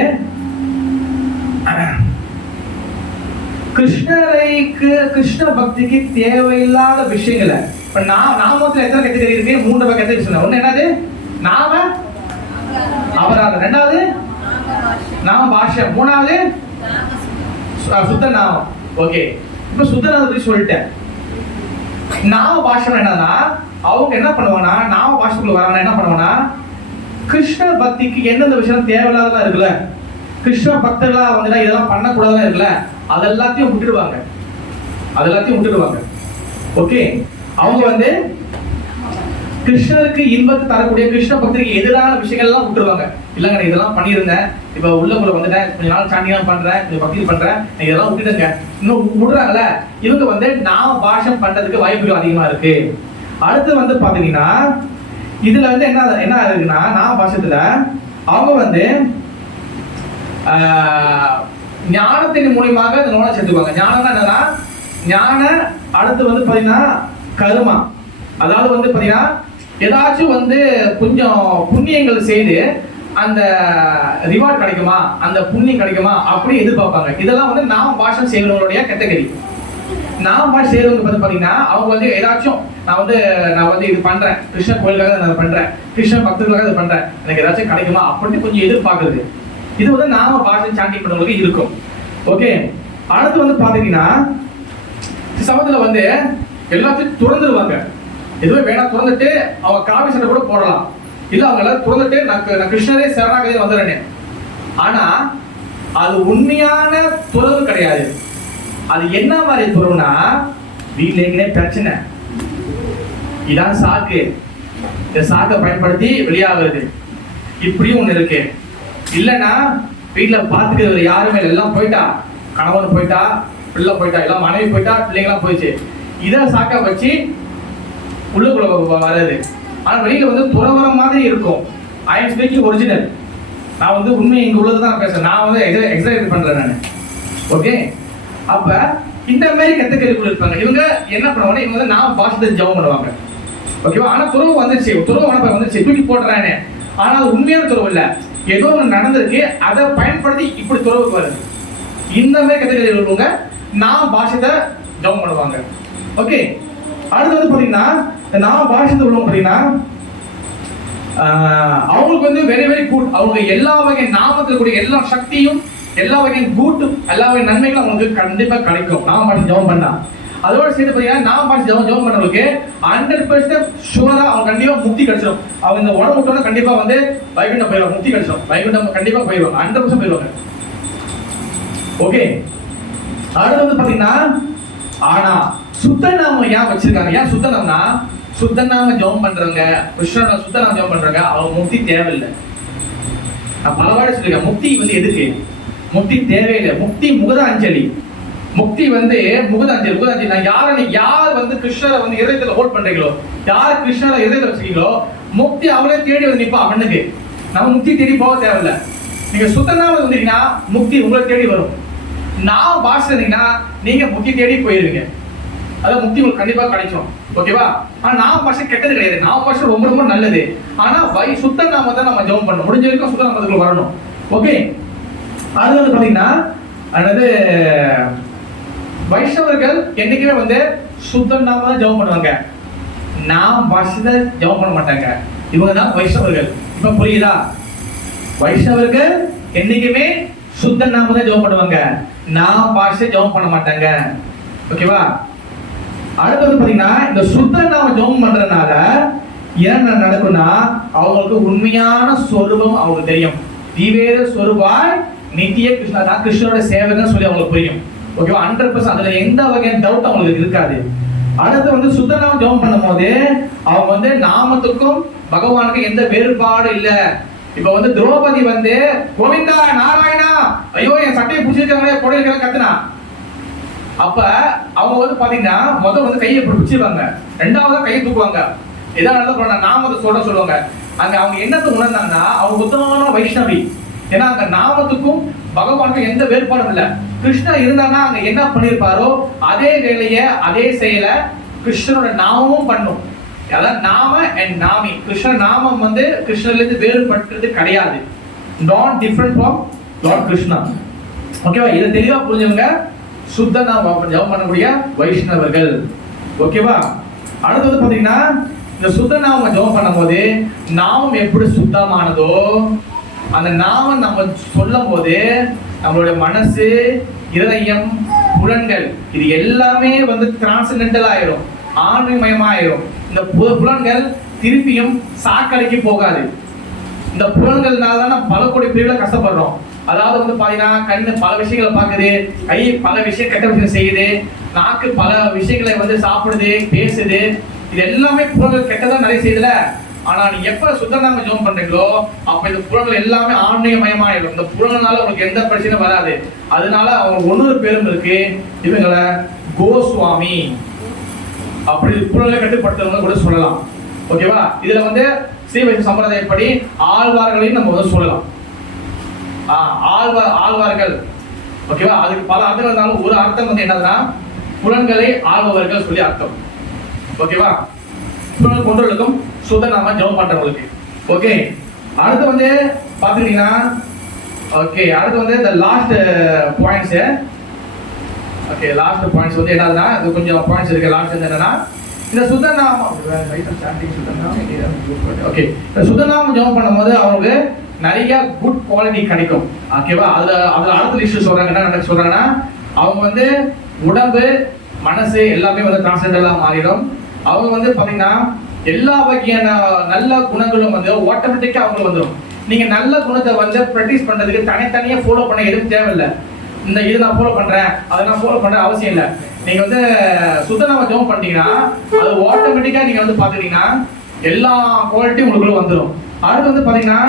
கிருஷ்ண பக்திக்கு தேவையில்லாத விஷயங்களை இப்ப நாமத்துல எத்தனை கேட்டகரி இருக்கு? 3 வகை கேட்டகரி சொன்னேன். ஒண்ணு என்னது? நாம அபராதம். ரெண்டாவது நாம பாஷை. மூணாவது சுத்த நாமம். ஓகே, இப்ப சுத்த நாமம் பத்தி சொல்லிட்டேன். நாம பாஷை என்னன்னா அவங்க என்ன பண்ணுவாங்கன்னா, நாம பாஷைக்குள்ள வராங்கன்னா என்ன பண்ணுவாங்கன்னா, கிருஷ்ண பக்திக்கு எந்தெந்த விஷயம் தேவையில்லாததான் இருக்குல்ல, கிருஷ்ண பக்தர்களா வந்து இதெல்லாம் பண்ணக்கூடாதுன்னு இருக்குல்ல, அதெல்லாத்தையும் விட்டுடுவாங்க. ஓகே, அவங்க வந்து கிருஷ்ணருக்கு இன்பத்தை தரக்கூடிய கிருஷ்ண பக்தருக்கு எதிரான விஷயங்கள் எல்லாம் விட்டுருவாங்க. இல்லைங்க, நான் இதெல்லாம் பண்ணியிருந்தேன், இப்ப உள்ளக்குள்ள வந்துட்டேன், கொஞ்ச நாள் சாண்டிலாம் பண்றேன், கொஞ்சம் பக்தி பண்றேன், இதெல்லாம் விட்டுடுங்க. இன்னும் விடுறாங்கல்ல, இவங்க வந்து நாம பாஷை பண்றதுக்கு வாய்ப்புகள் அதிகமா இருக்கு. அடுத்து வந்து பாத்தீங்கன்னா இதுல வந்து என்ன இருக்குன்னா, நாம பாஷத்துல அவங்க வந்து ஞானத்தின் மூலியமாக இந்த நோலை சேர்த்துக்குவாங்க. ஞானம்னா என்னன்னா ஞான. அடுத்து வந்து பாத்தீங்கன்னா கருமா, அதாவது வந்து பாத்தீங்கன்னா ஏதாச்சும் வந்து கொஞ்சம் புண்ணியங்கள் செய்து அந்த ரிவார்ட் கிடைக்குமா, அந்த புண்ணியம் கிடைக்குமா அப்படி எதிர்பார்ப்பாங்க. இதெல்லாம் வந்து நாம பாஷை செய்வங்களுடைய கேட்டகரி. நாம பாஷை செய்யறவங்க வந்து பாத்தீங்கன்னா அவங்க வந்து ஏதாச்சும் நான் வந்து இது பண்றேன், கிருஷ்ண கோயிலுக்காக நான் பண்றேன், கிருஷ்ண பக்தர்களுக்காக இது பண்றேன், எனக்கு ஏதாச்சும் கிடைக்குமா அப்படின்னு கொஞ்சம் எதிர்பார்க்கறது. இது வந்து நாம பாஷை சாண்டிங் பண்ணவங்களுக்கு இருக்கும். ஓகே, அடுத்து வந்து பாத்தீங்கன்னா சமத்துல வந்து எல்லாத்தையும் துறந்துருவாங்க. எதுவுமே வேணா துறந்துட்டு அவங்க காவி சட்டை கூட போடலாம். இல்ல அவங்க எல்லாம் துறந்துட்டு நான் கிருஷ்ணரே சரணாகதி வந்துடுறேன். ஆனா அது உண்மையான துறவு கிடையாது. அது என்ன மாதிரி துறவுனா, வீட்டுல ஏற்கனவே பிரச்சனை, இதான் சாக்கு, இந்த சாக்கை பயன்படுத்தி வெளியாகிறது, இப்படியும் ஒண்ணு இருக்கு. இல்லைன்னா வீட்டுல பாத்துக்கிறது யாருமே எல்லாம் போயிட்டா, கணவன் போயிட்டா, பிள்ளை போயிட்டா, எல்லாம் மனைவி போயிட்டா, பிள்ளைங்களாம் போயிடுச்சு, இதை சாக்கா வச்சு உள்ளுக்குள்ள வராது. ஆனா வெளியில வந்து துறவர மாதிரி இருக்கும். I am speaking original. நான் வந்து உண்மை இங்க உள்ளதுதான் பேசுறேன். நான் வந்து எக்ஸாக்ட் பண்றேன் நான். ஓகே, அப்ப இந்த மாதிரி கேட்டகரிக்குள்ள இருப்பாங்க. இவங்க என்ன பண்ணுவாங்க, இவங்க வந்து நான் பாஷத்தை ஜெபம் பண்ணுவாங்க. ஓகேவா? ஆனா துறவு வந்துருச்சு, துறவு வந்துருச்சு, தூக்கி போடுறானே. ஆனா அது உண்மையான துறவு இல்ல, ஏதோ ஒன்று நடந்திருக்கு, அதை பயன்படுத்தி இப்படி துறவுக்கு வருது. இந்த மாதிரி கேட்டகரியில் உள்ளவங்க நான் பாஷத்தை ஜெபம் பண்ணுவாங்க. ஓகே, அடுத்து வந்து பாத்தீங்கன்னா நான் பாஷத்தை உள்ளவங்க பாத்தீங்கன்னா அவங்களுக்கு வந்து வெரி வெரி குட். அவங்க எல்லா வகை நாமத்தில் கூடிய எல்லா சக்தியும், எல்லா வகையும் கூட்டும், எல்லா வகை நன்மைகளும் அவங்களுக்கு கண்டிப்பா கிடைக்கும் நாம பாஷை ஜெபம் பண்ணா. அதோட சேர்த்து பாத்தீங்கன்னா நாம பாஷை ஜெபம் பண்றவங்களுக்கு 100% ஷூரா அவங்க கண்டிப்பா முக்தி கிடைச்சிடும். அவங்க இந்த உடம்பு விட்டோம்னா கண்டிப்பா வந்து வைகுண்டம் போயிடுவாங்க, முக்தி கிடைச்சிடும், வைகுண்டம் கண்டிப்பா போயிடுவாங்க, 100% போயிடுவாங்க. ஓகே, அடுத்து வந்து பாத்தீங்கன்னா ஆனா சுத்த நாமம் ஏன் வச்சிருக்காங்க? ஏன் சுத்த நாமம்னா, சுத்த நாம ஜெபம் பண்றவங்க, கிருஷ்ணனோட சுத்த நாம ஜெபம் பண்றவங்க அவங்க முக்தி தேவையில்லை. நான் பலவாடி சொல்லிருக்கேன், முக்தி வந்து எதுக்கு? முக்தி தேவையில்லை. முக்தி முகதாஞ்சலி. முக்தி வந்து முகதாஞ்சலி. நான் யார் வந்து கிருஷ்ணரை வந்து இதயத்துல ஹோல்ட் பண்றீங்களோ, யார் கிருஷ்ணரை இதயத்துல வச்சுக்கீங்களோ, முக்தி அவளே தேடி வந்து நிப்பா. அவனுக்கு நம்ம முக்தி தேடி போக தேவையில்லை. நீங்க சுத்தநாம வந்தீங்கன்னா முக்தி உங்களை தேடி வரும். நான் பாஷை இருந்தீங்கன்னா நீங்க முக்தி தேடி போயிருவீங்க. அதான் முக்தி உங்களுக்கு கண்டிப்பா கிடைக்கும். ஓகேவா? ஆனா நாம பாஷை கெட்டது கிடையாது, நாம பாஷை ரொம்ப ரொம்ப நல்லது. ஆனா சுத்த நாமத்தை நம்ம ஜெபம் பண்ணணும், முடிஞ்ச வரைக்கும் சுத்த நாமத்துக்குள்ள வரணும். ஓகே, அது வந்து பாத்தீங்கன்னா அதாவது வைஷ்ணவர்கள் என்னைக்குமே வந்து சுத்த நாம தான் ஜெபம் பண்ணுவாங்க, நாம் பாஷை ஜெபம் பண்ண மாட்டாங்க. இவங்க தான் வைஷ்ணவர்கள். இப்ப புரியுதா? வைஷ்ணவர்கள் என்னைக்குமே சுத்த நாம தான் ஜெபம் பண்ணுவாங்க, நாம் பாஷை ஜெபம் பண்ண மாட்டாங்க. ஓகேவா? அடுத்து வந்து பாத்தீங்கன்னா இந்த சுத்த நாம ஜெபம் பண்றதுனால என்ன நடக்கும்னா, அவங்களுக்கு உண்மையான ஸ்வரூபம் அவங்களுக்கு தெரியும். திவேத ஸ்வரூபாய் நித்திய கிருஷ்ணா தான் கிருஷ்ணனோட சேவகன்னு சொல்லி அவங்களுக்கு புரியும். ஓகேவா? 100% அதுல எந்த வகையான டவுட் அவங்களுக்கு இருக்காது. அடுத்து வந்து சுத்த நாம ஜெபம் பண்ணும் போது அவங்க வந்து நாமத்துக்கும் பகவானுக்கு எந்த வேறுபாடு இல்ல. இப்ப வந்து திரௌபதி வந்து கோவிந்தா நாராயணா ஐயோ என் சட்டையை பிடிச்சிருக்காங்களே கொடையில கத்துனா, அப்ப அவங்க வந்து பாத்தீங்கன்னா முதல் வந்து கையை பிடிச்சிருவாங்க, ரெண்டாவது கையை தூக்குவாங்க, இதான் நடந்த நாமத்தை சொல்லுவாங்க. அங்க அவங்க என்னத்தை உணர்ந்தாங்கன்னா அவங்க புத்தமான வைஷ்ணவி. ஏன்னா அங்க நாமத்துக்கும் பகவானுக்கும் எந்த வேறுபாடும் இல்லை. கிருஷ்ணர் இருந்தான்னா அங்க என்ன பண்ணிருப்பாரோ அதே வேலைய அதே செயல கிருஷ்ணனோட நாமமும் பண்ணும். அதாவது நாம அண்ட் நாமி, கிருஷ்ண நாமம் வந்து கிருஷ்ணர்ல இருந்து வேறுபட்டது கிடையாது. Not different from Lord Krishna. ஓகேவா? இதை தெளிவா புரிஞ்சவங்க சுத்த நாம ஜபம் பண்ணக்கூடிய வைஷ்ணவர்கள். ஓகேவா? அடுத்து வந்து பாத்தீங்கன்னா இந்த சுத்த நாம ஜபம் பண்ணும்போது நாமம் எப்படி சுத்தமானதோ அந்த நாமம் நம்ம சொல்லும் போது நம்மளுடைய மனசு, இருதயம், புலன்கள் இது எல்லாமே வந்து டிரான்சென்டென்டல் ஆயிரும், ஆன்மீகமயமாயிரும். இந்த புலன்கள் திருப்பியும் சாக்கடைக்கு போகாது. இந்த புலன்கள்னால தான் நம்ம பல கோடி பிரிவுல கஷ்டப்படுறோம். அதாவது வந்து பாத்தீங்கன்னா கண்ணு பல விஷயங்களை பார்க்குது, கை பல விஷயம் கெட்ட விஷயம் செய்யுது, நாக்கு பல விஷயங்களை வந்து சாப்பிடுது, பேசுது. இது எல்லாமே புலன்கள் கெட்டதான் நிறைய செய்யுதுல. ஆனா நீங்க எப்ப சுத்தநாம ஜெபம் பண்றீங்களோ அப்ப இந்த புலன்கள் எல்லாமே ஆன்மீகமயமாயிடும். இந்த புலனால உங்களுக்கு எந்த பிரச்சனையும் வராது. அதனால அவங்க ஒன்னொரு பேரும் இருக்கு, இவங்களை கோஸ்வாமி அப்படி புலன்களை கட்டுப்படுத்துறவங்க கூட சொல்லலாம். ஓகேவா? இதுல வந்து ஸ்ரீவைஷ்ணவ சம்பிரதாயப்படி ஆழ்வார்களையும் நம்ம வந்து சொல்லலாம். ஆழ்வார்கள். ஓகேவா? அதுக்கு பல அர்த்தங்கள் இருந்தாலும் ஒரு அர்த்தம் வந்து என்னதுன்னா புலன்களை ஆழ்பவர்கள் சொல்லி அர்த்தம். ஓகேவா? புலன்கள் கொண்டவர்களுக்கும் சுத்தநாம ஜெபம் பண்றவங்களுக்கு. ஓகே, அடுத்து வந்து பாத்துக்கிட்டீங்கன்னா ஓகே அடுத்து வந்து இந்த last points. Okay, last points வந்து என்னதுன்னா இது கொஞ்சம் பாயிண்ட்ஸ் இருக்கு. லாஸ்ட் என்னன்னா இந்த சுத்தநாமம் ஓகே இந்த சுத்தநாமம் ஜெபம் பண்ணும்போது அவங்களுக்கு நிறைய குட் குவாலிட்டி கிடைக்கும். ஓகேவா? அதுல அடுத்த லிஸ்ட் சொல்றாங்க. என்ன சொல்றாங்கன்னா அவங்க வந்து உடம்பு, மனசு எல்லாமே வந்து டிரான்சென்டென்டலா மாறிடும். அவங்க வந்து பாத்தீங்கன்னா எல்லா வகையான நல்ல குணங்களும் வந்து ஆட்டோமேட்டிக்கா அவங்களுக்கு வந்துடும். நீங்க நல்ல குணத்தை வந்து பிராக்டிஸ் பண்றதுக்கு தனித்தனியா ஃபாலோ பண்ண எதுவும் தேவையில்லை. இந்த இது நான் ஃபாலோ பண்றேன் அதை நான் ஃபாலோ பண்ற அவசியம் இல்லை. நீங்க வந்து சுத்தநாம ஜெபம் பண்ணிட்டீங்கன்னா அது ஆட்டோமேட்டிக்கா நீங்க வந்து பாத்துட்டீங்கன்னா எல்லா குவாலிட்டியும் உங்களுக்குள்ள வந்துடும். அடுத்து வந்து பாத்தீங்கன்னா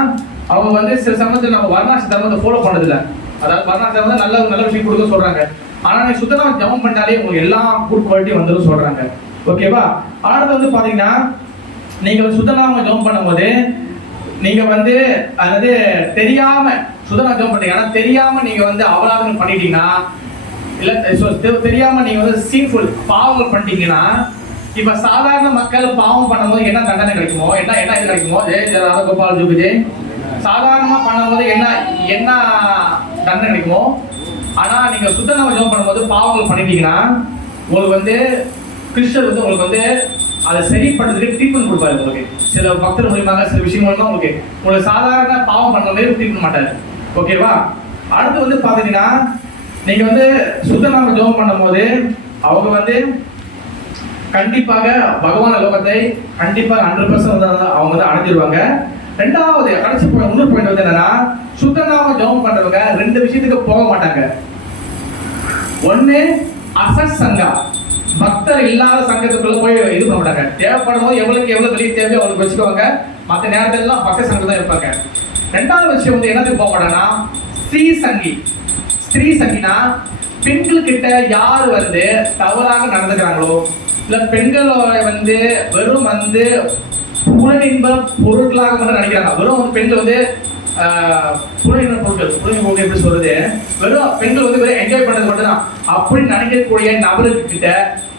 அவங்க வந்து சில சமயத்தில் நம்ம வர்ணாசி தர்மத்தை ஃபாலோ பண்ணது இல்லை. அதாவது வர்ணாசி தர்மத்தை நல்ல விஷயம் கொடுக்க சொல்றாங்க. ஆனா நீங்க சுத்தநாம ஜெபம் பண்ணிட்டாலே உங்களுக்கு எல்லா குட் குவாலிட்டி வந்துடும் சொல்றாங்க. ஓகேவா? அடுத்து வந்து பாத்தீங்கன்னா நீங்க சுத்தநாம ஜெபம் பண்ணும்போது நீங்க வந்து அதாவது தெரியாம சுத்தநாம ஜெபம் பண்ணீங்க, ஆனா தெரியாம நீங்க வந்து அபராதம் பண்ணிட்டீங்கன்னா இல்ல தெரியாம நீங்க வந்து சீன்ஃபுல் பாவங்கள் பண்ணிட்டீங்கன்னா இப்ப சாதாரண மக்கள் பாவம் பண்ணும்போது என்ன தண்டனை கிடைக்குமோ என்ன இது கிடைக்குமோ ராதகோபால் ஜூபிஜே சாதாரணமா பண்ணும்போது என்ன தண்டனை கிடைக்குமோ, ஆனா நீங்க சுத்தநாம ஜெபம் பண்ணும்போது பாவங்கள் பண்ணிட்டீங்கன்னா உங்களுக்கு வந்து கிருஷ்ணர் வந்து உங்களுக்கு வந்து அதை சரி பண்றதுக்கு ட்ரீட்மெண்ட் கொடுப்பாரு. உங்களுக்கு சில பக்தர் மூலியமாக சில விஷயம் மூலமா உங்களுக்கு சாதாரண பாவம் பண்ண மாதிரி ட்ரீட்மெண்ட் மாட்டாரு. ஓகேவா? அடுத்து வந்து பாத்தீங்கன்னா நீங்க வந்து சுத்தநாம ஜெபம் பண்ணும்போது அவங்க வந்து கண்டிப்பாக பகவான் லோகத்தை கண்டிப்பாக 100% அவங்க வந்து அடைஞ்சிருவாங்க. ரெண்டாவது கடைசி இன்னொரு பாயிண்ட் வந்து என்னன்னா சுத்தநாம ஜெபம் பண்றவங்க ரெண்டு விஷயத்துக்கு போக மாட்டாங்க. ஒண்ணு அசத் சங்கா, பக்தர் இல்லாத சங்கத்துக்குள்ள போய் இது பண்ண மாட்டாங்க. தேவைப்படும் போது எவ்வளவு வெளியே தேவையோ அவங்களுக்கு வச்சுக்குவாங்க. மற்ற நேரத்துல எல்லாம் பக்த சங்கம் தான் இருப்பாங்க. ரெண்டாவது விஷயம் வந்து என்னத்துக்கு போக மாட்டாங்கன்னா ஸ்திரீ சங்கினா பெண்கள் கிட்ட யார் வந்து தவறாக நடந்துக்கிறாங்களோ இல்ல பெண்களோட வந்து வெறும் வந்து புலனின்ப பொருட்களாக மட்டும் நினைக்கிறாங்க. வெறும் வந்து பெண்கள் வந்து புலனின்ப பொருட்கள் எப்படி சொல்றது, வெறும் பெண்கள் வந்து வெறும் என்ஜாய் பண்றது மட்டும் தான் அப்படி நினைக்கக்கூடிய நபர்கிட்ட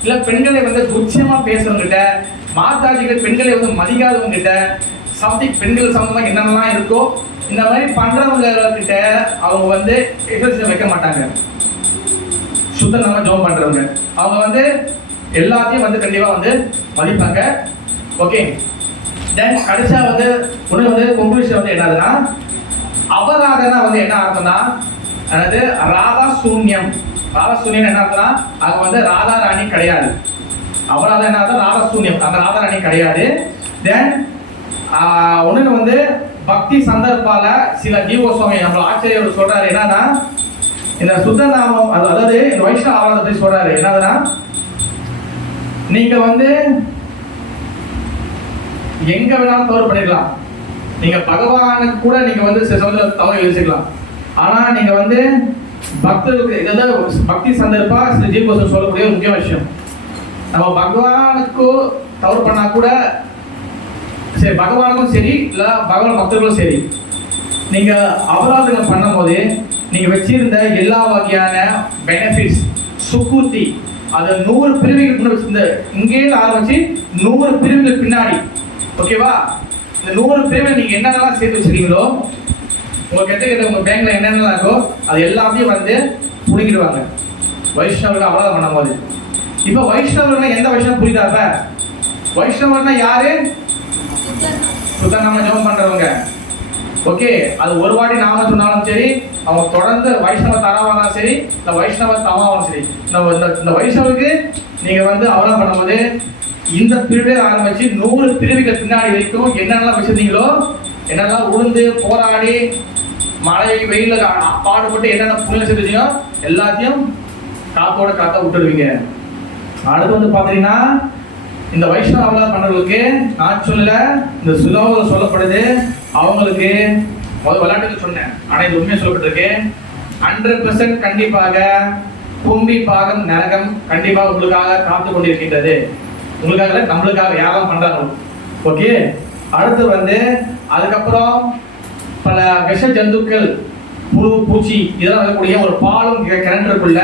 இல்ல பெண்களை வந்து துச்சமா பேசுறவங்க கிட்ட, மாதாஜிகள் பெண்களை வந்து மதிக்காதவங்க கிட்ட, சம்திங் பெண்கள் சம்பந்தமா என்னென்னலாம் இருக்கோ இந்த மாதிரி பண்றவங்க கிட்ட அவங்க வந்து எக்ஸர்சைஸ் வைக்க மாட்டாங்க. சுத்தநாம ஜெபம் பண்றவங்க அவங்க வந்து எல்லாத்தையும் வந்து கண்டிப்பா வந்து மதிப்பாங்க. ஓகே, தென் கடைசியா வந்து ஒண்ணு வந்து கன்க்ளூஷன் வந்து என்னதுன்னா அபராதனா வந்து என்ன அர்த்தம்னா அதாவது ராதா சூன்யம் என்ன அர்த்தம்னா அங்க வந்து ராதா ராணி கிடையாது. அபராதம் என்ன அர்த்தம்? ராதா சூன்யம், அந்த ராதா ராணி கிடையாது. தென் ஒண்ணு வந்து பக்தி சந்தர்ப்பால சில ஜீவோஸ்வாமி நம்ம ஆச்சரியர் சொல்றாரு என்னன்னா இந்த சுத்தநாமம் அதாவது இந்த வைஷ்ணவ ஆராதனை சொல்றாரு என்னதுன்னா நீங்க வந்து எங்க வேணாலும் தவறு பண்ணிடலாம். நீங்க பகவானுக்கு கூட நீங்க வந்து சில சமயத்துல தவறு எழுதிக்கலாம். ஆனா நீங்க வந்து பக்தர்களுக்கு இதாவது பக்தி சந்தர்ப்பா சில ஜீவகோசம் சொல்லக்கூடிய ஒரு முக்கிய விஷயம். நம்ம பகவானுக்கு தவறு பண்ணா கூட சரி, பகவானுக்கும் சரி இல்ல பகவான் பக்தர்களும் சரி, நீங்க அபராதங்கள் பண்ணும் போது நீங்க வச்சிருந்த எல்லா வகையான பெனிஃபிட்ஸ் சுக்குத்தி அதை 100 பிரிவுகள் முன்னாடி வச்சிருந்த இங்கே ஆரம்பிச்சு 100 பிரிவுகள் பின்னாடி, ஓகேவா? இந்த 100 பிரிவுகள் நீங்க என்னென்னலாம் சேர்த்து வச்சிருக்கீங்களோ, உங்க கெட்ட உங்க பேங்க்ல என்னென்னலாம் இருக்கோ அது எல்லாத்தையும் வந்து புடிங்கிடுவாங்க வைஷ்ணவர்கள் அபராதம் பண்ணும் போது. இப்ப வைஷ்ணவர்கள் எந்த வைஷ்ணவம் புரியுதாப்ப? வைஷ்ணவர்னா யாரு? சுத்தநாம ஜெபம் பண்றவங்க. ஓகே, அது ஒரு வாட்டி நாம சொன்னாலும் சரி, அவங்க தொடர்ந்து வைஷ்ணவ தராவானாலும் சரி, இந்த வைஷ்ணவ தமாவாலும் சரி, இந்த வைஷ்ணவுக்கு நீங்க வந்து அபராதம் பண்ணும்போது இந்த பிரிவுல ஆரம்பிச்சு 100 பிரிவுகள் பின்னாடி வரைக்கும் என்னென்னலாம் வச்சிருந்தீங்களோ, என்னெல்லாம் உளுந்து போராடி மழை வெயில பாடுபட்டு என்னென்ன புண்ணியம் செஞ்சீங்களோ எல்லாத்தையும் காத்தோட காத்தா விட்டுடுவீங்க. அடுத்து வந்து பாத்தீங்கன்னா இந்த வைஷ்ணவ அபராதம் பண்றவங்களுக்கு நான் சொல்லல, இந்த சுலோகம் சொல்லப்படுது. அவங்களுக்கு முதல் விளையாட்டுக்கு சொன்னேன், ஆனா இது உண்மையை சொல்லப்பட்டிருக்கு. 100% கண்டிப்பாக கும்பி பாகம் நரகம் கண்டிப்பாக உங்களுக்காக காத்து கொண்டிருக்கின்றது. உங்களுக்காக நம்மளுக்காக யாரெல்லாம் பண்றாங்களோ. ஓகே, அடுத்து வந்து அதுக்கப்புறம் பல விஷ ஜந்துக்கள் புழு பூச்சி இதெல்லாம் வரக்கூடிய ஒரு பாலும் கிணற்றுக்குள்ள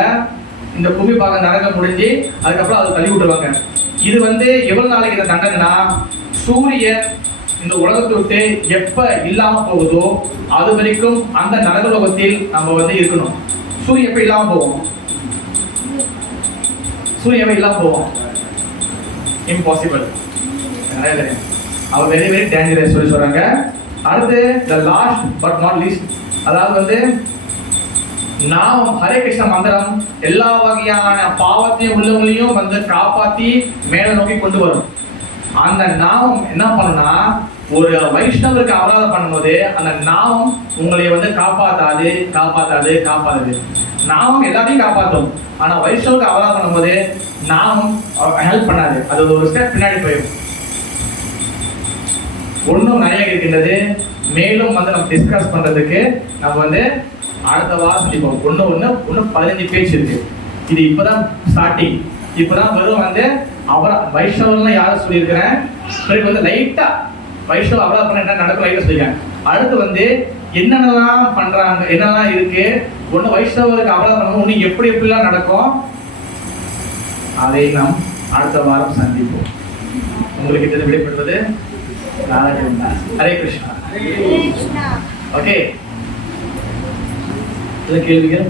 இந்த கும்பி பாகம் நரகம் முடிஞ்சு அதுக்கப்புறம் அதை தள்ளி விட்டுருவாங்க. இது வந்து எவ்வளவு நாளைக்கு இந்த தண்டனைனா, சூரியன் இந்த உலகத்தை விட்டு எப்ப இல்லாம போகுதோ அது வரைக்கும் அந்த நரகலோகத்தில் நம்ம வந்து இருக்கணும். சூரியன் எப்ப இல்லாம போவோம்? சூரியன் எப்ப இல்லாம போவோம்? இம்பாசிபிள். அவர் வெரி வெரி டேஞ்சரஸ் சொல்லி சொல்றாங்க. அடுத்து the last but not least, அதாவது வந்து நாமம் ஹரே கிருஷ்ண மந்திரம் எல்லா வகையான பாவத்தையும் உள்ளவங்களையும் வந்து காப்பாத்தி மேல நோக்கி கொண்டு வரும். அந்த நாமம் என்ன பண்ணுனா, ஒரு வைஷ்ணவருக்கு அபராதம் பண்ணும்போது அந்த நாமம் உங்களை வந்து காப்பாத்தாது காப்பாத்தாது காப்பாத்தாது. நாமம் எல்லாத்தையும் காப்பாற்றும், ஆனா வைஷ்ணவருக்கு அபராதம் பண்ணும்போது நாமம் ஹெல்ப் பண்ணாது. அது ஒரு ஸ்டெப் பின்னாடி போயிடும். ஒன்றும் நிறைய இருக்கின்றது. மேலும் வந்து நம்ம டிஸ்கஸ் பண்றதுக்கு நம்ம வந்து அடுத்த வாரம் சந்திப்போம். ஒன்று 15 பேஜ் இருக்கு. இது இப்பதான் ஸ்டார்டிங். இப்பதான் வெறும் வந்து வைஷ்ணவர்லாம் யாரும் சொல்லியிருக்கிறேன். பிறகு வந்து லைட்டா வைஷ்ணவ அபராதம் பண்ண என்ன நடக்கும் லைட்டா சொல்லியிருக்கேன். அடுத்து வந்து என்னென்னலாம் பண்றாங்க, என்னெல்லாம் இருக்கு, ஒன்று வைஷ்ணவருக்கு அபராதம் பண்ணணும், ஒன்று எப்படி எப்படிலாம் நடக்கும், அதை நாம் அடுத்த வாரம் சந்திப்போம். உங்களுக்கு இது விடைபெறுவது ஹரே கிருஷ்ணா. ஓகே, கேள்விகள்?